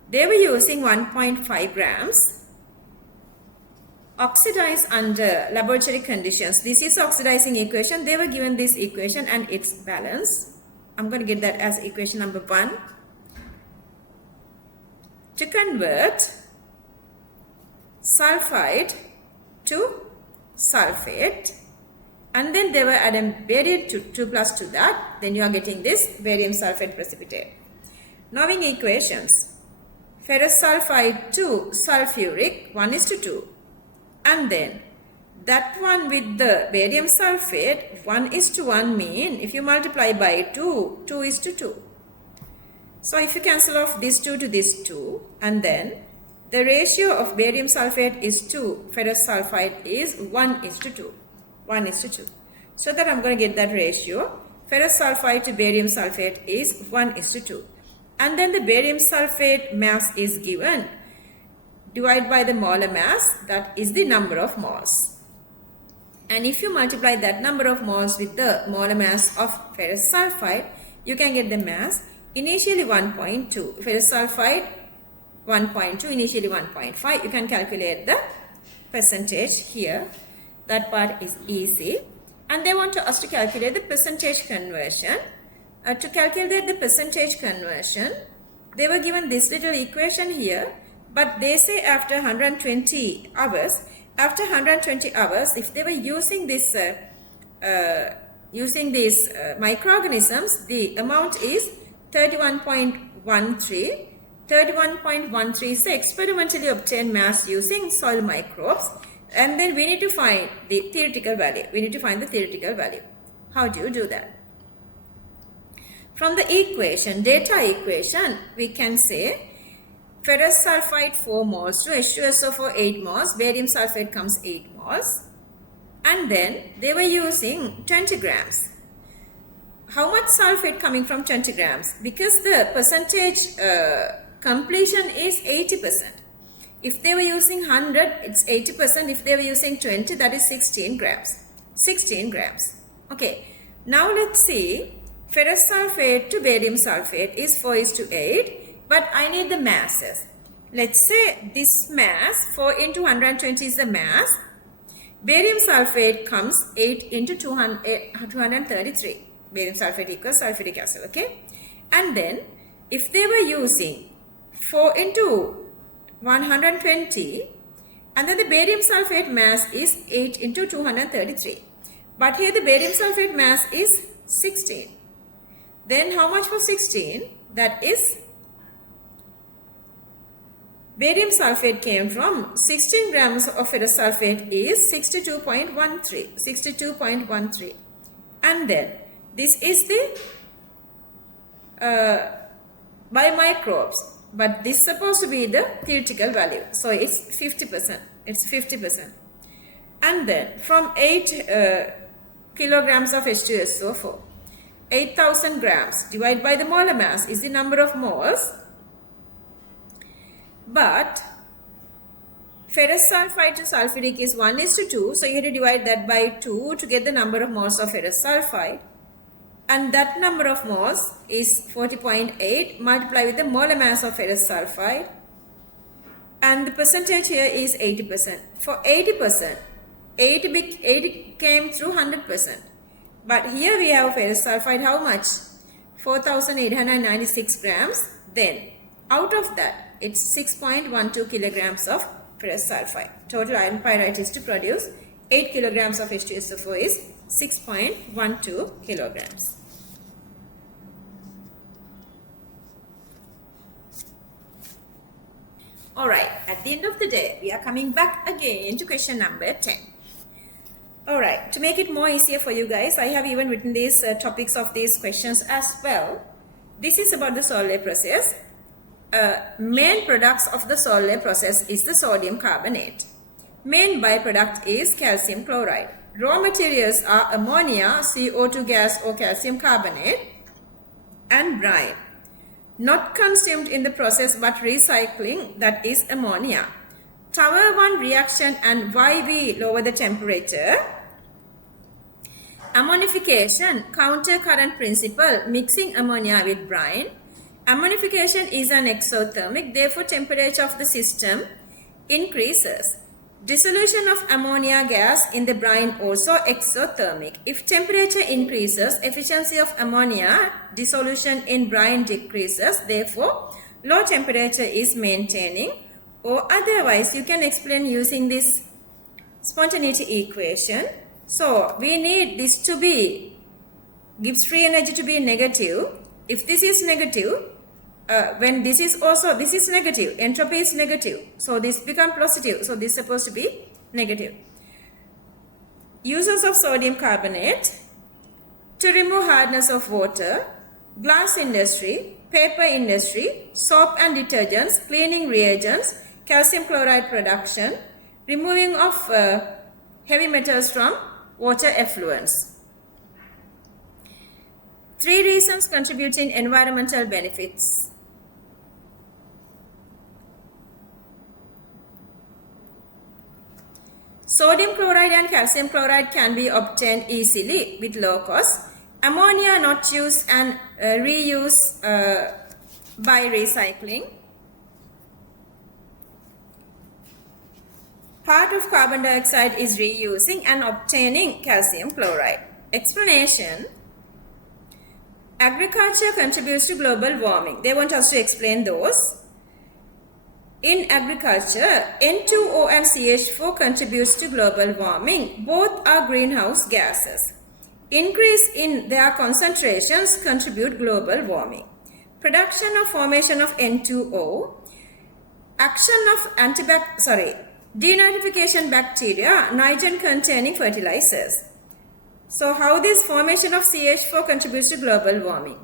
They were using 1.5 grams. Oxidize under laboratory conditions. This is oxidizing equation. They were given this equation and its balance. I'm going to get that as equation number 1. To convert sulfide to sulfate, and then they were adding barium 2 plus to that, then you are getting this barium sulfate precipitate. Now in equations, ferrous sulfide to sulfuric 1:2, and then that one with the barium sulfate 1:1 mean if you multiply by 2, 2:2. So if you cancel off this 2 to this 2, and then the ratio of barium sulfate is 2, ferrous sulfide is 1:2. 1:2. So that I'm going to get that ratio. Ferrous sulfide to barium sulfate is 1:2. And then the barium sulfate mass is given. Divide by the molar mass, that is the number of moles. And if you multiply that number of moles with the molar mass of ferrous sulfide, you can get the mass. Initially 1.2, ferrous sulfide 1.2, initially 1.5. You can calculate the percentage here. That part is easy. And they want us to calculate the percentage conversion. To calculate the percentage conversion, they were given this little equation here, but they say after 120 hours, if they were using this microorganisms, the amount is 31.13 experimentally obtained mass using soil microbes, and then we need to find the theoretical value. How do you do that? From the equation, data equation, we can say ferrous sulfide 4 moles to H2SO4 8 moles, barium sulfate comes 8 moles, and then they were using 20 grams. How much sulfate coming from 20 grams? Because the percentage completion is 80%. If they were using 100, it's 80%. If they were using 20, that is 16 grams. 16 grams. Okay. Now let's see. Ferrous sulfate to barium sulfate is 4:8. But I need the masses. Let's say this mass, 4 into 120 is the mass. Barium sulfate comes 8 into 233. Barium sulfate equals sulfuric acid, okay? And then, if they were using 4 into 120, and then the barium sulfate mass is 8 into 233. But here the barium sulfate mass is 16. Then how much for 16? That is, barium sulfate came from 16 grams of ferrous sulfate is 62.13. And then, this is the by microbes, but this is supposed to be the theoretical value. So it's 50%. It's 50%. And then from 8 kilograms of H2SO4, 8,000 grams divided by the molar mass is the number of moles. But ferrous sulfide to sulfuric is 1:2. So you have to divide that by 2 to get the number of moles of ferrous sulfide. And that number of moles is 40.8 multiplied with the molar mass of ferrous sulfide. And the percentage here is 80%. For 80%, 80 came through 100%. But here we have ferrous sulfide, how much? 4,896 grams. Then, out of that, it's 6.12 kilograms of ferrous sulfide. Total iron pyrite is to produce 8 kilograms of H2SO4 is 6.12 kilograms. Alright, at the end of the day, we are coming back again to question number 10. Alright, to make it more easier for you guys, I have even written these topics of these questions as well. This is about the Sollers process. Main products of the Sollers process is the sodium carbonate. Main byproduct is calcium chloride. Raw materials are ammonia, CO2 gas or calcium carbonate, and brine. Not consumed in the process but recycling, that is ammonia. Tower 1 reaction and why we lower the temperature. Ammonification, counter current principle, mixing ammonia with brine. Ammonification is an exothermic, therefore temperature of the system increases. Dissolution of ammonia gas in the brine also exothermic. If temperature increases, efficiency of ammonia dissolution in brine decreases. Therefore, low temperature is maintaining. or otherwise you can explain using this spontaneity equation. So we need this to be, Gibbs free energy to be negative. If this is negative, when this is also, this is negative, entropy is negative. So this becomes positive. So this is supposed to be negative. Uses of sodium carbonate to remove hardness of water, glass industry, paper industry, soap and detergents, cleaning reagents, calcium chloride production, removing of heavy metals from water effluents. 3 reasons contributing environmental benefits. Sodium chloride and calcium chloride can be obtained easily with low cost. Ammonia not used and reuse by recycling. Part of carbon dioxide is reusing and obtaining calcium chloride. Explanation. Agriculture contributes to global warming. They want us to explain those. In agriculture, N2O and CH4 contributes to global warming. Both are greenhouse gases. Increase in their concentrations contribute global warming. Production or formation of N2O. Action of denitrification bacteria, nitrogen containing fertilizers. So how this formation of CH4 contributes to global warming?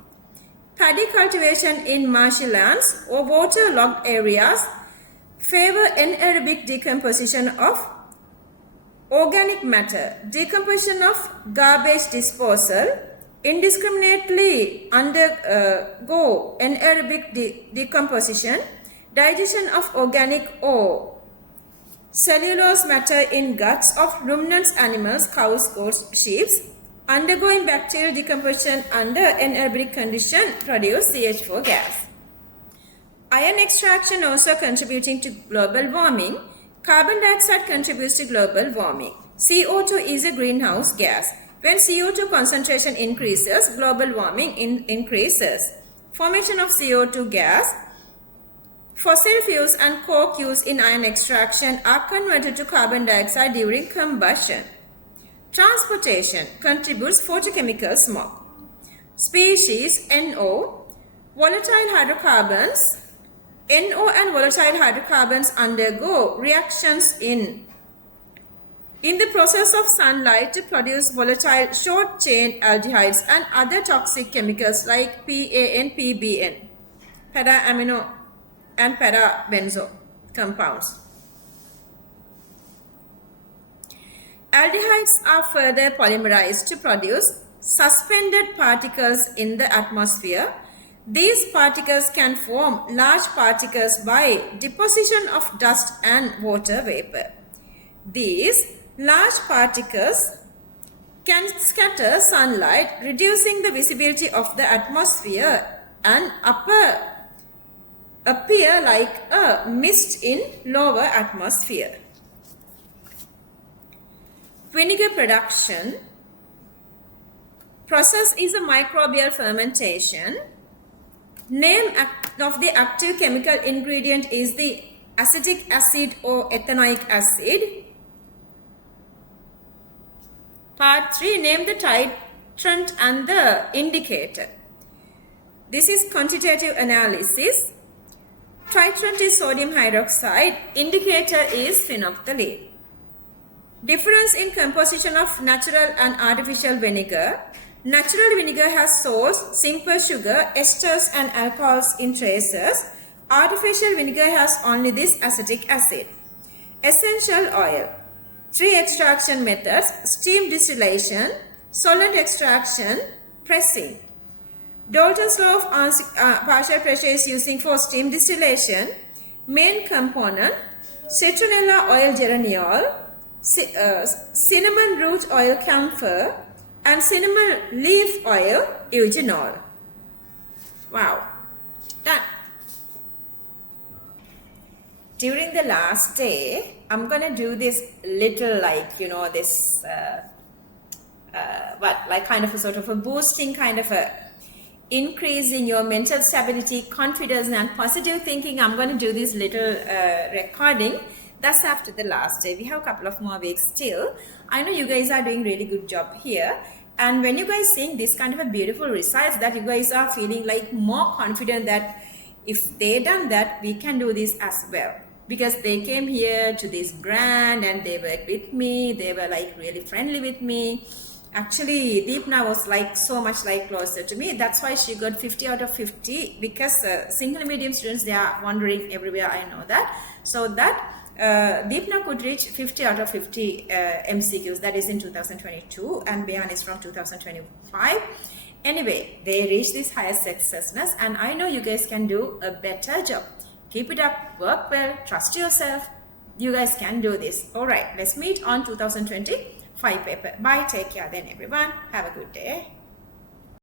Paddy cultivation in marshy lands or water-logged areas favor anaerobic decomposition of organic matter. Decomposition of garbage disposal indiscriminately undergo anaerobic decomposition. Digestion of organic or cellulose matter in guts of ruminants animals, cows, goats, sheep, undergoing bacterial decomposition under anaerobic condition produce CH4 gas. Iron extraction also contributing to global warming. Carbon dioxide contributes to global warming. CO2 is a greenhouse gas. When CO2 concentration increases, global warming increases. Formation of CO2 gas. Fossil fuels and coke used in iron extraction are converted to carbon dioxide during combustion. Transportation contributes photochemical smoke. Species NO, volatile hydrocarbons. NO and volatile hydrocarbons undergo reactions in the process of sunlight to produce volatile short-chain aldehydes and other toxic chemicals like PAN, PBN, para-amino and para-benzo compounds. Aldehydes are further polymerized to produce suspended particles in the atmosphere. These particles can form large particles by deposition of dust and water vapor. These large particles can scatter sunlight, reducing the visibility of the atmosphere and appear like a mist in lower atmosphere. Vinegar production process is a microbial fermentation. Name of the active chemical ingredient is the acetic acid or ethanoic acid. Part 3, name the titrant and the indicator. This is quantitative analysis. Titrant is sodium hydroxide, indicator is phenolphthalein. Difference in composition of natural and artificial vinegar. Natural vinegar has salts, simple sugar, esters and alcohols in traces. Artificial vinegar has only this acetic acid. Essential oil. 3 extraction methods: steam distillation, solvent extraction, pressing. Dalton's law of partial pressure is using for steam distillation. Main component: citronella oil geraniol, cinnamon root oil camphor, and cinnamon leaf oil eugenol. Wow, done. During the last day, I'm gonna do this little, like, you know, this like kind of a sort of a boosting kind of a increasing your mental stability, confidence, and positive thinking. I'm going to do this little recording. That's after the last day. We have a couple of more weeks still. I know you guys are doing really good job here. And when you guys seeing this kind of a beautiful results, that you guys are feeling like more confident that if they done that, we can do this as well. Because they came here to this grant and they worked with me. They were like really friendly with me. Actually, Deepna was like so much like closer to me. That's why she got 50 out of 50, because Sinhala medium students, they are wandering everywhere. I know that. So that Deepna could reach 50 out of 50 MCQs. That is in 2022, and Behan is from 2025. Anyway, they reached this highest successness, and I know you guys can do a better job. Keep it up, work well, trust yourself. You guys can do this. All right, let's meet on 2025 paper. Bye, take care then everyone. Have a good day.